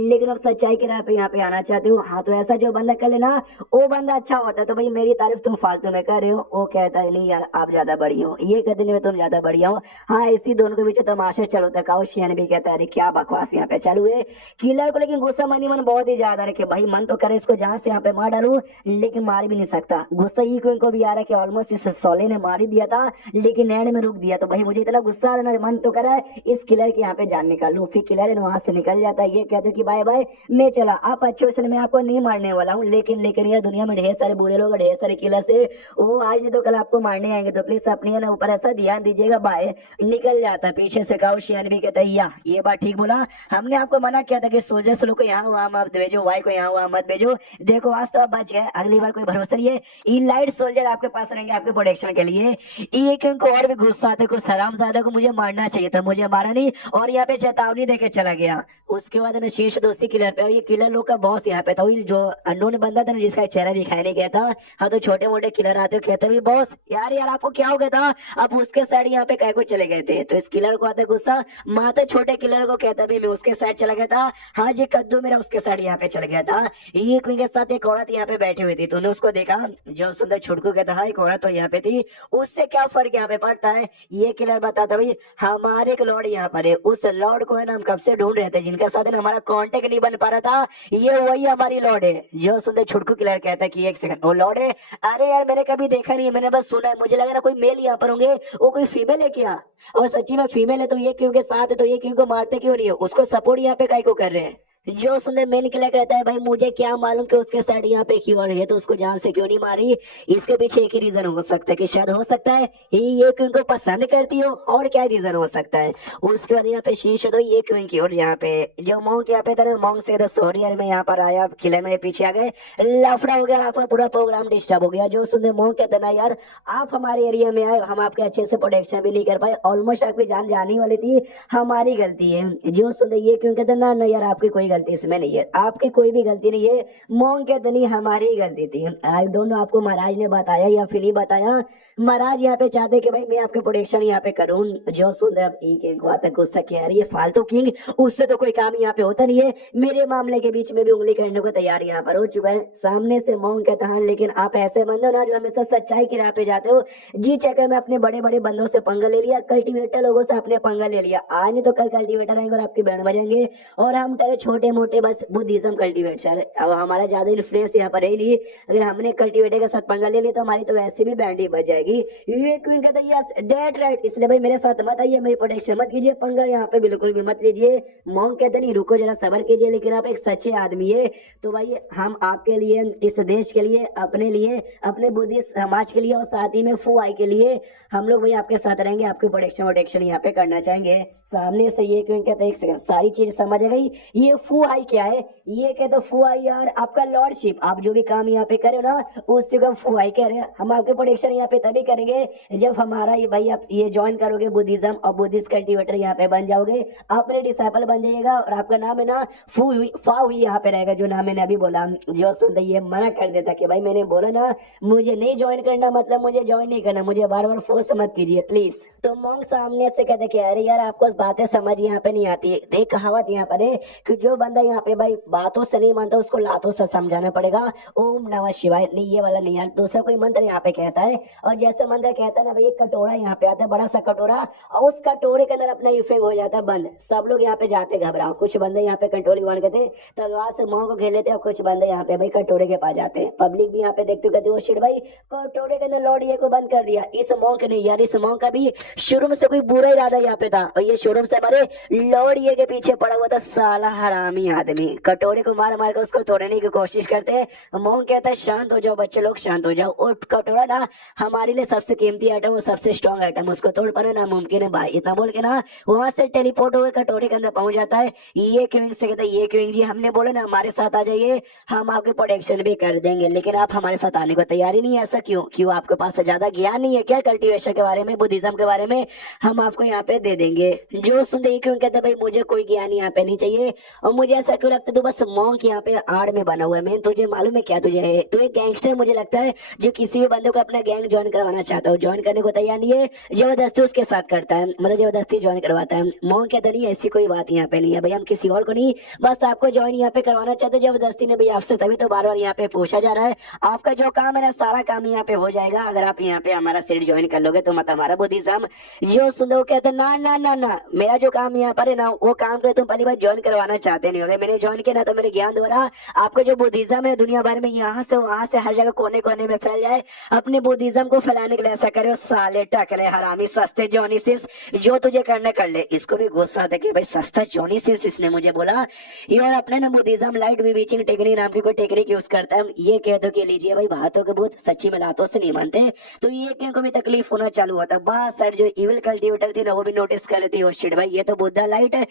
लेकिन अब सच्चाई की राह पे यहाँ पे आना चाहते हो। हाँ तो ऐसा जो बंदा कर लेना, वो बंदा अच्छा होता है। तो भाई मेरी तारीफ तुम फालतू में कर रहे हो। वो कहता है नहीं यार, आप ज्यादा बढ़िया हो, ये कहते नहीं तुम ज्यादा बढ़िया हो। हाँ इसी दोनों के बीच तमाशा चलो तक आओ। शियान भी कहता है अरे क्या बकवास यहाँ पे चालू है। किलर को लेकिन गुस्सा मनी मन बहुत ही ज्यादा रखे, भाई मन तो करे इसको जहां से यहाँ पे मार डालू, लेकिन मार भी नहीं सकता। गुस्सा ई को भी आ रहा है कि ऑलमोस्ट इस सोले ने मार ही दिया था, लेकिन एंड में रुक दिया। तो भाई मुझे इतना गुस्सा आ रहा है, मन तो कर रहा है इस किलर के यहाँ पे जान निकालूं। फिर किलर वहां से निकल जाता है, ये कहते कि बाय बाय, मैं चला, आप अच्छे से, मैं आपको नहीं मारने वाला हूँ, लेकिन यार दुनिया में ढेर सारे बुरे लोग, ढेर सारे किलर से, वो आज नहीं तो कल आपको मारने आएंगे, तो प्लीज अपनी है ना ऊपर ऐसा ध्यान दीजिएगा। बाय, निकल जाता है। पीछे से गाँव शियान भी कहता है या ये बात ठीक बोला, हमने आपको मना किया था कि सोल्जर लोग को यहाँ वहां मत भेजो, वाई को यहाँ वहां मत भेजो, देखो आज तो आप बच गए, अगली बार कोई भरोसा नहीं है। ये लाइट सोल्जर आपके पास रहेंगे आपके प्रोटेक्शन के लिए। ये क्योंकि और भी गुस्सा आता है, कुछ हरामजादा को मुझे मारना चाहिए था, मुझे मारा नहीं, और यहाँ पे चेतावनी देके चला गया। उसके बाद ना शीर्ष दोस्ती किलर पे, ये किलर लोग का बॉस यहाँ पे था, वही जो अननोन बंदा था ना जिसका चेहरा दिखाई नहीं गया था। हाँ तो छोटे मोटे किलर आते हो, कहते भी बॉस यार आपको क्या हो गया था, अब उसके साइड यहाँ पे कह को चले गए थे। तो इस किलर को आता गुस्सा, माता छोटे किलर को कहता भी मैं उसके साइड चला गया था। हाँ जी कद्दू मेरा उसके साइड यहाँ पे चल गया था। ये क्वीन के साथ एक औरत यहाँ पे बैठी हुई थी, तूने उसको देखा, जो सुंदर छुटकू कहता हाँ एक औरत तो यहाँ पे थी, उससे क्या फर्क यहाँ पे पड़ता है। ये किलर बताता भाई हमारे एक लॉर्ड यहाँ पर है, उस लॉर्ड को है ना हम कब से ढूंढ रहे थे, जिनके साथ हमारा कांटेक्ट नहीं बन पा रहा था, ये वही हमारी लॉर्ड है। जो सुंदर छुटकू किलर कहता है कि एक सेकंड वो लॉर्ड है, अरे यार मैंने कभी देखा नहीं है, मैंने बस सुना है, मुझे लगा ना कोई मेल यहाँ पर होंगे, वो कोई फीमेल है क्या, और सच्ची में फीमेल है तो ये क्यों के साथ है, तो ये क्यों को मारते क्यों नहीं है, उसको सपोर्ट यहाँ पे काय को कर रहे हैं। जो सुंदर मेन किलर कहता है भाई मुझे क्या मालूम कि उसके साइड यहाँ पे क्यों आ रही है, तो उसको जान से क्यों नहीं मारी। इसके पीछे एक ही रीजन हो सकता है कि शायद हो सकता है ये क्यों को पसंद करती हो, और क्या रीजन हो सकता है। उसके बाद यहाँ पे शीश तो ये क्यों की, और यहाँ पे जो मॉन्क यहाँ पे था, मॉन्क से सॉरी यार मैं यहाँ पर आया, किलर मेरे पीछे आ गए, लफड़ा हो गया, आपका पूरा प्रोग्राम डिस्टर्ब हो गया। जो सुंदर मॉन्क कहता ना यार आप हमारे एरिया में आए, हम आपके अच्छे से प्रोटेक्शन भी नहीं कर पाए, ऑलमोस्ट आपकी जान जाने वाली थी, हमारी गलती है। जो सुंदर ये क्यों कहता ना यार आपकी कोई गलती इसमें नहीं है, आपकी कोई भी गलती नहीं है, मॉन्क कहते नहीं हमारी ही गलती थी। आई डोंट नो आपको महाराज ने बताया या फिर नहीं बताया, महाराज यहाँ पे चाहते कि भाई मैं आपके प्रोटेक्शन यहाँ पे करूं। जो सुंदर गुस्सा किया ये फालतू किंग, उससे तो कोई काम यहाँ पे होता नहीं है, मेरे मामले के बीच में भी उंगली करने को तैयार यहाँ पर हो चुका है। सामने से मॉन्क कहता है लेकिन आप ऐसे बंदे हो ना जो हमेशा सच्चाई की राह पे जाते हो, जी चक्कर में अपने बड़े बड़े बंदों से पंगा ले लिया, कल्टीवेटर लोगों से अपने पंगा ले लिया, आज नहीं तो कल कल्टीवेटर आएंगे और आपकी बैंड बजाएंगे, और हम तेरे छोटे मोटे बस बुद्धिज्म कल्टीवेटर। अब हमारा ज्यादा इन्फ्लुएंस यहाँ पर है नहीं, अगर हमने कल्टीवेटर के साथ पंगा ले लिया तो हमारी तो वैसे भी बैंड ही बज जाएगी। ये क्वीन कहता है यस डेट राइट, इसलिए भाई मेरे साथ मत आइए, मेरी प्रोटेक्शन मत कीजिए, पंगा यहाँ पे बिल्कुल भी मत लीजिए। मॉन्क कहते नहीं रुको जरा सबर कीजिए, लेकिन आप एक सच्चे आदमी है तो भाई हम आपके लिए, इस देश के लिए, अपने लिए, अपने बुद्धि समाज के लिए, और साथ ही में फू आई के लिए हम लोग भाई आपके साथ रहेंगे, आपकी प्रोटेक्शन यहाँ पे करना चाहेंगे। सामने से ये क्यों कहते एक सेकंड सारी चीज समझ गई, ये फू आई क्या है, ये कहते फू आई यार आपका लॉर्डशिप, आप जो भी काम यहाँ पे करे ना उससे हम फू आई कह रहे हैं, हम आपके प्रोटेक्शन यहाँ पे तभी तभी करेंगे जब हमारा ये भाई आप ये ज्वाइन करोगे बुद्धिज्म और बुद्धिस्ट कल्टीवेटर यहाँ पे बन जाओगे, अपने डिसाइपल बन जाइएगा और आपका नाम है ना फा हुई यहाँ पे रहेगा, जो नाम मैंने अभी बोला। जो सुनते ये मना कर देता कि भाई मैंने बोला ना मुझे नहीं ज्वाइन करना, मतलब मुझे ज्वाइन नहीं करना, मुझे बार बार फोर्स मत कीजिए प्लीज। तो मॉन्क सामने से कहते कि अरे यार आपको बातें समझ यहाँ पे नहीं आती। एक कहावत यहाँ पर है कि जो बंदा यहाँ पे भाई बातों से नहीं मानता उसको लातों से समझाना पड़ेगा। ओम नमः शिवाय, नहीं ये वाला नहीं यार, दूसरा कोई मंत्र यहाँ पे कहता है। और जैसे मंत्र कहता है ना भाई, एक कटोरा यहाँ पे आता है, बड़ा सा कटोरा, और उस कटोरे के अंदर अपना इफेक्ट हो जाता है बंद। सब लोग यहाँ पे जाते घबराओ, कुछ बंदे यहाँ पे कंट्रोल वन के थे तलवार से मॉन्क को घेर लेते, और कुछ बंदे यहाँ पे भाई कटोरे के पास जाते हैं। पब्लिक भी यहाँ पे देखते कहते वो शिट भाई कटोरे के अंदर लौट ये को बंद कर दिया। इस मॉन्क ने यार, इस मॉन्क का भी शुरू में से कोई बुरा इरादा यहाँ पे था, और ये शोरूम से हमारे लौड़िए के पीछे पड़ा हुआ था साला हरामी आदमी। कटोरे को मार मार कर उसको तोड़ने की कोशिश करते हैं। मोहन कहता है शांत हो जाओ बच्चे लोग, शांत हो जाओ। और कटोरा ना हमारे लिए सबसे कीमती आइटम और सबसे स्ट्रॉन्ग आइटम, उसको तोड़ पाना नामुमकिन है भाई। इतना बोल के ना वहां से टेलीपोर्ट होकर कटोरे के अंदर पहुंच जाता है। ये क्विंग से कहता है ये क्विंग जी हमने बोला ना हमारे साथ आ जाइए, हम आपके प्रोटेक्शन भी कर देंगे, लेकिन आप हमारे साथ आने को तैयारी नहीं है। ऐसा क्यों? क्यों आपके पास ज्यादा ज्ञान नहीं है क्या कल्टीवेशन के बारे में, बुद्धिज्म के बारे में? हम आपको यहाँ पे दे देंगे। जो सुनते ही क्यों कहते भाई मुझे कोई ज्ञान यहाँ पे नहीं चाहिए, और मुझे ऐसा क्यों लगता है तू बस मॉन्क यहाँ पे आड़ में बना हुआ है। मैं तुझे मालूम है क्या तुझे है, तू एक गैंगस्टर मुझे लगता है जो किसी भी बंदे को अपना गैंग ज्वाइन करवाना चाहता है, ज्वाइन करने को तैयार नहीं है, जबरदस्ती उसके साथ करता है, मतलब जबरदस्ती ज्वाइन करवाता है। मॉन्क कहता नहीं ऐसी कोई बात यहाँ पे नहीं है भाई, हम किसी और को नहीं बस आपको ज्वाइन यहाँ पे करवाना चाहते हैं जबरदस्ती ने भाई आपसे, तभी तो बार बार यहाँ पे पूछा जा रहा है। आपका जो काम है ना सारा काम यहाँ पे हो जाएगा अगर आप यहाँ पे हमारा सीट ज्वाइन कर लोगे तो, मत हमारा बुद्धिज्म। जो सुंदर कहते ना ना ना ना, मेरा जो काम यहाँ पर है ना वो काम करे तुम पहली बार ज्वाइन करवाना चाहते नहीं हो। मैंने ज्वाइन किया ना तो मेरे ज्ञान द्वारा आपको जो बुद्धिज्म है दुनिया भर में यहाँ से वहां से हर जगह कोने कोने में फैल जाए। अपने बुद्धिज्म को फैलाने के लिए ऐसा करे साले टकले हरामी सस्ते जोनीसिस, जो तुझे करने कर ले। इसको भी गुस्सा आता कि भाई सस्ता जोनीसिस इसने मुझे बोला। ये और अपने ना बुद्धिज्म लाइट विविचिंग टेक्निक नाम की कोई टेक्निक यूज करता है। ये कह दो कि लीजिए भाई बातों के भूत सच्ची में लातों से नहीं मानते, तो ये क्यों को भी तकलीफ होना चालू हुआ था। बस सर जो इविल कल्टीवेटर थी ना वो भी नोटिस कर लेती है, शिट भाई ये तो बुद्धा लाइट है,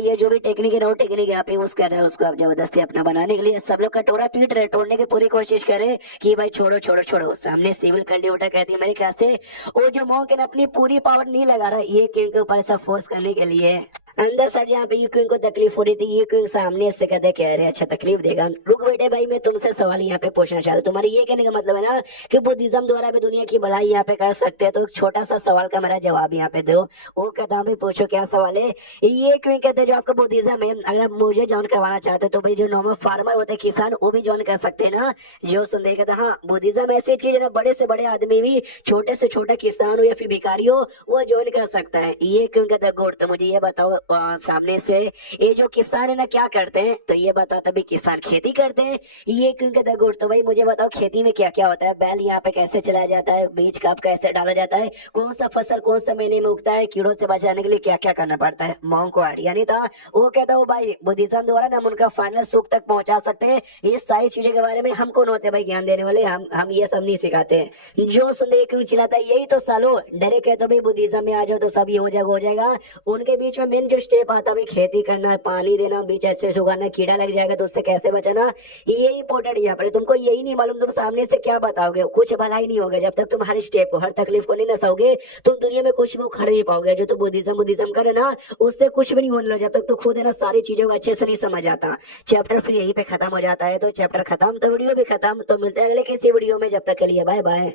ये जो भी टेक्निक है ना वो टेक्निक यहाँ पे यूज कर रहा है उसको आप जबरदस्ती अपना बनाने के लिए। सब लोग कटोरा पीट रहे, तोड़ने की पूरी कोशिश करे कि भाई छोड़ो छोड़ो छोड़ो। सामने सिविल कल्टीवेटर कहती है मेरे ख्याल से वो जो मॉन्क अपनी पूरी पावर नहीं लगा रहा ये किंग के ऊपर ऐसा फोर्स करने के लिए। अंदर सर जहाँ पे ये क्वीन को तकलीफ हो रही थी, ये क्वीन सामने से कहते कह रहे अच्छा तकलीफ देगा। रुक बेटे भाई मैं तुमसे सवाल यहाँ पे पूछना चाहता हूँ। तुम्हारे ये कहने का मतलब है ना कि बुद्धिज्म द्वारा भी दुनिया की भलाई यहाँ पे कर सकते हैं, तो एक छोटा सा सवाल का मेरा जवाब यहाँ पे दो। वो कहता हूँ भाई पूछो क्या सवाल है। ये क्वीन कहते हैं जो आपका बुद्धिज्म है अगर आप मुझे ज्वाइन करवाना चाहते हो तो भाई जो नॉर्मल फार्मर होते हैं किसान वो भी ज्वाइन कर सकते हैं ना। जो सुनते कहता हाँ बुद्धिज्म ऐसी चीज है ना बड़े से बड़े आदमी भी छोटे से छोटा किसान हो या फिर भिखारी हो वो ज्वाइन कर सकता है। ये क्यों कहता है गुड। तो मुझे ये बताओ सामने से ये जो किसान है ना क्या करते हैं, तो ये बताओ तभी किसान खेती करते हैं। ये क्यों कहता है गुड। तो भाई मुझे बताओ खेती में क्या क्या होता है, बैल यहाँ पे कैसे चलाया जाता है, बीज कब कैसे डाला जाता है, कौन सा फसल कौन सा महीने में उगता है, कीड़ों से बचाने के लिए क्या क्या करना पड़ता है। मॉन्क को आइडिया नहीं था। वो कहता हूँ भाई बुद्धिज्म द्वारा ना हम उनका फाइनल सुख तक पहुंचा सकते हैं। ये सारी चीजों के बारे में हम कौन होते हैं भाई ज्ञान देने वाले, हम ये सब नहीं सिखाते। जो सुनते क्यों चिल्लाता है यही तो सालो डरे कहते भाई बुद्धिज्म में आ जाओ तो सब ये हो जाएगा। उनके बीच में मेन जो स्टेप आता है खेती करना, पानी देना, बीच ऐसे उगाना, कीड़ा लग जाएगा तो उससे कैसे बचाना, ये इंपॉर्टेंट यहाँ पर। तुमको यही नहीं मालूम तुम सामने से क्या बताओगे, कुछ भलाई नहीं होगा जब तक तुम हर स्टेप को हर तकलीफ को नहीं नसाओगे। तुम दुनिया में कुछ भी उखड़ नहीं पाओगे। जो तुम बुद्धिज्म करे ना उससे कुछ भी नहीं होने लगा जब तक तू खुद है ना सारी चीजों को अच्छे से नहीं समझ आता। चैप्टर फिर यहीं पे खत्म हो जाता है। तो चैप्टर खत्म तो वीडियो भी खत्म। तो मिलते हैं अगले किसी वीडियो में, जब तक के लिए बाय बाय।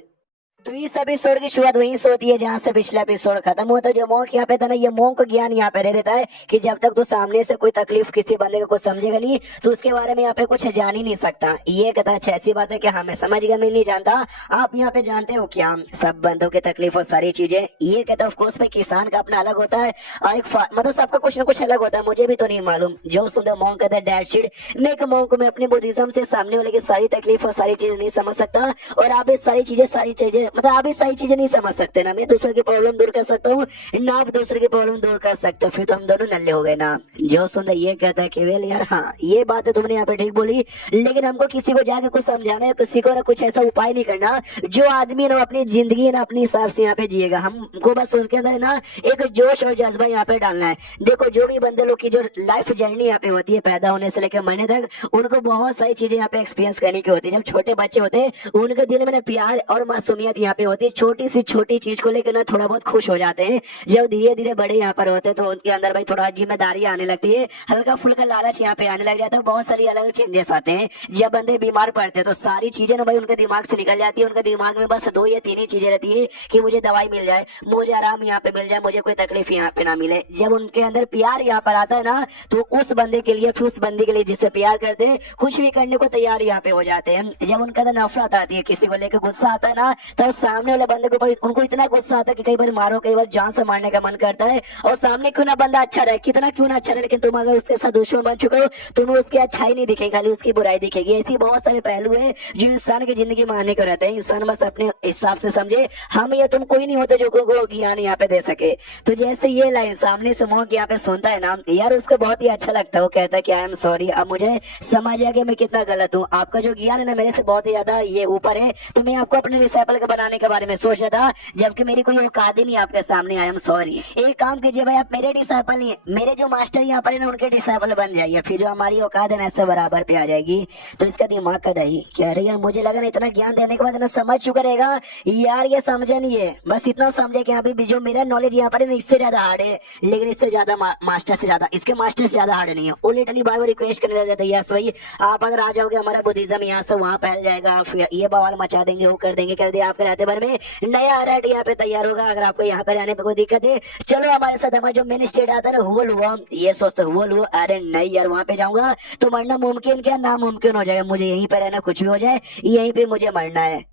तो इस एपिसोड की शुरुआत वहीं से होती है जहां से पिछला एपिसोड खत्म हुआ। तो जो मॉन्क यहाँ पे था ना ये मॉन्क को ज्ञान यहाँ पे दे देता है कि जब तक तो सामने से कोई तकलीफ किसी बंदे को कुछ समझेगा नहीं तो उसके बारे में यहाँ पे कुछ जान ही नहीं सकता। ये कहता है ऐसी बात है कि हाँ मैं समझ गया मैं नहीं जानता, आप यहाँ पे जानते हो क्या सब बंदों की तकलीफ और सारी चीजें। ये कहता है ऑफकोर्स भाई किसान का अपना अलग होता है और एक मतलब सबका कुछ ना कुछ अलग होता है, मुझे भी तो नहीं मालूम। जो सुंदर मॉन्क कहता है डैड शिट मैं एक मॉन्क को मैं अपने बुद्धिज्म से सामने वाले की सारी तकलीफ और सारी चीजें नहीं समझ सकता, और आप इस सारी चीजें मतलब आप इस सारी चीजें नहीं समझ सकते ना। मैं दूसरे की प्रॉब्लम दूर कर सकता हूँ ना आप दूसरे की प्रॉब्लम दूर कर सकते हो, फिर तो हम दोनों नल्ले हो गए ना। जो सुंदर ये कहता है कि वेल यार हाँ ये बात है तुमने यहाँ पे ठीक बोली, लेकिन हमको किसी को जाके कुछ समझाना है, किसी को ना कुछ ऐसा उपाय नहीं करना। जो आदमी ना अपनी जिंदगी ना अपने हिसाब से यहाँ पे जिएगा, हमको बस उसके अंदर ना एक जोश और जज्बा यहाँ पे डालना है। देखो जो भी बंदे लोग की जो लाइफ जर्नी यहाँ पे होती है पैदा होने से लेकर मरने तक, उनको बहुत सारी चीजें यहाँ पे एक्सपीरियंस करने की होती है। जब छोटे बच्चे होते हैं उनके दिल में प्यार और मासूमियत बहुत यहाँ पे होती है, छोटी सी छोटी चीज को लेकर ना थोड़ा बहुत खुश हो जाते हैं। जब धीरे धीरे बड़े यहाँ पर होते हैं तो उनके अंदर भाई थोड़ा जिम्मेदारी आने लगती है, हल्का फुल्का लालच यहाँ पे आने लग जाता है, बहुत सारी अलग अलग चेंजेस आते हैं। जब बंदे बीमार पड़ते हैं तो सारी चीजें ना भाई उनके दिमाग से निकल जाती है, उनके दिमाग में बस 2 या 3 ही चीजें रहती है कि मुझे दवाई मिल जाए, मुझे आराम यहाँ पे मिल जाए, मुझे कोई तकलीफ यहाँ पे ना मिले। जब उनके अंदर प्यार यहाँ पर आता है ना तो उस बंदे के लिए, फिर उस बंदे के लिए जिससे प्यार करते हैं, कुछ भी करने को तैयार यहाँ पे हो जाते हैं। जब उनके अंदर नफरत आती है, किसी को लेकर गुस्सा आता है ना, तब सामने वाले बंदे को उनको इतना गुस्सा आता है कि कई बार मारो, कई बार जान से मारने का मन करता है। और सामने क्यों ना बंदा अच्छा रहे, कितना क्यों ना अच्छा रहे, लेकिन तुम अगर उसके साथ दुश्मन बन चुके हो, तुम्हें उसकी अच्छाई नहीं दिखेगी, खाली उसकी बुराई दिखेगी। ऐसी बहुत सारे पहलू है जो इंसान की जिंदगी मानने को रहते हैं। इंसान बस अपने हिसाब से समझे, हम या तुम कोई नहीं होते जो को ज्ञान यहाँ पे दे सके। तो जैसे ये लाइन सामने से मोहक यहाँ पे सुनता है ना यार, उसको बहुत ही अच्छा लगता है। वो कहता है कि आई एम सॉरी, अब मुझे समझ आ गया मैं कितना गलत हूँ, आपका जो ज्ञान है ना मेरे से बहुत ही ज्यादा ये ऊपर है, तो मैं आपको अपने डिसाइपल के बनाने के बारे में सोचा था, जबकि मेरी कोई औकात ही नहीं आपके सामने। I am sorry. एक काम कीजिए भाई, आप मेरे डिसाइपल नहीं, मेरे जो मास्टर यहाँ पर है ना उनके डिसाइपल बन जाइए, फिर जो हमारी औकात है ना ऐसे बराबर पे आ जाएगी। तो इसका दिमाग का दही कह रही है, मुझे लगा ना इतना ज्ञान देने के बाद ना समझ चुका रहेगा यार, ये समझा नहीं है, बस इतना समझे कि अभी जो मेरा नॉलेज यहाँ पर है ना इससे ज्यादा हार्ड है, लेकिन इससे ज्यादा मास्टर से ज्यादा, इसके मास्टर से ज्यादा हार्ड नहीं है। वो लिटरली बार बार रिक्वेस्ट करने लग जाता है, यस भाई आप अगर आ जाओगे हमारा बुद्धिज्म यहाँ से वहाँ फैल जाएगा, फिर ये बवाल मचा देंगे, वो कर देंगे, कर दिया, आपके रहते भर में नया रेड यहाँ पे तैयार होगा। अगर आपको यहाँ पे रहने पे कोई दिक्कत है, चलो हमारे साथ, हमारा जो मेन स्टेट आता है ना हुआ हुआ, ये सोचते हुआ हुआ, अरे नहीं यार वहाँ पे जाऊंगा तो मरना मुमकिन क्या नामुमकिन हो जाएगा, मुझे यहीं पे रहना, कुछ भी हो जाए यहीं पे मुझे मरना है।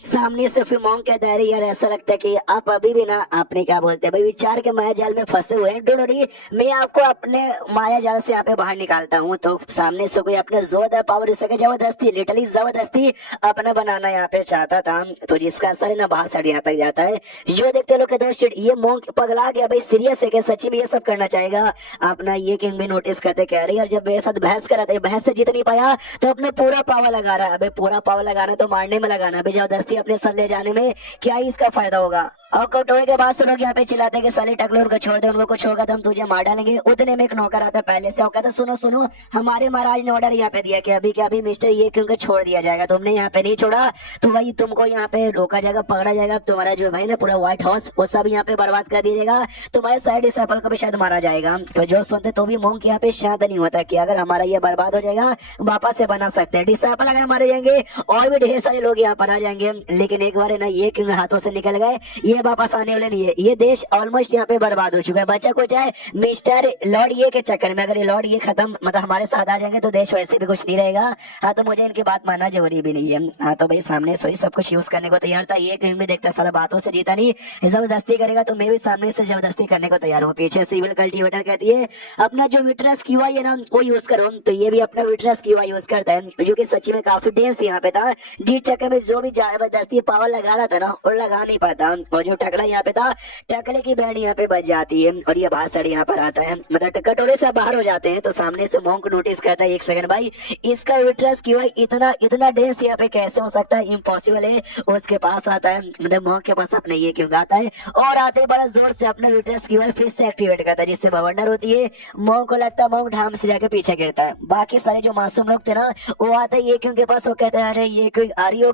सामने से फिर मॉन्क कहता है यार ऐसा लगता है कि आप अभी भी ना, आपने क्या बोलते हैं भाई, विचार के माया जाल में फंसे हुए हैं, डोंट वरी मैं आपको अपने माया जाल से यहाँ पे बाहर निकालता हूँ। तो सामने से कोई अपने जोरदार पावर सके जबरदस्ती, लिटरली जबरदस्ती अपना बनाना यहाँ पे चाहता था, तो जिसका असर है ना बाहर साइड यहाँ तक जाता है। जो देखते लोग के दोस्त, ये मॉन्क पगला गया भाई, सीरियस है क्या, सच्ची में ये सब करना चाहेगा अपना। ये किंग भी नोटिस करते कह रहे यार, जब मेरे साथ बहस करा था, बहस से जीत नहीं पाया तो अपने पूरा पावर लगा रहा है। अबे पूरा पावर लगाना तो मारने में लगाना, अभी जबरदस्ती अपने साथ ले जाने में क्या ही इसका फायदा होगा। और कटोरे के बाद से लोग यहाँ पे चिल्लाते हैं कि साले टकले उनको छोड़ दे, उनको कुछ होगा तो हम तुझे मार डालेंगे। उतने में एक नौकर आता है पहले से, और कहता सुनो सुनो, हमारे महाराज ने ऑर्डर यहाँ पे दिया कि अभी क्या अभी मिस्टर ये क्योंकि छोड़ दिया जाएगा, तुमने यहाँ पे नहीं छोड़ा तो भाई तुमको यहाँ पे रोका जाएगा, पकड़ा जाएगा, तुम्हारा जो भाई ना पूरा व्हाइट हाउस वो सब यहाँ पे बर्बाद कर दिया जाएगा, तुम्हारे सारे डिसाइपल को भी शायद मारा जाएगा। तो जो सुनते तो भी मॉन्क यहाँ पे शांत नहीं होता कि अगर हमारा ये बर्बाद हो जाएगा वापस से बना सकते हैं, डिसाइपल अगर मारे जाएंगे और भी ढेर सारे लोग यहाँ पर आ जाएंगे, लेकिन एक बार है ना ये क्यों हाथों से निकल गए, ये वापस आने वाले नहीं है। ये देश ऑलमोस्ट यहाँ पे बर्बाद हो चुका है, बच्चा कुछ है मिस्टर लॉर्ड ये के चक्कर में, अगर ये लॉर्ड ये खत्म मतलब हमारे साथ आ जाएंगे तो देश वैसे भी कुछ नहीं रहेगा। हाँ तो मुझे इनकी बात मानना जरूरी भी नहीं है। हाँ तो भाई सामने से ही सब कुछ यूज करने को तैयार था, ये कहीं भी देखता सारा बातों से जीता नहीं, जबरदस्ती करेगा तो मैं भी सामने से जबरदस्ती करने को तैयार हूँ। पीछे सिविल कल्टीवेटर कहती है अपना जो विटरस कीवा है ना वो यूज करो, तो ये भी अपना विटरस कीवा यूज करता है, जो कि सच्ची में काफी डेंस यहाँ पे था, जीत चक्कर में जो भी जबरदस्ती पावर लगा रहा था ना और लगा नहीं पाता, और जो टकला यहाँ पे था टकले की बैंड यहाँ पे बच जाती है और ये भाषण यहाँ पर आता है, मतलब कटोरे से बाहर हो जाते हैं। तो सामने से मॉन्क नोटिस करता है एक सेकंड भाई इसका विटरस क्यों इतना इतना डेंस यहाँ पे कैसे हो सकता है, इम्पॉसिबल है। उसके पास आता है, मतलब मॉन्क के पास अपने ये क्यों आता है और आते ही बड़ा जोर से अपना विटरस क्यों फिर से एक्टिवेट करता है, जिससे बवंडर होती है। मॉन्क को लगता है मॉन्क ढाम से जाके पीछे गिरता है। बाकी सारे जो मासूम लोग थे ना वो आते ये क्यों के पास, वो कहते हैं अरे ये क्यों आ रही हो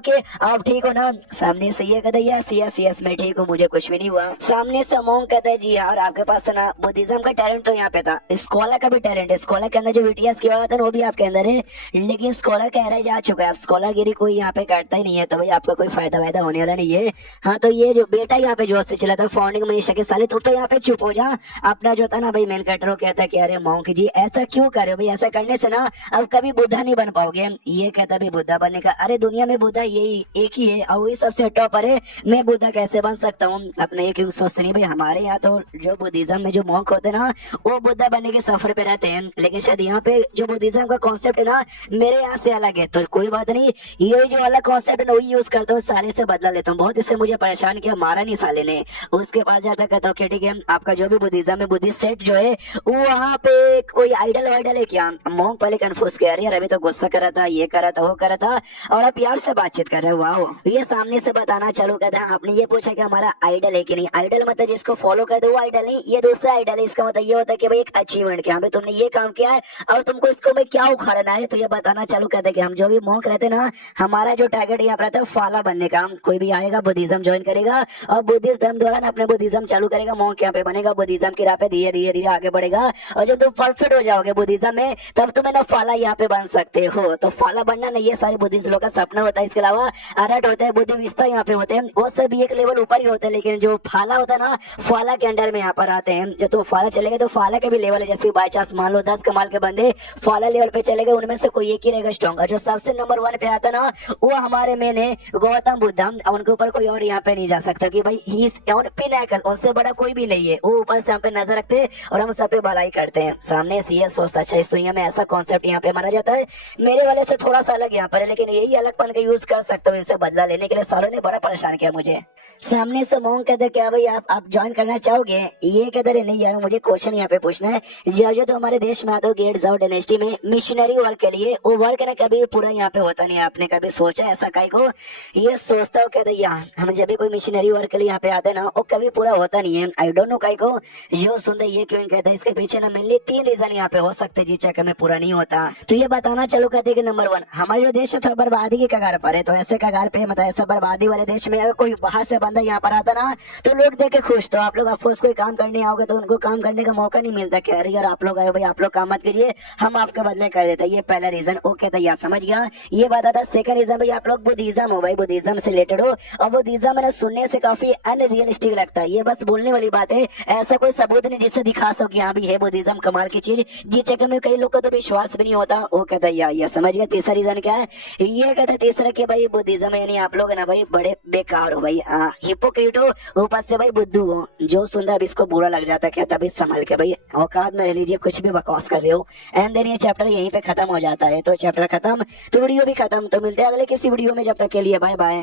के आप ठीक हो ना। सामने से ये कहते हैं यस यस मैं ठीक हूँ, मुझे कुछ भी नहीं हुआ। सामने से मॉन्क कहता है जी यार आपके पास ना बुद्धिज्म का टैलेंट तो यहाँ पे था, स्कॉलर का भी टैलेंट है, स्कॉलर के अंदर जो विटियास किया हुआ था वो भी आपके अंदर है, लेकिन स्कॉलर कह रहा जा चुका है, अब स्कॉलरगिरी कोई यहाँ पे करता ही नहीं है, तो भाई आपका कोई फायदा वायदा होने वाला नहीं है। हाँ तो ये जो बेटा यहाँ पे जोश से चला था फाउंडिंग मिनिस्टर के साले, तुम तो यहाँ पे चुप हो जा। अपना जो था ना भाई मेन कैरेक्टर कहता है कि अरे मॉन्क जी ऐसा क्यों कर रहे हो भाई, ऐसा करने से ना अब कभी बुद्धा नहीं बन पाओगे। ये कहता भाई बुद्धा बनने का, अरे दुनिया में बुद्धा यही एक ही है और वही सबसे टॉपर है, मैं बुद्धा कैसे बन सकता हूँ। अपने ये क्यों सोचते नहीं भाई, हमारे यहाँ तो जो बुद्धिज्म में जो मॉन्क होते हैं ना वो बुद्धा बनने के सफर पे रहते हैं, लेकिन शायद यहाँ पे जो बुद्धिज्म का कॉन्सेप्ट है ना मेरे यहाँ से अलग है, तो कोई बात नहीं, ये जो अलग कॉन्सेप्ट है ना वही यूज करता हूँ, साले से बदला लेता हूँ। बहुत इससे मुझे परेशान किया, मारा नहीं साले ने। उसके पास जाता कहता हूँ ठीक है आपका जो भी बुद्धिज्म है बुद्धिस्ट सेट जो है वो वहाँ पे कोई आइडल वाइडल है क्या। मॉन्क पहले कंफ्यूज किया, यार अभी तो गुस्सा कर रहा था, ये कर रहा था, वो कर रहा था, और अब प्यार से बातचीत कर रहे हो, वाह। ये सामने से बताना चालू कहता है आपने ये पूछा कि हमारा आइडल है कि नहीं। आइडल मतलब जिसको फॉलो कर दो वो आइडल नहीं, ये दूसरा आइडल है। इसका मतलब ये होता है कि भाई एक अचीवमेंट क्या भाई तुमने ये काम किया है और तुमको इसको भाई क्या उखाड़ना है, तो ये बताना चालू करते कि हम जो भी मॉन्क रहते ना, हमारा जो टारगेट यहाँ पर रहता है फाला बनने का। हम कोई भी आएगा बुद्धिज्म ज्वाइन करेगा और बुद्धिस्ट धर्म द्वारा अपने बुद्धिज्म चालू करेगा, मॉन्क यहाँ पे बनेगा, बुद्धिज्म की राह पे धीरे धीरे धीरे आगे बढ़ेगा। और जब तुम परफेक्ट हो जाओगे बुद्धिज्म में तब तुम्हें ना फाला यहाँ पे बन सकते हो। तो फाला बनना नहीं, ये सारे बुद्धिस्ट लोग का सपना होता है। इसके अलावा अरहट होता है, बुद्धि विस्ता यहाँ पे होते हैं, वो सब एक लेवल ऊपर ही होते हैं। लेकिन जो फाला होता है ना, फाला के अंडर में यहाँ पर आते हैं। जब तुम फाला चलेगे तो फाला के भी लेवल है, जैसे बाई चांस मान लो 10 कमाल के बंदे फाला लेवल पे चले गए, उनमें से कोई एक ही रहेगा स्ट्रॉन्ग। जो सबसे नंबर 1 पे आता ना वो हमारे मेन है गौतम बुद्ध। उनके ऊपर कोई और यहाँ पे नहीं जा सकता कि भाई ही इज पिनाकल, उससे बड़ा कोई भी नहीं है। वो ऊपर से हम पे नजर रखते हैं और हम सब पे भलाई करते हैं। सामने से ये सोचता अच्छा इस दुनिया में ऐसा कॉन्सेप्ट यहाँ पे माना जाता है, मेरे वाले से थोड़ा सा अलग यहाँ पर है, लेकिन यही अलगपन का यूज कर सकता हूँ। इससे बदला लेने के लिए सालों ने बड़ा परेशान किया मुझे। सामने से मॉन्क कहते क्या भाई आप ज्वाइन करना चाहोगे, ये कहते रहे नहीं यार मुझे क्वेश्चन यहाँ पे पूछना है। जो तो हमारे देश में आते हो गेट जाओ डायनेस्टी में मिशनरी वर्क के लिए, वो वर्क ना कभी पूरा यहाँ पे होता नहीं। आपने कभी सोचा ऐसा काई को? ये सोचता हूँ कहते यार हम जब भी कोई मिशनरी वर्क के लिए यहाँ पे आते ना वो कभी पूरा होता नहीं है। आई डोंट नो काई को जो सुनते ये क्यों कहते हैं। इसके पीछे ना मेनली 3 रीजन यहाँ पे हो सकते जी चक्कर में पूरा नहीं होता। तो ये बताना चलो कहते कि नंबर 1 हमारे जो देश है थोड़ा बर्बादी की कगार पर है। तो ऐसे कगार पे मतलब ऐसा बर्बादी वाले देश में अगर कोई बाहर से बंदा यहाँ पर आता ना तो लोग देख के खुश। तो आप लोग अफकोर्स कोई काम करने आओगे तो उनको काम करने का मौका नहीं मिलता। कह रही यार आप लोग आए भाई आप लोग काम मत कीजिए हम आपके बदले कर देते। ये पहला रीजन ओके तो यार समझ गया। ये बात आता सेकंड रीजन भाई आप लोग बुद्धिज्म हो, भाई बुद्धिज्म से रिलेटेड हो और बुद्धिज्म मैंने सुनने से काफी अनरियलिस्टिक लगता है। ये बस बोलने वाली बात है, ऐसा कोई सबूत नहीं जिससे दिखा सको कि हाँ भी है बुद्धिज्म कमाल की चीज जी चक्कर में कई लोग को तो विश्वास भी नहीं होता। वो कहता है यार ये समझ गया। तीसरा रीजन क्या है? ये कहता है तीसरा कि भाई बुद्धिज्म यानी आप लोग ना भाई बड़े बेकार हो भाई, हिपोक्रेट हो, ऊपर से भाई बुद्धू हो। जो सुनता है इसको बुरा लग जाता है, कहता है संभल के भाई औकात में रह लीजिए, कुछ भी बकवास कर रहे हो। एंड देन ये चैप्टर यहीं पे खत्म हो जाता है। तो चैप्टर खत्म तो वीडियो भी खत्म। तो मिलते हैं अगले किसी वीडियो में, जब तक के लिए बाय बाय।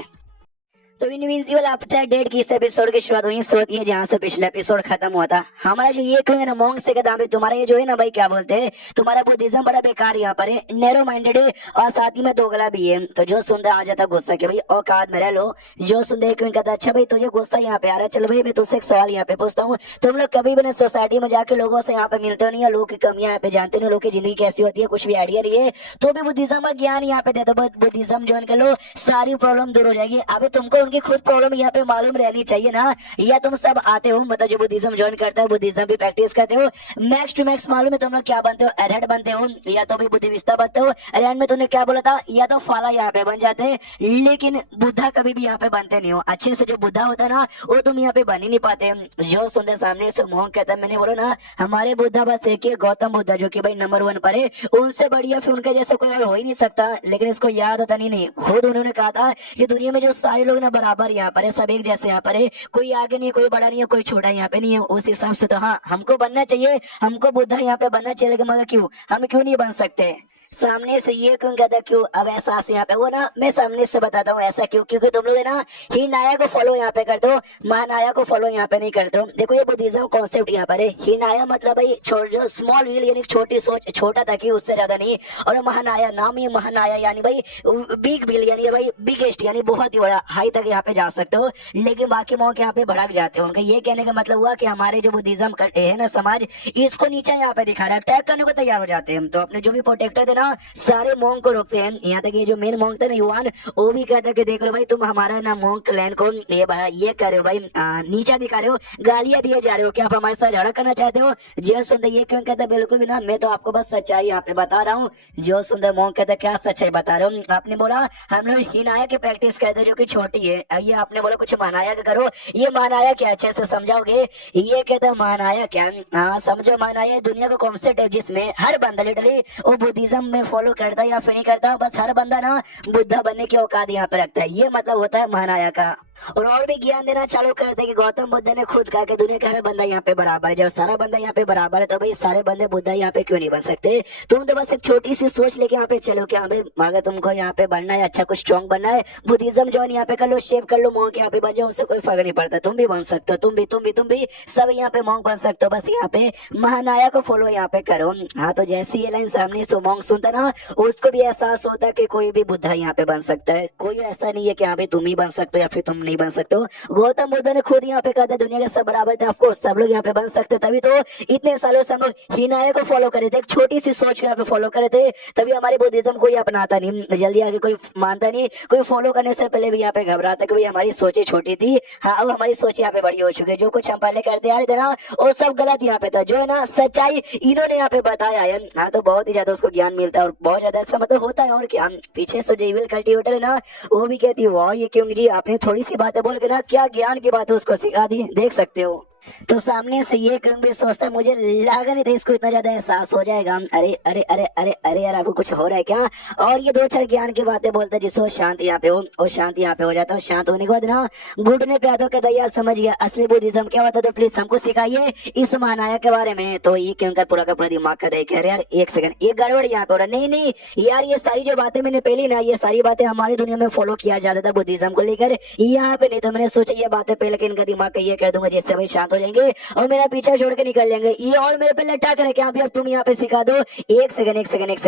तो इनविंसिबल आफ्टर डेट की इस एपिसोड की शुरुआत वहीं से होती है जहाँ से पिछला एपिसोड खत्म हुआ था। हमारा जो ये क्यों है ना मॉन्क से कहता है तुम्हारा ये जो है ना भाई क्या बोलते हैं तुम्हारा बुद्धिज्म बड़ा बेकार यहाँ पर है, नैरो माइंडेड है और साथ ही में दोगला भी है। तो जो सुनता आ जाता गुस्सा के भाई औकात में रह लो। जो सुनते क्यों कहता अच्छा भाई तुझे गुस्सा यहाँ पे आ रहा है, चलो भाई मैं तुझसे एक सवाल यहाँ पे पूछता हूँ। तुम लोग कभी भी सोसाइटी में जाके लोगों से यहाँ पे मिलते हो नहीं, लोगों की कमियां यहाँ पे जानते नहीं, लोगों की जिंदगी कैसी होती है कुछ भी आइडिया नहीं है, तो भी बुद्धिज्म का ज्ञान यहाँ पे दे दो, बुद्धिज्म ज्वाइन कर लो, सारी प्रॉब्लम दूर हो जाएगी। अभी तुमको उनकी खुद प्रॉब्लम यहाँ पे मालूम रहनी चाहिए ना, या तुम सब आते हो मतलब जो बुद्धिज्म ज्वाइन करता है बुद्धिज्म भी प्रैक्टिस करते हो, मैक्स टू मैक्स मालूम है तुम लोग क्या बनते हो, अरहट बनते हो या तो भी बुद्धिविस्ता बनते हो। अरहट में तुमने क्या बोला था, या तो फाला यहाँ पे बन जाते हैं, लेकिन बुद्धा कभी भी यहाँ पे बनते नहीं हो। अच्छे से जो बुद्धा होता है ना वो तुम यहाँ पे बन ही नहीं पाते। जो सुंदर सामने से मोहन कहता है मैंने बोला ना हमारे बुद्धा बस एक ही गौतम बुद्धा जो कि भाई नंबर 1 पर है, उनसे बढ़िया फिर उनके जैसे कोई और हो ही नहीं सकता। लेकिन इसको याद आता नहीं, खुद उन्होंने कहा था कि दुनिया में जो सारे लोग ना बराबर यहाँ पर है, सब एक जैसे यहाँ पर है, कोई आगे नहीं कोई बड़ा नहीं है कोई छोटा यहाँ पे नहीं है। उस हिसाब से तो हाँ हमको बनना चाहिए, हमको बुद्धा यहाँ पे बनना चाहिए, लेकिन मगर क्यों हम क्यों नहीं बन सकते? सामने से ये क्यों कहता क्यों अब एहसास यहाँ पे वो ना मैं सामने से बताता हूँ ऐसा क्यों, क्योंकि तुम लोग है ना ही नाया को फॉलो यहाँ पे करते हो, महानाया को फॉलो यहाँ पे नहीं करते हो। देखो ये बुद्धिज्म कॉन्सेप्ट यहाँ पर है, ही नाया मतलब भाई जो स्मॉल व्हील यानी छोटी सोच, छोटा ताकि उससे ज्यादा नहीं, और महानाया नाम ही महानाया यानी भाई बिग व्हील यानी भाई बिगेस्ट यानी बहुत ही बड़ा हाई तक यहाँ पे जा सकते हो। लेकिन बाकी मौके यहाँ पे भड़क जाते हो। उनका ये कहने का मतलब हुआ कि हमारे जो बुद्धिज्म है ना समाज इसको नीचा यहाँ पे दिखा रहा है, अटैक करने को तैयार हो जाते हैं। तो अपने जो भी प्रोटेक्टर थे ना सारे मॉन्क को रोकते हैं। यहाँ तक ये जो मेन मॉन्क था ना युवान वो भी कहता है कि देख लो भाई तुम हमारा ना मॉन्क क्लैन को ये कर रहे हो भाई, नीचा दिखा रहे हो, गालियां दिए जा रहे हो, क्या आप हमारे साथ झगड़ा करना चाहते हो? जो सुंदर ये क्यों कहता है बिल्कुल भी ना, मैं तो आपको बस सच्चाई यहाँ पे बता रहा हूँ। जो सुंदर मॉन्क कहता है क्या सच्चाई बता रहे हो? आपने बोला हम लोग हिनाया की प्रैक्टिस करते जो की छोटी है, ये आपने बोला कुछ महानाया का करो, ये महानाया क्या अच्छे से समझाओगे? ये कहता है महानाया क्या? हाँ समझो महानाया दुनिया का कॉन्सेप्ट है जिसमें हर बंदा लिटरली वो बुद्धिज्म में फॉलो करता है या फिर नहीं करता, बस हर बंदा ना बुद्धा बनने की औकात यहाँ पे रखता है। ये मतलब होता है महानाया का। और भी ज्ञान देना चालू करते हैं कि गौतम बुद्ध ने खुद कहा कि दुनिया का हर बंदा यहाँ पे बराबर है। जब सारा बंदा यहाँ पे बराबर है तो भाई सारे बंदे बुद्धा यहाँ पे क्यों नहीं बन सकते? तुम तो बस एक छोटी सी सोच लेके यहाँ पे चलो कि हाँ भाई अगर तुमको यहाँ पे बनना है, अच्छा कुछ स्ट्रॉन्ग बनना है, बुद्धिज्म ज्वाइन यहाँ पे कर लो, शेप कर लो, मॉन्क यहाँ पे बन जाओ, उससे कोई फर्क नहीं पड़ता। तुम भी बन सकते हो, तुम भी सब यहाँ पे मॉन्क बन सकते हो, बस यहाँ पे महानाया को फॉलो यहाँ पे करो। हाँ तो जैसी ये लाइन सामने से मॉन्क सुनता ना उसको भी एहसास होता है कि कोई भी बुद्धा यहाँ पे बन सकता है, कोई ऐसा नहीं है कि हाँ भाई तुम ही बन सकते हो या फिर तुम नहीं बन सकते हो। गौतम बुद्ध ने खुद यहाँ पे कहा था दुनिया के सब बराबर थे, ऑफकोर्स सब लोग यहाँ पे बन सकते, तभी तो इतने सालों से हम लोग हिनाया को फॉलो करे थे, एक छोटी सी सोच को यहाँ पे फॉलो करे थे, तभी हमारी बुद्धिज्म कोई अपनाता नहीं, जल्दी आगे कोई मानता नहीं, कोई फॉलो करने से पहले भी यहाँ पे घबराता कि भाई हमारी सोचें छोटी थी, हाँ अब हमारी सोच यहाँ पे बड़ी हो चुकी है, जो कुछ हम पहले करते आ रहे थे ना वो सब गलत यहाँ पे था, जो है ना सच्चाई इन्होंने यहाँ पे बताया है। हाँ तो बहुत ही ज्यादा उसको ज्ञान मिलता है और बहुत ज्यादा इसका मतलब होता है। और क्या पीछे से जो इविल कल्टीवेटर है ना वो भी कहती है वाह ये क्यों जी आपने थोड़ी सी बातें बोल के ना क्या ज्ञान की बातें उसको सिखा दी, देख सकते हो। तो सामने से ये क्यों भी सोचता मुझे लगा नहीं था इसको इतना ज्यादा एहसास हो जाएगा। अरे अरे अरे अरे अरे यार आपको कुछ हो रहा है क्या? और ये दो चार ज्ञान की बातें बोलता है जिससे वो शांत यहाँ पे हो और शांत यहाँ पे हो जाता है। शांत होने के बाद ना घुटने पे आता कहता यार समझ गया असली बुद्धिज्म क्या होता है तो प्लीज हमको सिखाइए इस महानायक के बारे में। तो ये क्यों का पूरा दिमाग का देख यार एक सेकंड ये गड़बड़ यहाँ पे हो रहा नहीं नहीं यार ये सारी जो बातें मैंने पहली ना ये सारी बातें हमारी दुनिया में फॉलो किया जाता था बुद्धिज्म को लेकर यहाँ पे, नहीं तो मैंने सोचा ये बातें पहले के इनका दिमाग का ये कर दूंगा जिससे भाई शांत हो जाएंगे और मेरा पीछा छोड़ के निकल जाएंगे। ये और मेरे पे लटा करे क्या अब तुम यहाँ पे सिखा दो। एक सेकंड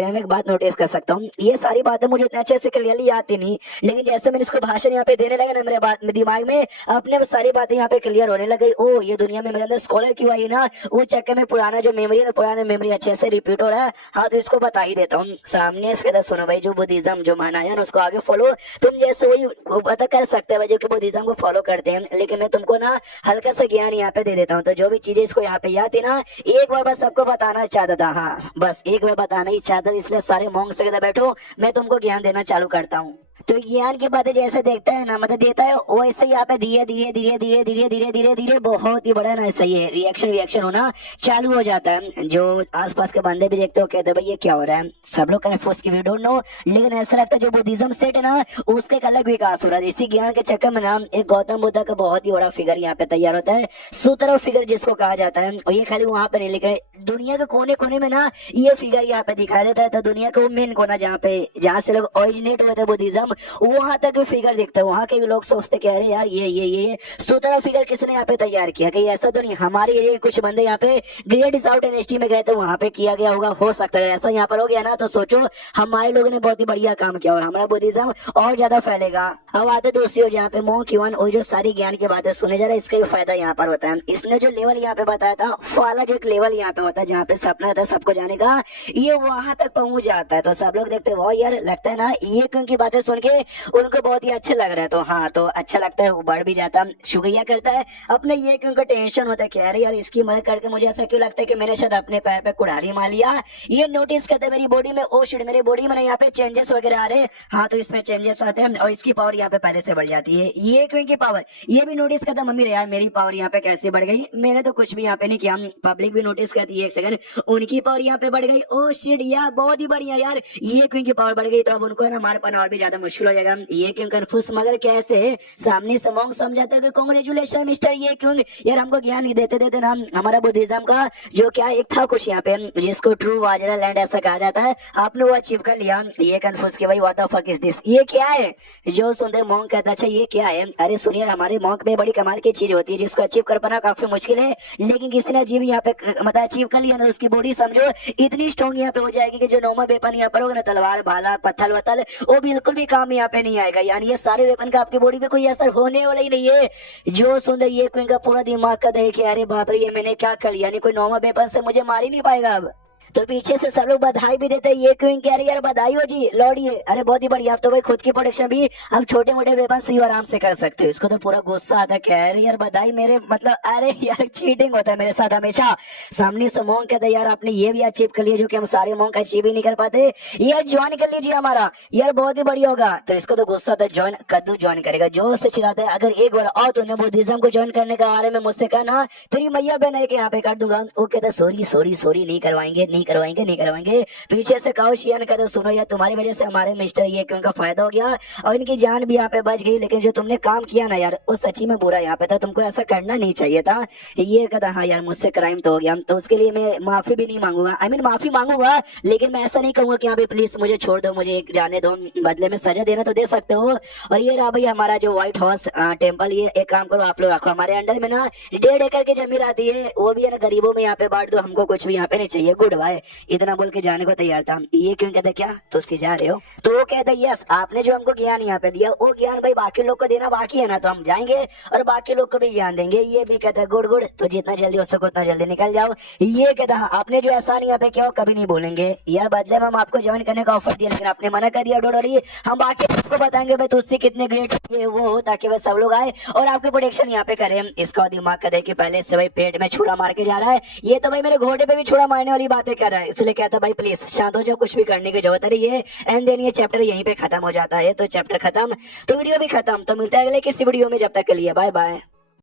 मैं एक बात नोटिस कर सकता हूँ, ये सारी बातें मुझे इतने अच्छे से क्लियरली आती नहीं, लेकिन जैसे मैंने इसको भाषण यहाँ पे देने लगा ना मेरे बात में दिमाग में अपने सारी बातें यहाँ पे क्लियर होने लग गई। ओ ये दुनिया में मेरे अंदर स्कॉलर क्यों आई ना वो चक्कर में पुराना जो मेमोरी है पुराना मेमोरी अच्छे से रिपीट हो रहा है। हाँ तो इसको बता ही देता हूँ सामने इसके सुनो भाई जो बुद्धिज्म जो माना है उसको आगे फॉलो तुम जैसे वही पता कर सकते हैं जो कि बुद्धिज्म को फॉलो करते हैं, लेकिन मैं तुमको ना हल्का सा ज्ञान यहाँ पे दे देता हूँ। तो जो भी चीजें इसको यहाँ पे याद थी ना एक बार बस सबको बताना चाहता था, हाँ बस एक बार बताना ही चाहता था, इसलिए सारे मॉन्क से कहता बैठो मैं तुमको ज्ञान देना चालू करता हूँ। तो ज्ञान की बातें जैसे देखता है ना मतलब देता है वैसे यहाँ पे धीरे धीरे धीरे धीरे धीरे धीरे धीरे धीरे बहुत ही बड़ा ना ऐसा ही है रिएक्शन होना चालू हो जाता है। जो आसपास के बंदे भी देखते हो कहते भाई ये क्या हो रहा है, सब लोग कन्फ्यूज की वी डोंट नो, लेकिन ऐसा लगता है जो बुद्धिज्म सेट है ना उसका एक अलग विकास हो रहा है। इसी ज्ञान के चक्कर में ना एक गौतम बुद्ध का बहुत ही बड़ा फिगर यहाँ पे तैयार होता है, सुतरव फिगर जिसको कहा जाता है। और ये खाली वहां पे नहीं लेकिन दुनिया के कोने कोने में ना ये फिगर यहाँ पे दिखाई देता है। तो दुनिया का वो मेन कोना जहाँ से लोग ओरिजिनेट हुए थे बुद्धिज्म वहां तक फिगर दिखता है, वहां के भी लोग सोचते कह रहे यार ये सुतरा फिगर किसने यहाँ पे तैयार किया, कहीं ऐसा तो नहीं हमारे एरिया कुछ बंदे यहाँ पे ग्रेट साउथ एनएसटी में गए थे वहां पे किया गया होगा, हो सकता है ऐसा यहाँ पर हो गया ना। तो सोचो हमारे लोगों ने बहुत ही बढ़िया काम किया और हमारा बुद्धिज्म और ज्यादा फैलेगा। अब आते दूसरी और जहाँ पे मॉन्क युआन और जो सारी ज्ञान की बातें सुने जा रहा है इसका फायदा यहाँ पर होता है। इसने जो लेवल यहाँ पे बताया था फाला जो एक लेवल यहाँ पे होता है जहाँ पे सपना था सबको जाने का ये वहां तक पहुंच जाता है। तो सब लोग देखते हैं वाह यार लगता है ना ये क्योंकि बातें सुन के उनको बहुत ही अच्छा लग रहा है। तो हाँ तो अच्छा लगता है वो बढ़ भी जाता है शुक्रिया करता है अपने ये क्योंकि टेंशन होता है कह रहे यार इसकी मदद करके मुझे ऐसा क्यों लगता है कि मैंने शायद अपने पैर पे कुड़ारी मार लिया। ये नोटिस करते मेरी बॉडी में ओ शिट मेरी बॉडी में यहाँ पे चेंजेस वगैरह आ रहे हैं। हाँ तो इसमें चेंजेस आते हैं और इसकी पावर यहाँ पे पहले से बढ़ जाती है। ये क्योंकि पावर ये भी नोटिस करता मम्मी यार मेरी पावर यहाँ पे कैसे बढ़ गई, मैंने तो कुछ भी यहाँ पे नहीं किया। पब्लिक भी नोटिस करती है एक सेकंड उनकी पावर यहाँ पे बढ़ गई। ओ शिट यार बहुत ही बढ़िया यार ये क्योंकि पावर बढ़ गई तो अब उनको है ना हमारे पाना और भी ज्यादा मुश्किल हो जाएगा। ये क्यों कन्फ्यूज मगर कैसे सामने से मॉन्क समझाता है कि कांग्रेचुलेशन मिस्टर ये क्यों यार हमको ज्ञान नहीं देते देते ना हमारा बुद्धिज्म का जो क्या एक था कुछ यहाँ पे जिसको ट्रू वाजरा लैंड ऐसा कहा जाता है आपने वो अचीव कर लिया। ये कन्फ्यूज कि भाई what the fuck is this ये क्या है, जो सुनते मॉन्क कहता अच्छा ये क्या है। अरे सुनिए हमारे मॉन्क में बड़ी कमाल की चीज होती है जिसको अचीव कर पाना काफी मुश्किल है, लेकिन किसी ने अचीव यहाँ पे मतलब अचीव कर लिया ना उसकी बॉडी समझो इतनी स्ट्रॉन्ग यहाँ पे हो जाएगी कि जो नॉर्मल वेपन यहाँ पर होगा ना तलवार भाला पत्थर वत्थल वो बिल्कुल भी काम यहाँ पे नहीं आएगा। यानी ये सारे वेपन का आपकी बॉडी पे कोई असर होने वाला ही नहीं है। जो सुंदर ये क्वीन का पूरा दिमाग का देखे अरे बाप रे ये मैंने क्या कर लिया, यानी कोई नॉर्मल वेपन से मुझे मार ही नहीं पाएगा। अब तो पीछे से सब लोग बधाई भी देते हैं ये क्वीन कह रही यार बधाई हो जी लौड़िए। अरे बहुत ही बढ़िया, अब तो भाई खुद की प्रोटेक्शन भी अब छोटे मोटे वेपन से आराम से कर सकते हो। इसको तो पूरा गुस्सा आता है कह रही यार बधाई मेरे मतलब अरे यार चीटिंग होता है मेरे साथ हमेशा। सामने से मॉन्क कहता है यार आपने ये भी अचीव कर लिया जो कि हम सारे मॉन्क अचीव ही नहीं कर पाते, यार ज्वाइन कर लीजिए हमारा यार बहुत ही बढ़िया होगा। तो इसको तो गुस्सा था ज्वाइन कद्दू ज्वाइन करेगा जोश से चिल्लाता है अगर एक बार और तूने बुद्धिज्म को ज्वाइन करने के बारे में मुझसे कहा ना तेरी मैया बहन है कि यहाँ पे कर दूंगा। वो कहता सॉरी सॉरी सॉरी नहीं करवाएंगे नहीं करवाएंगे नहीं करवाएंगे। पीछे से काओ शियान कहता सुनो यार तुम्हारी वजह से हमारे मिस्टर ये क्यों का फायदा हो गया और इनकी जान भी यहाँ पे बच गई, लेकिन जो तुमने काम किया ना यार वो सच्ची में बुरा यहाँ पे था, तुमको ऐसा करना नहीं चाहिए था। ये कहता हाँ यार मुझसे क्राइम तो हो गया तो उसके लिए मैं माफी भी नहीं मांगूंगा, आई मीन माफी मांगूंगा लेकिन मैं ऐसा नहीं कहूंगा कि यहाँ पे प्लीज मुझे छोड़ दो मुझे जाने दो, बदले में सजा देना तो दे सकते हो। और ये रहा भाई हमारा जो व्हाइट हाउस टेम्पल, ये एक काम करो आप लोग रखो हमारे अंडर में ना 1.5 एकड़ की जमीन आती है वो भी है ना गरीबों में यहाँ पे बांट दो, हमको कुछ भी यहाँ पे नहीं चाहिए। Goodbye. भाई, इतना बोल के जाने को तैयार था। ये क्यों कहते क्या तुझसे जा रहे हो? तो वो कहते यस, आपने जो हमको ज्ञान यहाँ पे दिया वो ज्ञान भाई बाकी लोग को देना बाकी है ना, तो हम जाएंगे और बाकी लोग को भी ज्ञान देंगे। ये भी कहता है गुड गुड, तो जितना जल्दी हो सके उतना जल्दी निकल जाओ। ये कहता है आपने जो एहसान यहाँ पे किया वो कभी नहीं भूलेंगे यार, बदले में हम आपको ज्वाइन करने का ऑफर दिया लेकिन आपने मना कर दिया। डोंट वरी, हम बाकी आपको बताएंगे भाई तुझसे कितने ग्रेट ये वो हो, ताकि वह सब लोग आए और आपके प्रोटेक्शन यहाँ पे करें। इसका दिमाग का देखिए पहले से भाई पेट में छुरा मार के जा रहा है, ये तो भाई मेरे घोड़े पे भी छुरा मारने वाली बातें कर रहा है। इसलिए कहता भाई प्लीज शांत हो जाओ, कुछ भी करने की जरूरत नहीं है। एंड देन ये चैप्टर यहीं पे खत्म हो जाता है। तो चैप्टर खत्म तो वीडियो भी खत्म। तो मिलता है अगले किसी वीडियो में, जब तक के लिए बाय बाय।